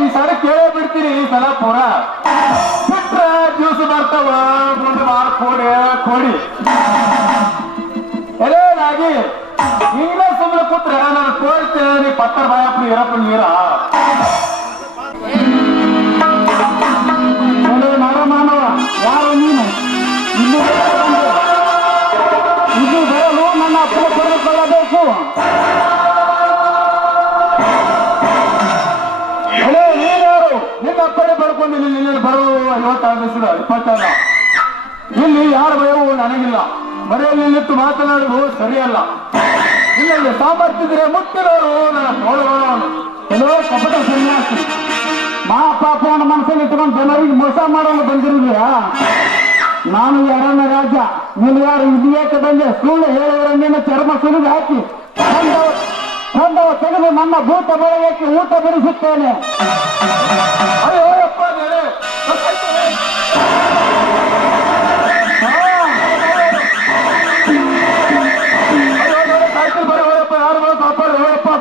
ಈ ಸಲ ಕೇಳೇ ಬಿಡ್ತೀರಿ ಈ ಸಲ ಪೂರ ಬಿಟ್ರ ದಿವಸ ಬರ್ತಾವ ಮುಂದೆ ಮಾರ ಕೋಡಿ ಎಲೇನಾಗಿ ಈಗಲೇ ಸುಮ್ಮನೆ ಕೂತ್ರೆ ನಾನು ತೋರಿಸ್ತೇನೆ ಪತ್ತರ ಬಾಯಪ್ಪ ಇರಪ್ಪ ನೀರ ನರಮಾನವ ಯಾರು ನೀನು ಇದು ಬರಲು ನನ್ನ ಅಪ್ಪನ ಪಡೆದುಕೊಳ್ಳಬೇಕು. ನೀನ್ಯಾರು ನಿನ್ನ ಅಪ್ಪನೇ ಬರ್ಕೊಂಡಿಲ್ಲ. ನಿನ್ನ ಬರುವ 56 ಇಲ್ಲಿ ಯಾರ ಭಯವೂ ನನಗಿಲ್ಲ. ಮರೆಯಲ್ಲಿ ನಿಂತು ಮಾತನಾಡುವುದು ಸರಿಯಲ್ಲ. ಇಲ್ಲಲ್ಲಿ ಸಾಮರ್ಥ್ಯದ್ರೆ ಮುಟ್ಟಿರೋರು ನನ್ನ ತೋಳುಗಳು. ಕೆಲವು ಕಪಟ ಸನ್ಯಾಸಿ ಮಹಾಪಾಪವನ್ನು ಮನಸ್ಸಲ್ಲಿ ಇಟ್ಕೊಂಡು ಜನರಿಗೆ ಮೋಸ ಮಾಡಲು ಬಂದಿರುವುದಿಲ್ಲ. ನಾನು ಎರಡನೇ ರಾಜ್ಯ ನೀನು ಯಾರು ಇದಕ್ಕೆ ಬಂದೆ ಸುಳ್ಳು ಹೇಳಿದರನ್ನೇನು ಚರ್ಮ ಸುಲಿದು ಹಾಕಿ ತಂದವ ತೆಗೆದು ನನ್ನ ಭೂತ ಬೆಳಗಕ್ಕೆ ಊಟ ಬಡಿಸುತ್ತೇನೆ. ಅಯ್ಯೋಯಪ್ಪ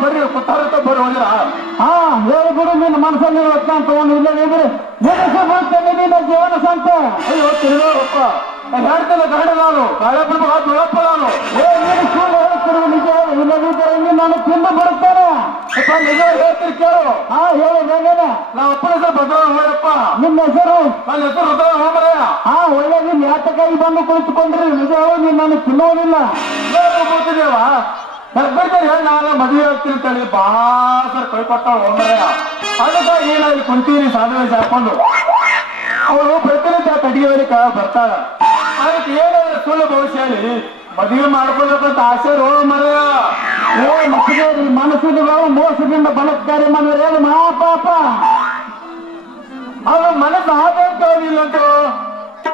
ಬರ್ರಿ ಕುತ್ತಾರತ್ತ ಬರ್ರಿ ಹೋಗಿರ. ಹೇಳಿಬಿಡು ನಿನ್ನ ಮನಸ್ಸಲ್ಲಿ ಅಂತ ಇಲ್ಲದಿದ್ರೆ ನಿನಗೆ ಬರ್ತೇನೆ ನಿನ್ನ ಜೀವನ ಸಂತೆ. ಅಯ್ಯೋ ತಿರುಗಪ್ಪ ಹೇಳ್ತೇನೆ ಗಂಡ ನಾನು ಕಾಳಪ್ಪನ ನೋಡಪ್ಪ ನಾನು. ನೀನು ಸುಳ್ಳು ಹೇಳುತ್ತಿರುವ ನಿಜ ಇಲ್ಲದಿದ್ದರೆ ಇಲ್ಲಿ ನಾನು ತಿಂದು ಬರುತ್ತೇನೆ. ನಿಜ ಹೇಳ್ತೀರಿ ಕೇಳು. ಹೇಳಿ ಬೇಗನೆ. ನಮ್ಮ ಅಪ್ಪನ ಹೆಸರು ಬಸವರಾಜ ಹೋಯಪ್ಪ. ನಿಮ್ಮ ಹೆಸರು? ನನ್ನ ಹೆಸರು ರುದ್ರರಾಜ ಹೋಮರಯ್ಯ. ಒಳ್ಳೆದು ನ್ಯಾತಕ್ಕಾಗಿ ಬಂದು ಕುಳಿತುಕೊಂಡ್ರಿ ನಿಜ ಹೇಳಿ ನಾನು ತಿನ್ನುವುದಿಲ್ಲ. ಕೂತಿದ್ದೇವ ಹೇಳಿ ನಾನು ಮದುವೆ ಆಗ್ತೀನಿ ತಳಿ ಬಾಸರ್ ಕೈಪಟ್ಟ ಹೋಮರಯ್ಯ. ಅದಕ್ಕಾಗಿ ನಾನು ಕುಂತೀನಿ ಸಾಧನೆ ಹಾಕೊಂಡು ಅವಳು ಪ್ರತಿನಿತ್ಯ ಕಟ್ಟಿಗೆ ಬರ್ತಾಳ. ಅದಕ್ಕೆ ಏನಾದ್ರೆ ಸುಳ್ಳು ಭವಿಷ್ಯ ಹೇಳಿ ಮದುವೆ ಮಾಡ್ಕೊಳ್ಬೇಕಂತ ಆಸೆ ಹೋಮರಯ್ಯ. ಮಕ್ಕಳು ಮನಸ್ಸಿನ ಮೋಸದಿಂದ ಬಲತ್ಕಾರಿ ಮಾಡಿದ್ರೆ ಮಹಾಪಾಪ. ಅವಳ ಮನಸ್ಸು ಆದಂತವರಿಲ್ಲ ಅಂತ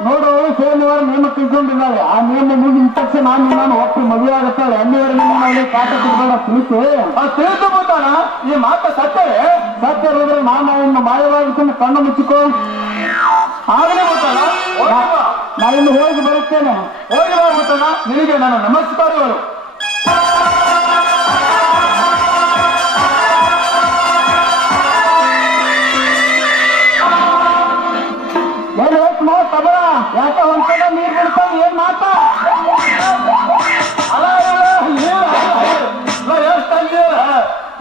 ನೋಡು ಸೋಮವಾರ ನೇಮ ತಿಳ್ಕೊಂಡಿದ್ದಾಳೆ. ಆ ನೇಮ ಮುಗಿದ ತಕ್ಷಣ ನಾನು ಒಪ್ಪಿ ಮದುವೆ ಆಗುತ್ತಾಳೆ. ಅಲ್ಲಿವರೆಗೆ ಕಾಟ ತಿಳ್ಬೇಡ ತಿಳಿಸಿ ತಿಳಿದು ಬಿಟ್ಟಾನ. ಈ ಮಾತ ಸತ್ಯವೇ? ಸತ್ಯ ಹೋದ್ರೆ ನಾನು ಇನ್ನು ಮಾಯವಾಗುತ್ತೇನೆ. ಕಣ್ಣು ಮುಚ್ಚಿಕೋ. ಆಗಲೇ ಬಿಟ್ಟಾನ. ನಾನಿನ್ನು ಹೋಗಿ ಬರುತ್ತೇನೆ. ಹೋಗಿ ಬರ್ಬಿಟ್ಟಾನ. ನಿನಗೆ ನಾನು ನಮಸ್ಕಾರಗಳು. ಏನ್ ಹೇಳ್ತು ಮೋ ತಬಲ ಯಾಕೆ ಒಂದ್ಸಲ ನೀರ್ ಬಿಡ್ತಾನೆ ಏನ್ ಮಾತಾ? ಅಲ್ಲ ಎಷ್ಟು ಅಂದಿರ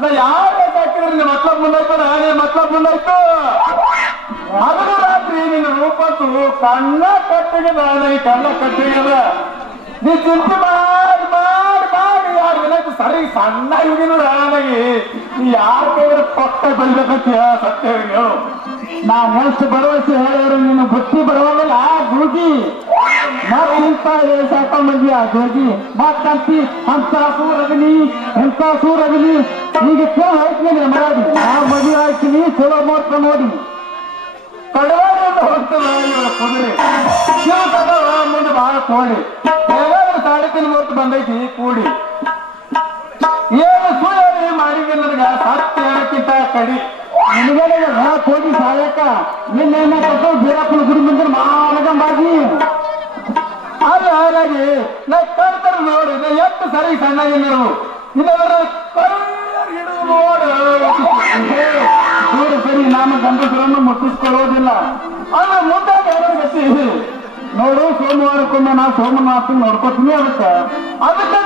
ನಾ ಯಾರು ಹಾಕಿದ್ರೆ ಮತ್ಲಬ್ ಮುಂದಾಯ್ತು. ನಾನೇ ಮತ್ಲಬ್ ಮುಂದಾಯ್ತು. ಹಗಲು ರಾತ್ರಿ ನಿನ್ನ ರೂಪತ್ತು ಕಣ್ಣ ಕಟ್ಟಿಗೆ ನನಗೆ ಕಣ್ಣ ಕಟ್ಟಿಗೆ ನೀ ಚಿಂತೆ ಮಾಡಿ ಮಾಡಿ ಮಾಡಿ ಯಾರು ಏನಾಯ್ತು ಸರಿ ಸಣ್ಣ ಹುಡುಗಿನ ನನಗೆ ನೀ ಯಾರ ಕೈಯಲ್ಲಿ ಪಕ್ಕ ಬೆಳಿಬೇಕಂತ ಸತ್ಯ ಹೇಳು. ನಾನು ಎಷ್ಟು ಭರವಸೆ ಹೇಳಿದ್ರು ನೀನು ಬುತ್ತಿ ಬರೋದಿಲ್ಲ ಗೋಗಿ. ಮತ್ತಿಂತ ಸಾಕೊಂಡ್ಬಂದಿಯ ಗೋಗಿ ಮತ್ತಂತಿ ಅಂತ ಸೂರಗಲಿ ಎಂತ ಸೂರಗಲಿ ಈಗ ಚಲೋ ಹಾಕ್ತೀನಿ ಮಾಡಿ ನಾ ಮದುವೆ ಹಾಕ್ತೀನಿ. ಚಲೋ ಮುಹೂರ್ತ ನೋಡಿ ಕಡವಾಡ ಹೋಗ್ತದ ಇವರ ಕುದುರೆ ಮುಂದೆ ಬಹಳ ಕೋಡಿ ಎಲ್ಲಾದ್ರೂ 3.5 ಮುಹೂರ್ತ ಬಂದೈತಿ ಕೂಡಿ. ಏನು ಸುಳ್ಳು ಮಾಡಿದ್ರೆ ನನಗ ಸತ್ಯ ಏನಕ್ಕಿಂತ ಕಡಿ ನಿನಗೆ ಕೋಟಿ ಸಹಾಯಕ ನಿನ್ನೆ ಕೊಟ್ಟು ಬೀರಪ್ಪನ ಗುಡಿ ಮುಂದೆ ಮಾನಗಂಬಾಗಿ ಅಲ್ಲ ಹಾಗಾಗಿ ನಾ ಕಳ್ತಾರ ನೋಡಿ ನಾ ಎಷ್ಟು ಸರಿ ಸಣ್ಣಗಿರು ಇನ್ನೊಂದು ಹಿಡಿದು ನೋಡು ನೋಡು ಸರಿ ನಾನು ಗಂಡಸರನ್ನು ಮುಟ್ಟಿಸ್ಕೊಳ್ಳೋದಿಲ್ಲ. ಆದ್ರೆ ಮುಂದೆ ಗತಿ ನೋಡು ಸೋಮವಾರಕ್ಕೊಮ್ಮೆ ನಾ ಸೋಮನಾಥನ್ ನೋಡ್ಕೊತೀನಿ. ಅದಕ್ಕೆ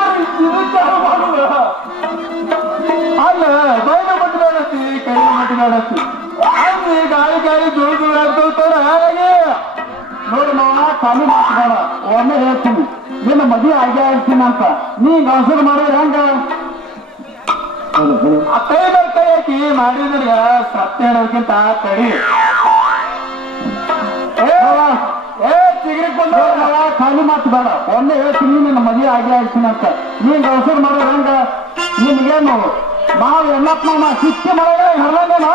ವಿಚಾರ ಮಾಡುವ ಅಲ್ಲ ಬೈನ ಮಟ್ಟದಾಡತ್ತಿ ಕೈ ಮಟ್ಟದಾಡತ್ತಿ ಅಲ್ಲಿ ಗಾಳಿ ಗಾಳಿ ದುಡ್ಡು ಆಗ್ತಾರ ಹಾಗಾಗಿ ನೋಡು ಮಾವ ಖಾಲಿ ಮಾತನಾಡ ಒಮ್ಮೆ ಹೇಳ್ತೀನಿ. ನಿನ್ನ ಮದುವೆ ಆಗೇ ಆಗ್ತೀನಿ ಅಂತ ನೀ ಅವಸರ ಮಾಡೋದು ಹೆಂಗ ಆ ಕೈ ಮೇಲೆ ಕೈ ಹಾಕಿ ಮಾಡಿದ್ರಿಗೆ ಸತ್ಯ ಹೇಳೋದಕ್ಕಿಂತ ಕಡಿ ಖಾಲಿ ಮಾತು ಬೇಡ ಒಳ್ಳೆ ಹೇಳ್ತೀನಿ ನಿನ್ನ ಮದುವೆ ಆಗೇ ಆಗ್ತೀನಿ ಅಂತ ನೀನ್ ಅವಸರ ಮಾಡೋದು ಹೆಂಗ ನಿನ್ಗೇನು ನಾವು ಎಲ್ಲಪ್ಪ ನಾವು ಶಿಕ್ಷೆ ಮಾಡೋದೇ ಹರಲೇನಾ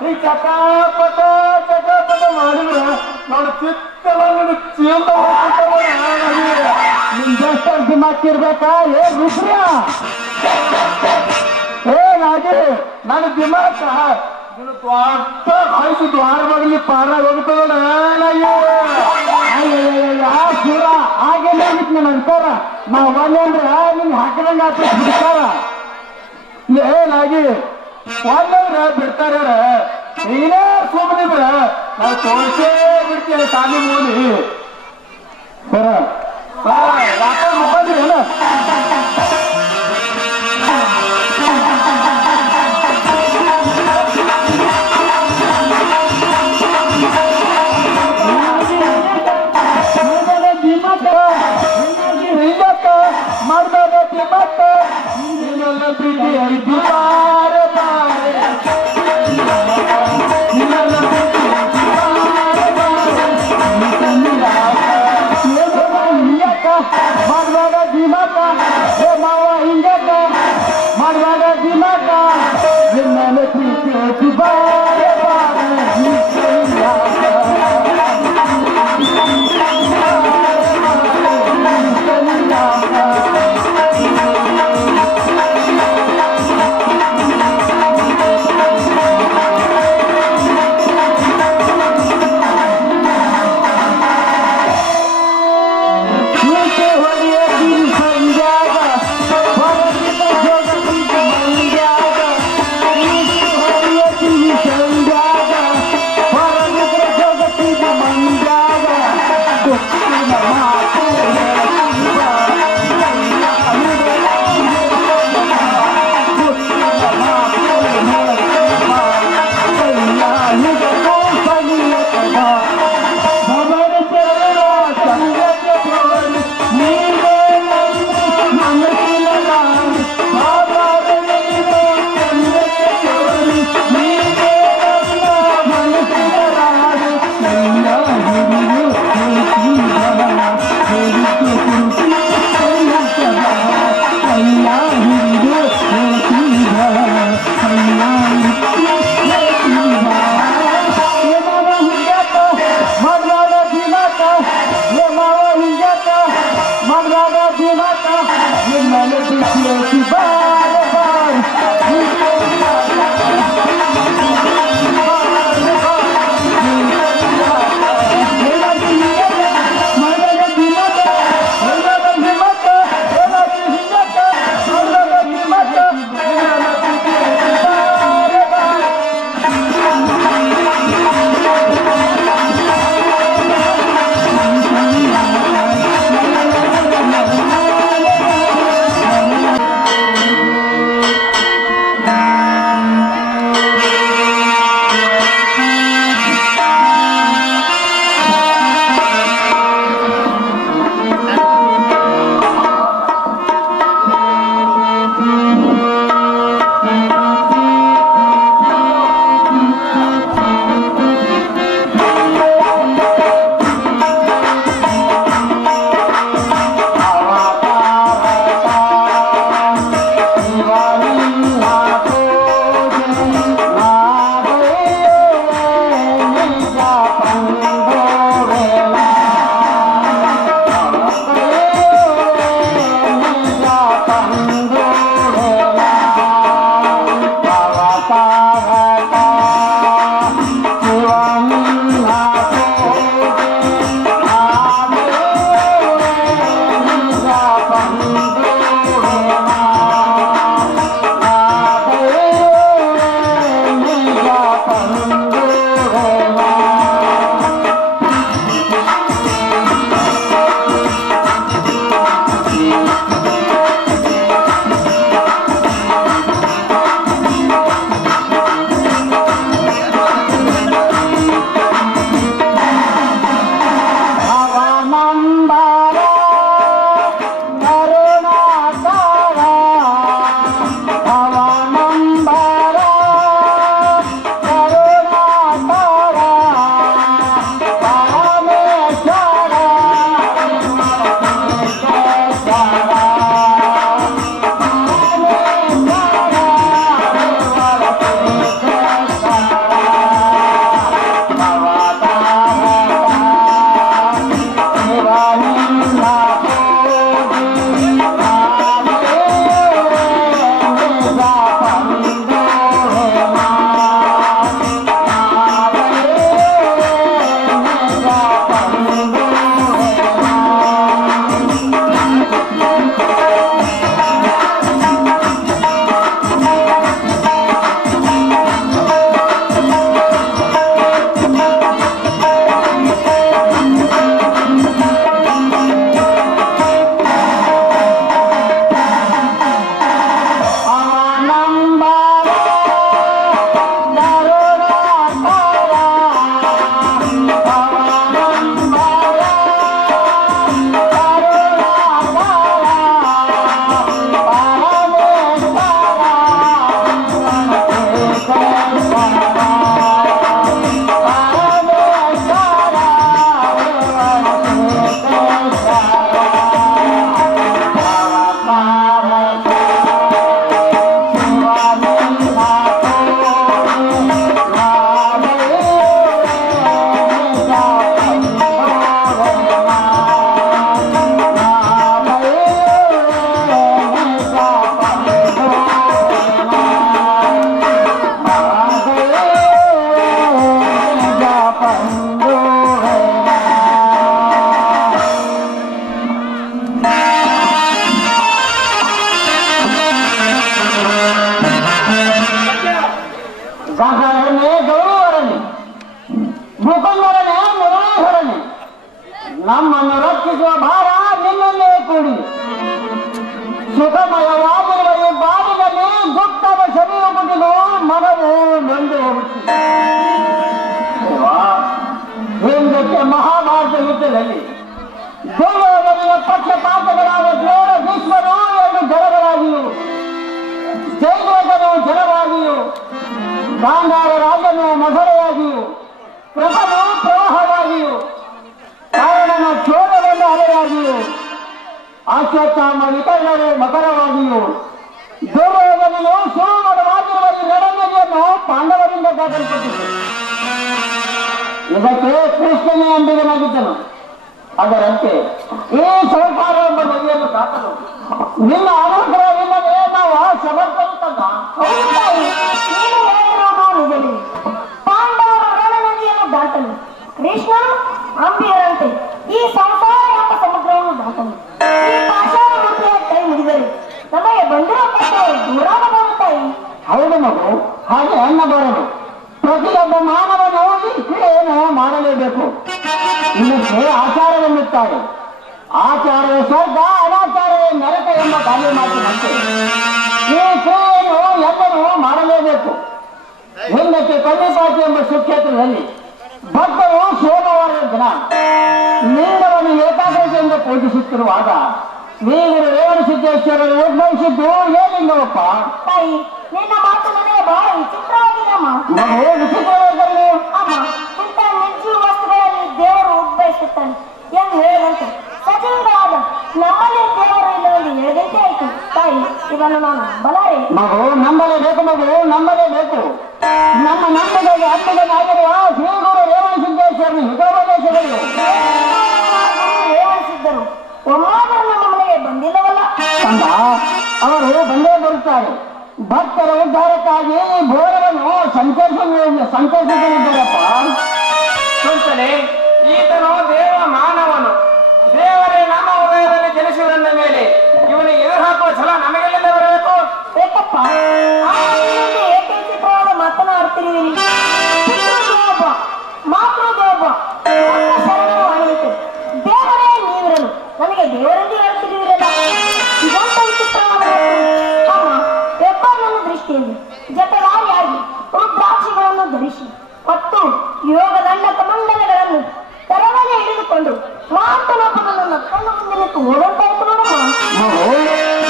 ಈ ಚಕಾಪಟ ಮಾಡಿದ್ರೆ ನೋಡು ಚಿತ್ತಲ್ಲ ಚೀಲ ನಿಮ್ ದೇಶ ದಿಮಾಕಿರ್ಬೇಕಾ ಏನ್ ರುಬ್ರಿಯ ಏನಾಗಿ ನನ್ನ ದಿಮಾಕ ದೊಡ್ಡ ಆಯ್ತು ದ್ವಾರ ಬಗಲಿ ಪಾರಾಗ ಹೋಗ್ತದ ಪೂರ ಹಾಗೆಲ್ಲ ಆಗಿತ್ತು ನನ್ನ ಅನ್ಸಾರ ನಾವ್ ಒಳ್ಳೆ ಅಂದ್ರೆ ನಿನ್ ಹಾಕಿದಂಗ ಆತ ಬಿಡ್ತಾರ ಏನಾಗಿ ಒಳ್ಳೆವ್ರ ಬಿಡ್ತಾರ ನೀನೇ ಸುಮ್ಮನಿದ್ರ ನಾವು ತೋರ್ಸೇ ಬಿಡ್ತೀವಿ ಸಾಲಿ ಮೂಲಿ ಸರ ಮುಖಂದ್ರಿ ಏನ ಮಾಡ್ಬೇಡ ತಿಮ್ಮಕ್ಕ ನೀನೆಲ್ಲ ಪ್ರೀತಿ ಐದು ಬಾರೆ ಬಾರೆ ನೀನೆಲ್ಲ ಪ್ರೀತಿ ಮಾಡ್ಬೇಡ ದಿಮಾಕ ಏ ಮಾವ ಹಿಂಗಕ್ಕ ಮಾಡ್ಬೇಡ ದಿಮಾಕ ನಿನ್ನೆಲ್ಲ ಪ್ರೀತಿ ಐದು ಬಾರೆ ಬಾರೆ ರಕ್ಷಿಸುವ ಭಾರ ನಿನ್ನನ್ನೇ ಕೂಡಿ ಸುಖಮಯವಾಗಿರುವ ಈ ಬಾಳಿನಲ್ಲಿ ದುಃಖದ ಶರೀರ ಮುಗಿದು ಮನವು ನೊಂದು ಹೋಗುತ್ತಿದೆ. ಹಿಂದಕ್ಕೆ ಮಹಾಭಾರತ ಯುದ್ಧದಲ್ಲಿ ದುರ್ಯೋಧನ ಪಕ್ಷಪಾತಗಳಾದ ದ್ರೋಣ ಭೀಷ್ಮರು ಎರಡು ಜನಗಳಾಗಿಯೂ ಜೈದ್ರಥನು ಜನವಾಗಿಯೂ ಗಾಂಧಾರ ರಾಜನು ಮೊಸಳೆಯಾಗಿಯೂ ಪ್ರಭನು ಪ್ರವಾಹವಾಗಿಯೂ ಕಾರಣನ ಚೋಳವನ್ನು ಅಲೆಯಾಗಿಯೂ ಅಶ್ವತ್ಥಾಮ ವಿಕರ್ಣರು ಮಕರವಾಗಿಯೂ ದುರ್ಯೋಧನನು ಸುಮಧವಾಗಿರುವ ಈ ನಡವಳಿಕೆಯನ್ನು ಪಾಂಡವರಿಂದ ದಾಖಲಿಸಿದೆ. ಇದಕ್ಕೆ ಕೃಷ್ಣನೇ ಅಂಬಿಗನಾಗಿದ್ದನು. ಅದರಂತೆ ಈ ಸರ್ಕಾರ ಎಂಬ ನದಿಯನ್ನು ಕಾಕಲು ನಿನ್ನ ಅನುಗ್ರಹವಿಲ್ಲದೆ ನಾವು ಸಮರ್ಥಿಸಲ್ಲ. ನಿಜವೇ ಪಾಂಡವರ ರಣನದಿಯನ್ನು ದಾಟಲು ಕೃಷ್ಣನು ಅಂಬಿಗರಂತೆ ಈ ಸಂಸಾರ ಎಂಬ ಸಮುದ್ರವನ್ನು ದಾಟಲು ಈ ಪಾಷಾಣ ಮೂರ್ತಿಯ ಕೈ ಹಿಡಿದರೆ ನಮಗೆ ಬಂದಿರೋ ಕಷ್ಟಗಳು ದೂರಾಗಬಹುದು ತಾಯಿ. ಹೌದು ಮಗು, ಹಾಗೆ ಅನ್ನಬಾರದು. ಪ್ರತಿಯೊಬ್ಬ ಮಾನವನು ಈ ಕ್ರಿಯೆಯನ್ನು ಮಾಡಲೇಬೇಕು. ಇದಕ್ಕೆ ಆಚಾರವೆನ್ನುತ್ತಾರೆ. ಆಚಾರವೇ ಸ್ವರ್ಗ, ಅನಾಚಾರವೇ ನರಕ ಎಂಬ ಗಾಳಿ ಮಾತಿನಂತೆ ಈ ಕ್ರಿಯೆಯನ್ನು ಎಲ್ಲರೂ ಮಾಡಲೇಬೇಕು. ಹಿಂದಕ್ಕೆ ಕನ್ನಿಪಾತಿ ಎಂಬ ಸುಕ್ಷೇತ್ರದಲ್ಲಿ ಭಕ್ತರು ಸೋಮವಾರದ ದಿನ ಲಿಂಗವನ್ನು ಏಕಾಗ್ರತೆಯಿಂದ ಪೂಜಿಸುತ್ತಿರುವಾಗ ಶ್ರೀಗುರು ರೇವಣಸಿದ್ದೇಶ್ವರರು ಉದ್ಭವಿಸಿದ್ದು ಏನಿಲ್ಲವಪ್ಪ ತಾಯಿ. ನಿನ್ನ ಮಾತು ನನಗೆ ಬಹಳ ವಿಚಿತ್ರವಾಗಿದೆ ಅಮ್ಮ. ನಾವು ವಿಚಿತ್ರವಾದಲ್ಲಿ ಅಮ್ಮ, ಇಂಥ ನಿರ್ಜೀವ ವಸ್ತುಗಳಲ್ಲಿ ದೇವರು ಉದ್ಭವಿಸುತ್ತಾನೆ ಎಂದು ಹೇಳಿದಂತೆ ಸಜೀವಗಳಾದ ನಮ್ಮಲ್ಲಿ ದೇವರು ಇಲ್ಲವೆಂದು ಹೇಳಿದಂತೆ ಆಯ್ತು ತಾಯಿ. ಇದನ್ನು ನಾನು ಬಲಾರೆ ಮಗು ನಂಬಲೇಬೇಕು. ಮಗು ನಂಬಲೇಬೇಕು. ನಮ್ಮ ನಂಬಿಕೆಗೆ ಅರ್ಥನಾಗಿರುವ ಶ್ರೀಗುರು ರೇವಣಸಿದ್ದೇಶ್ವರನ ಹಿತೋಪದೇಶಗಳು ರೇವಣಿಸಿದ್ದರು ಒಮ್ಮಾದರೂ ನಮ್ಮ ಮನೆಗೆ ಬಂದಿಲ್ಲವಲ್ಲ ಕಂದ. ಅವರು ಬಂದೇ ಬರುತ್ತಾರೆ. ಭಕ್ತರ ಉದ್ಧಾರಕ್ಕಾಗಿ ಈ ಬೋರವನ್ನು ಸಂಚರಿಸುತ್ತಿದ್ದಾರಪ್ಪ. ಸ್ವಂತಲೇ ಈತನು ದೇವ ಮಾನವನು. ದೇವರೇ ನಮ್ಮ ಹೃದಯದಲ್ಲಿ ಜನಿಸುವುದನ್ನ ಮೇಲೆ ಇವನಿಗೆ ಎದುರು ಹಾಕುವ ಛಲ ನಮಗೆಲ್ಲ ಬರಬೇಕು. ಬೇಕಪ್ಪ, ಏಕೈಕವಾದ ಮಾತನಾಡ್ತಿರುವಿರಿ. ಪಿತೃದೇವ ಮಾತೃದೇವ ಶರಣರು ಅಣಿಯಿತು ದೇವರೇ ನೀವಿರಲು ನನಗೆ ದೇವರಲ್ಲಿ ಹೇಳ್ತಿರುವಿರಲ್ಲ. ಇದೊಂದು ವಿಚಿತ್ರವಾದ ಅಮ್ಮ. ನನ್ನ ದೃಷ್ಟಿಯಲ್ಲಿ ಜಟಗಾರಿಯಾಗಿ ರುದ್ರಾಕ್ಷಿಗಳನ್ನು ಧರಿಸಿ ಮತ್ತು ಯೋಗದಂಡ ಕಮಂಡಲಗಳನ್ನು ತರವನೆ ಹಿಡಿದುಕೊಂಡು ಮಾತನಾಪದ ನನ್ನ ಕಣ್ಣು ಮುಂದೆ ನಿಂತು ಓಡಾಡ್ತಾಯಿತು ನೋಡಮ್ಮ.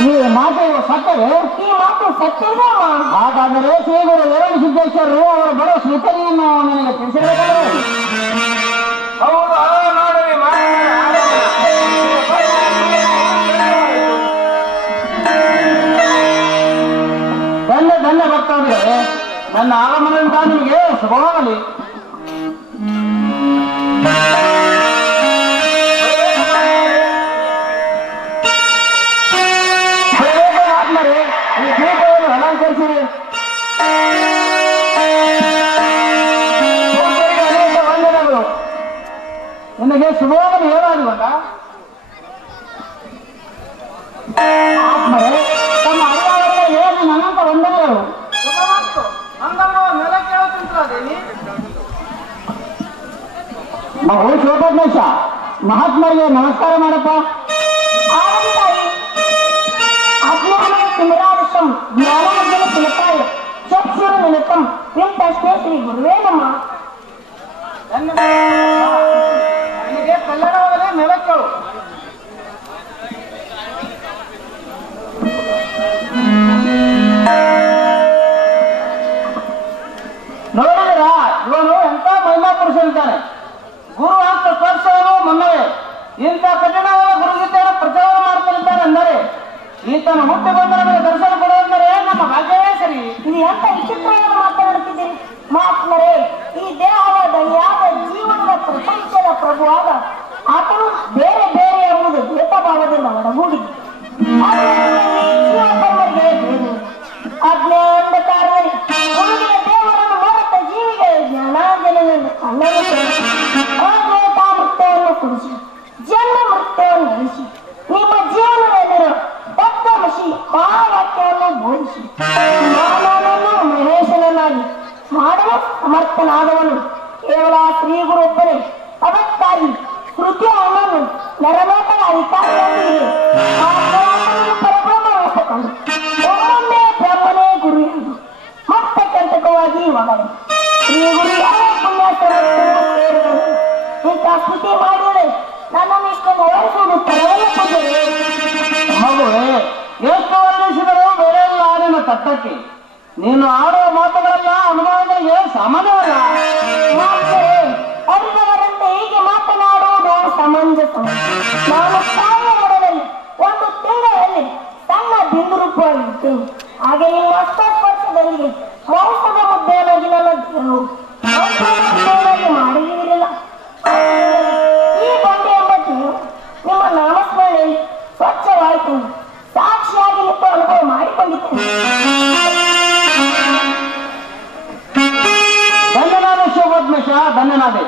ಈ ಮಾತು ಸತ್ತರೆ ಈ ಮಾತು ಸತ್ಯವೇ ಅಮ್ಮ. ಹಾಗಾದರೆ ಶ್ರೀಗುರು ರೇವಣಸಿದ್ದೇಶ್ವರರು ಅವರು ಬರೋ ಸೂಚನೆಯನ್ನು ನನಗೆ ತಿಳಿಸಬೇಕಾದ್ರೆ ಹೌದು, ಅದರ ನೋಡುವಿ ಧನ್ಯ ಭಕ್ತರಿಗೆ ನನ್ನ ಆಗಮನದಿಂದ ನಿಮಗೆ ಶುಭವಾಗಲಿ. ಆತ್ಮರೇ, ಈ ದೀಪವನ್ನು ಅಲಂಕರಿಸಿರಿ. ಅನೇಕ ವಂದನೆಗಳು. ನಿನಗೆ ಶುಭವಾಗಲಿ ಹೇಳಾದಿವಾಗ ಆತ್ಮರೇ, ತಮ್ಮ ಅರಿವಾಗಲೇ ಏನು ನನ್ನಂತ ವಂದನೆಗಳು. ಮಹು ಶಿವಪದ್ಮೇಶ, ಮಹಾತ್ಮರಿಗೆ ನಮಸ್ಕಾರ ಮಾಡಪ್ಪ. ಆಗಲಿ ತಾಯಿ. ಅಜ್ಞಾನ ತಿಮಿರಾದೃಶಂ ಜ್ಞಾನಾರ್ಜನ ಸುಲತಾಯ ಚಕ್ಷುರ ನಿಮಿತ್ತಂ ವಿಂತಷ್ಟೇ ಶ್ರೀ ಗುರುವೇ ನಮ. ನಿನಗೆ ಕಲ್ಲಡವಾಗಲೇ ನೆಲಕ್ಕಳು. ನೋಡಿದ್ರ ಇವನು ಎಂತ ಮಹಿಳಾ ಪುರುಷ ಇದ್ದಾನೆ. ಗುರು ಅಂತ ಸ್ಪರ್ಶವನ್ನು ಮುನ್ನವೇ ಇಂಥ ಕಠಿಣವಾದ ಗುರುವಿದ್ಯೆಯನ್ನು ಪ್ರಚಾರ ಮಾಡ್ತಿದ್ದಾನೆ ಅಂದರೆ ಈತನು ಹುಟ್ಟಿ ಬಂದ ನಮಗೆ ದರ್ಶನ ಕೊಡುವಂದರೆ ನಮ್ಮ ಭಾಗ್ಯವೇ ಸರಿ. ಇದು ಎಂತ ವಿಚಿತ್ರವಾದ ಮಾತನಾಡುತ್ತಿದ್ದೀರಿ ಮಹಾತ್ಮರೇ. ಈ ದೇಹದ ದಣಿಯಾದ ಜೀವನದ ಪ್ರಪಂಚದ ಪ್ರಭುವಾದ ಆತನು ಬೇರೆ ಬೇರೆ ಎಂಬುದು ಭೇದಭಾವದಿಂದ ಒಡಗೂಡಿದೆ. ಜೀವಕರ್ಮರಿಗೆ ಬೇರೆ ಅಜ್ಞಾನಕಾರದಲ್ಲಿ ಹುಡುಗಿಯ ದೇವರನ್ನು ಮರೆತ ಜೀವಿಗೆ ಜ್ಞಾನಾಂಜನೆಯನ್ನು ಮೃತ್ಯವನ್ನು ಕುಡಿಸಿ ಜನ್ಮ ಮೃತ್ಯವನ್ನು ಅಳಿಸಿ ನಿಮ್ಮ ಜೀವನದಲ್ಲಿರೋ ತತ್ವಮಸಿ ಮಹಾವಾಕ್ಯವನ್ನು ಬೋಧಿಸಿ ಮಾನವನನ್ನು ಮಹೇಶನನ್ನಾಗಿ ಮಾಡಲು ಸಮರ್ಥನಾದವನು ಕೇವಲ ಶ್ರೀ ಗುರು ಒಬ್ಬನೇ. ಅದಕ್ಕಾಗಿ ಕೃತ್ಯ ಅವನನ್ನು ನರಲೋಕದ ಅಧಿಕಾರಿಯೊಂದಿಗೆ ಆ ಪರಮಾತ್ಮನನ್ನು ಪರಬ್ರಹ್ಮವೆನಿಸಿಕೊಂಡು ಒಮ್ಮೊಮ್ಮೆ ಬ್ರಹ್ಮನೇ ಗುರು ಎಂದು ಮತ್ತೆ ಕಂಟಕವಾಗಿ ಮಗನೇ ಶ್ರೀ ಗುರು ಯಾವ ಪುಣ್ಯಾತ್ಮರು ಇಂಥ ಸ್ತುತಿ ಮಾಡಿದರೆ ನನ್ನನ್ನು ಇಷ್ಟನ್ನು ವಹಿಸುವುದು ತರವಲ್ಲ ಪೂಜೆ. ಮಗುವೆ, ಎಷ್ಟು ವರ್ಣಿಸಿದರೂ ಬೇರೆ ಇಲ್ಲ ನಿನ್ನ ತಟ್ಟಕ್ಕೆ. ನೀನು ಆಡುವ ಮಾತುಗಳೆಲ್ಲ ಅನುಭವಗಳಿಗೆ ಸಾಮಾನ್ಯವಲ್ಲ. ಮಾತರೆ ಅರಿದವರಂತೆ ಹೀಗೆ ಮಾತನಾಡುವುದು ಸಮಂಜಸ. ನಾನು ತಾಯಿಯ ಒಡಲಲ್ಲಿ 1 ತಿಂಗಳಲ್ಲಿ ಸಣ್ಣ ಬಿಂದು ರೂಪವಾಗಿದ್ದೇನೆ. ಹಾಗೆ ನಿಮ್ಮ ಹಸ್ತಸ್ಪರ್ಶದಲ್ಲಿಗೆ ಮೌಸದ ಮುದ್ದೆಯಾಗಿ ನನ್ನ ದೇಹವು ಮಾಡಿರಲಿಲ್ಲ. ಈ ಬಂಡೆ ಎಂಬ ದೇವರು ನಿಮ್ಮ ನಾಮಸ್ಮರಣೆಯಲ್ಲಿ ಸ್ವಚ್ಛವಾಯಿತು. ಸಾಕ್ಷಿಯಾಗಿ ನಿಂತು ಅನುಭವ ಮಾಡಿಕೊಂಡಿದ್ದೇನೆ. ಧನ್ಯನಾದ ಶಿವಪದ್ಮೇಶ, ಧನ್ಯನಾದೆ.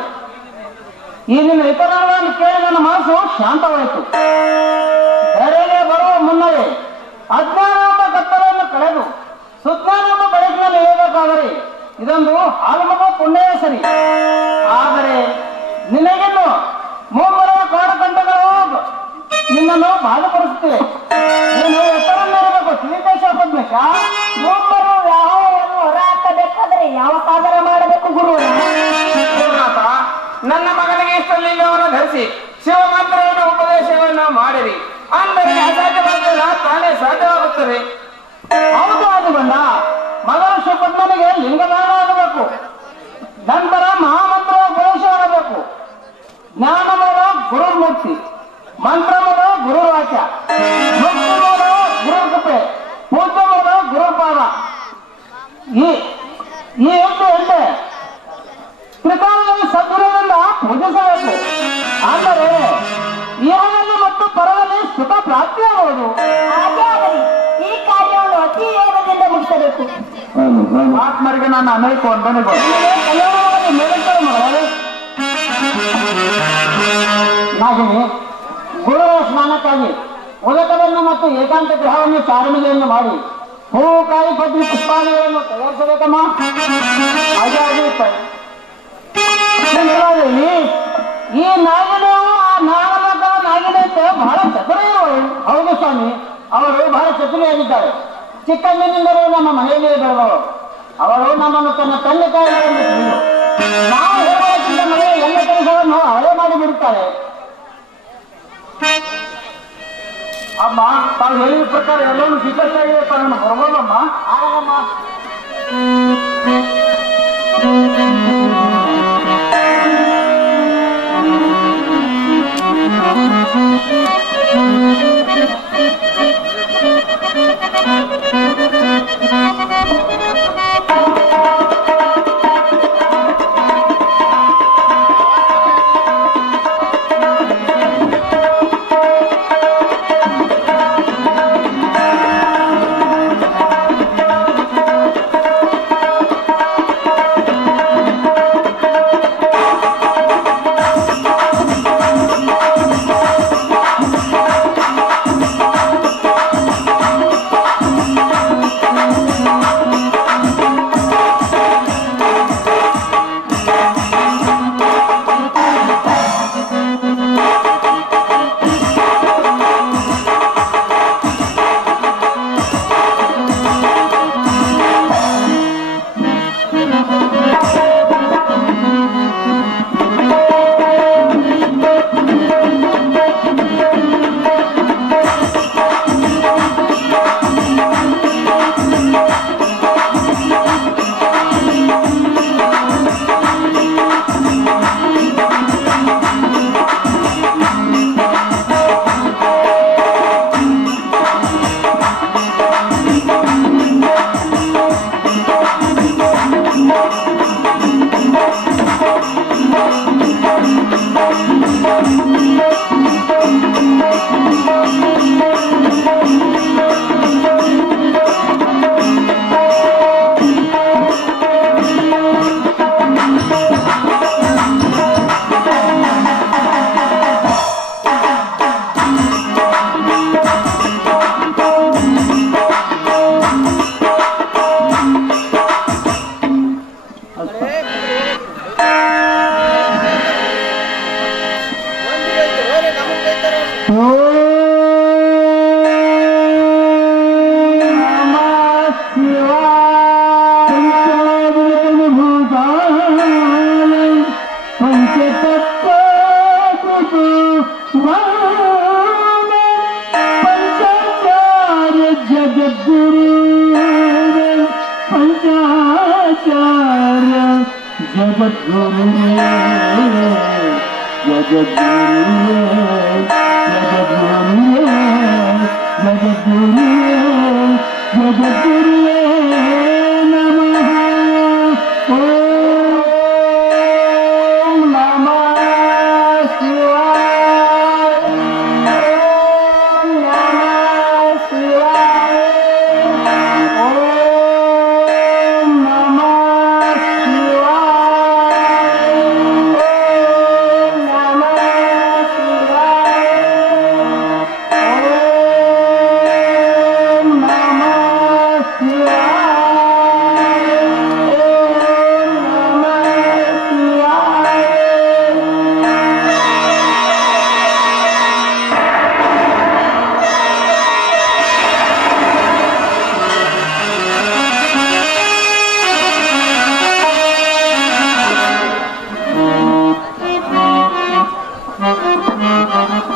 ಈ ನಿನ್ನ ವಿತರಣೆಗಳನ್ನು ಕೇಳಿ ನನ್ನ ಮನಸ್ಸು ಶಾಂತವಾಯಿತು. ಧರೆಗೆ ಬರುವ ಮುನ್ನವೇ ಅಜ್ಞಾನ ಎಂಬ ಕತ್ತಲೆಯನ್ನು ಕಳೆದು ಸುಜ್ಞಾನ ಎಂಬ ಬೆಳಕಿನಲ್ಲಿ ಇಳಿಯಬೇಕಾದರೆ ಇದೊಂದು ಹಾಲುಮಗ ಪುಣ್ಯವೇ ಸರಿ. ಆದರೆ ನಿನಗಿನ್ನು ಮುಂಬರುವ ಕಾಡುಕಂಠಗಳು ನಿನ್ನನ್ನು ಬಾಧಪಡಿಸುತ್ತಿವೆ. ನೀನು ಎತ್ತರನ್ನಿರಬೇಕು ತಿಳಿದೇ ಶಿವಪದ್ಮೇಶ. ಒಬ್ಬರು ವ್ಯಾಹವನ್ನು ಹೊರ ಹಾಕಬೇಕಾದರೆ ಯಾವ ಸಾಧನ ಮಾಡಬೇಕು ಗುರು? ಗುರುನಾಥ, ನನ್ನ ಮಗನಿಗೆ ಇಷ್ಟಲಿಂಗವನ್ನು ಧರಿಸಿ ಶಿವಮಂತ್ರವನ್ನು ಉಪದೇಶವನ್ನು ಮಾಡಿರಿ. ಅಂದರೆ ಅಸಾಧ್ಯವಾದ ತಾನೇ ಸಾಧ್ಯವಾಗುತ್ತದೆ. ಹೌದು, ಆದುಕೊಂಡ ಮೊದಲು ಶಿವಪದ್ಮನಿಗೆ ಲಿಂಗದಾನ ಆಗಬೇಕು. ನಂತರ ಮಹಾಮಂತ್ರ ಉಪದೇಶವಾಗಬೇಕು. ಜ್ಞಾನ ಮೂಲ ಗುರುಮೂರ್ತಿ, ಮಂತ್ರ ಮೂಲ ಗುರು ವಾಕ್ಯ, ಮುಕ್ತಿ ಮೂಲ ಗುರು ಕೃಪೆ, ಪೂಜೆ ಮೂಲ ಗುರುಪಾದ. ಈ ಎಂಟೆ ತ್ರಿಕಾಲದಲ್ಲಿ ಸದ್ಗುರುವಿನಿಂದ ಪೂಜಿಸಬೇಕು. ಅಂದರೆ ಇಹದಲ್ಲಿ ಮತ್ತು ಪರದಲ್ಲಿ ಸುಖ ಪ್ರಾಪ್ತಿಯಾಗುವುದು. ಹಾಗೆ ಆಗಲಿ. ಈ ಕಾರ್ಯವನ್ನು ಅತಿ ವೇಗದಿಂದ ಮುಗಿಸಬೇಕು. ಆತ್ಮರಿಗೆ ನಾನು ಅನೇಕ ವಂದನೆಗಳು. ನಾಗಿನಿ, ಗುರುಗಳ ಸ್ನಾನಕ್ಕಾಗಿ ಉದಕವನ್ನು ಮತ್ತು ಏಕಾಂತ ಗ್ರಹವನ್ನು ಚಾರಣೆಯನ್ನು ಮಾಡಿ ಹೂವು ಕಾಯಿ ಪದ್ರಿ ಪುಷ್ಪಾದಿಗಳನ್ನು ತಯಾರಿಸಬೇಕಮ್ಮ. ಹಾಗೆ ಆಗಿರುತ್ತದೆ. ಈ ನಾಗಿನಿಯು ಆ ನಾಗಲೋಕದ ನಾಗಿನಿಯಂತೆ ಬಹಳ ಚತುರೆಯವರು. ಹೌದು ಸ್ವಾಮಿ, ಅವರು ಬಹಳ ಚತುರಿಯಾಗಿದ್ದಾರೆ. ಚಿಕ್ಕಂದಿನಿಂದಲೂ ನಮ್ಮ ಮನೆಯಲ್ಲಿಯೇ ಬೆಳೆದವರು. ಅವರು ನಮ್ಮನ್ನು ತನ್ನ ತಂದೆ ತಾಯಿಗಳನ್ನು ತಿಳಿದು ನಾವು ಹೇಳುವುದಕ್ಕಿಂತ ಮನೆಯ ಎಲ್ಲ ಕೆಲಸವನ್ನು ಅವರೇ ಮಾಡಿ ಬಿಡುತ್ತಾರೆ. ಅಮ್ಮ, ತಾವು ಹೇಳಿದ ಪ್ರಕಾರ ಎಲ್ಲವೂ ಸಿದ್ಧತೆಯಾಗಿದೆ. ತಾನು ಬರ್ಬೋದಮ್ಮ? ಆಗಮ್ಮ.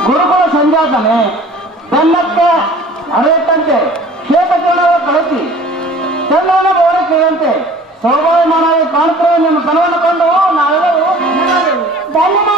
ಗುರುಕುಲ ಸಂಜಾತನೆ ಬೆನ್ನಕ್ಕೆ ಅರೆಯಟ್ಟಂತೆ ಕ್ಷೇತ್ರಗಳನ್ನು ಕಳಿಸಿ ಚಂದ್ರನ ಬೋರೆ ಕೇಳಂತೆ ಸೌಭಾಗ್ಯಮಾನವಾಗಿ ಕಾಣುತ್ತೇವೆ ನಿಮ್ಮ ಕನವನ್ನು ಕೊಂಡು ನಾವೆಲ್ಲರೂ ಧನ್ಯವಾದ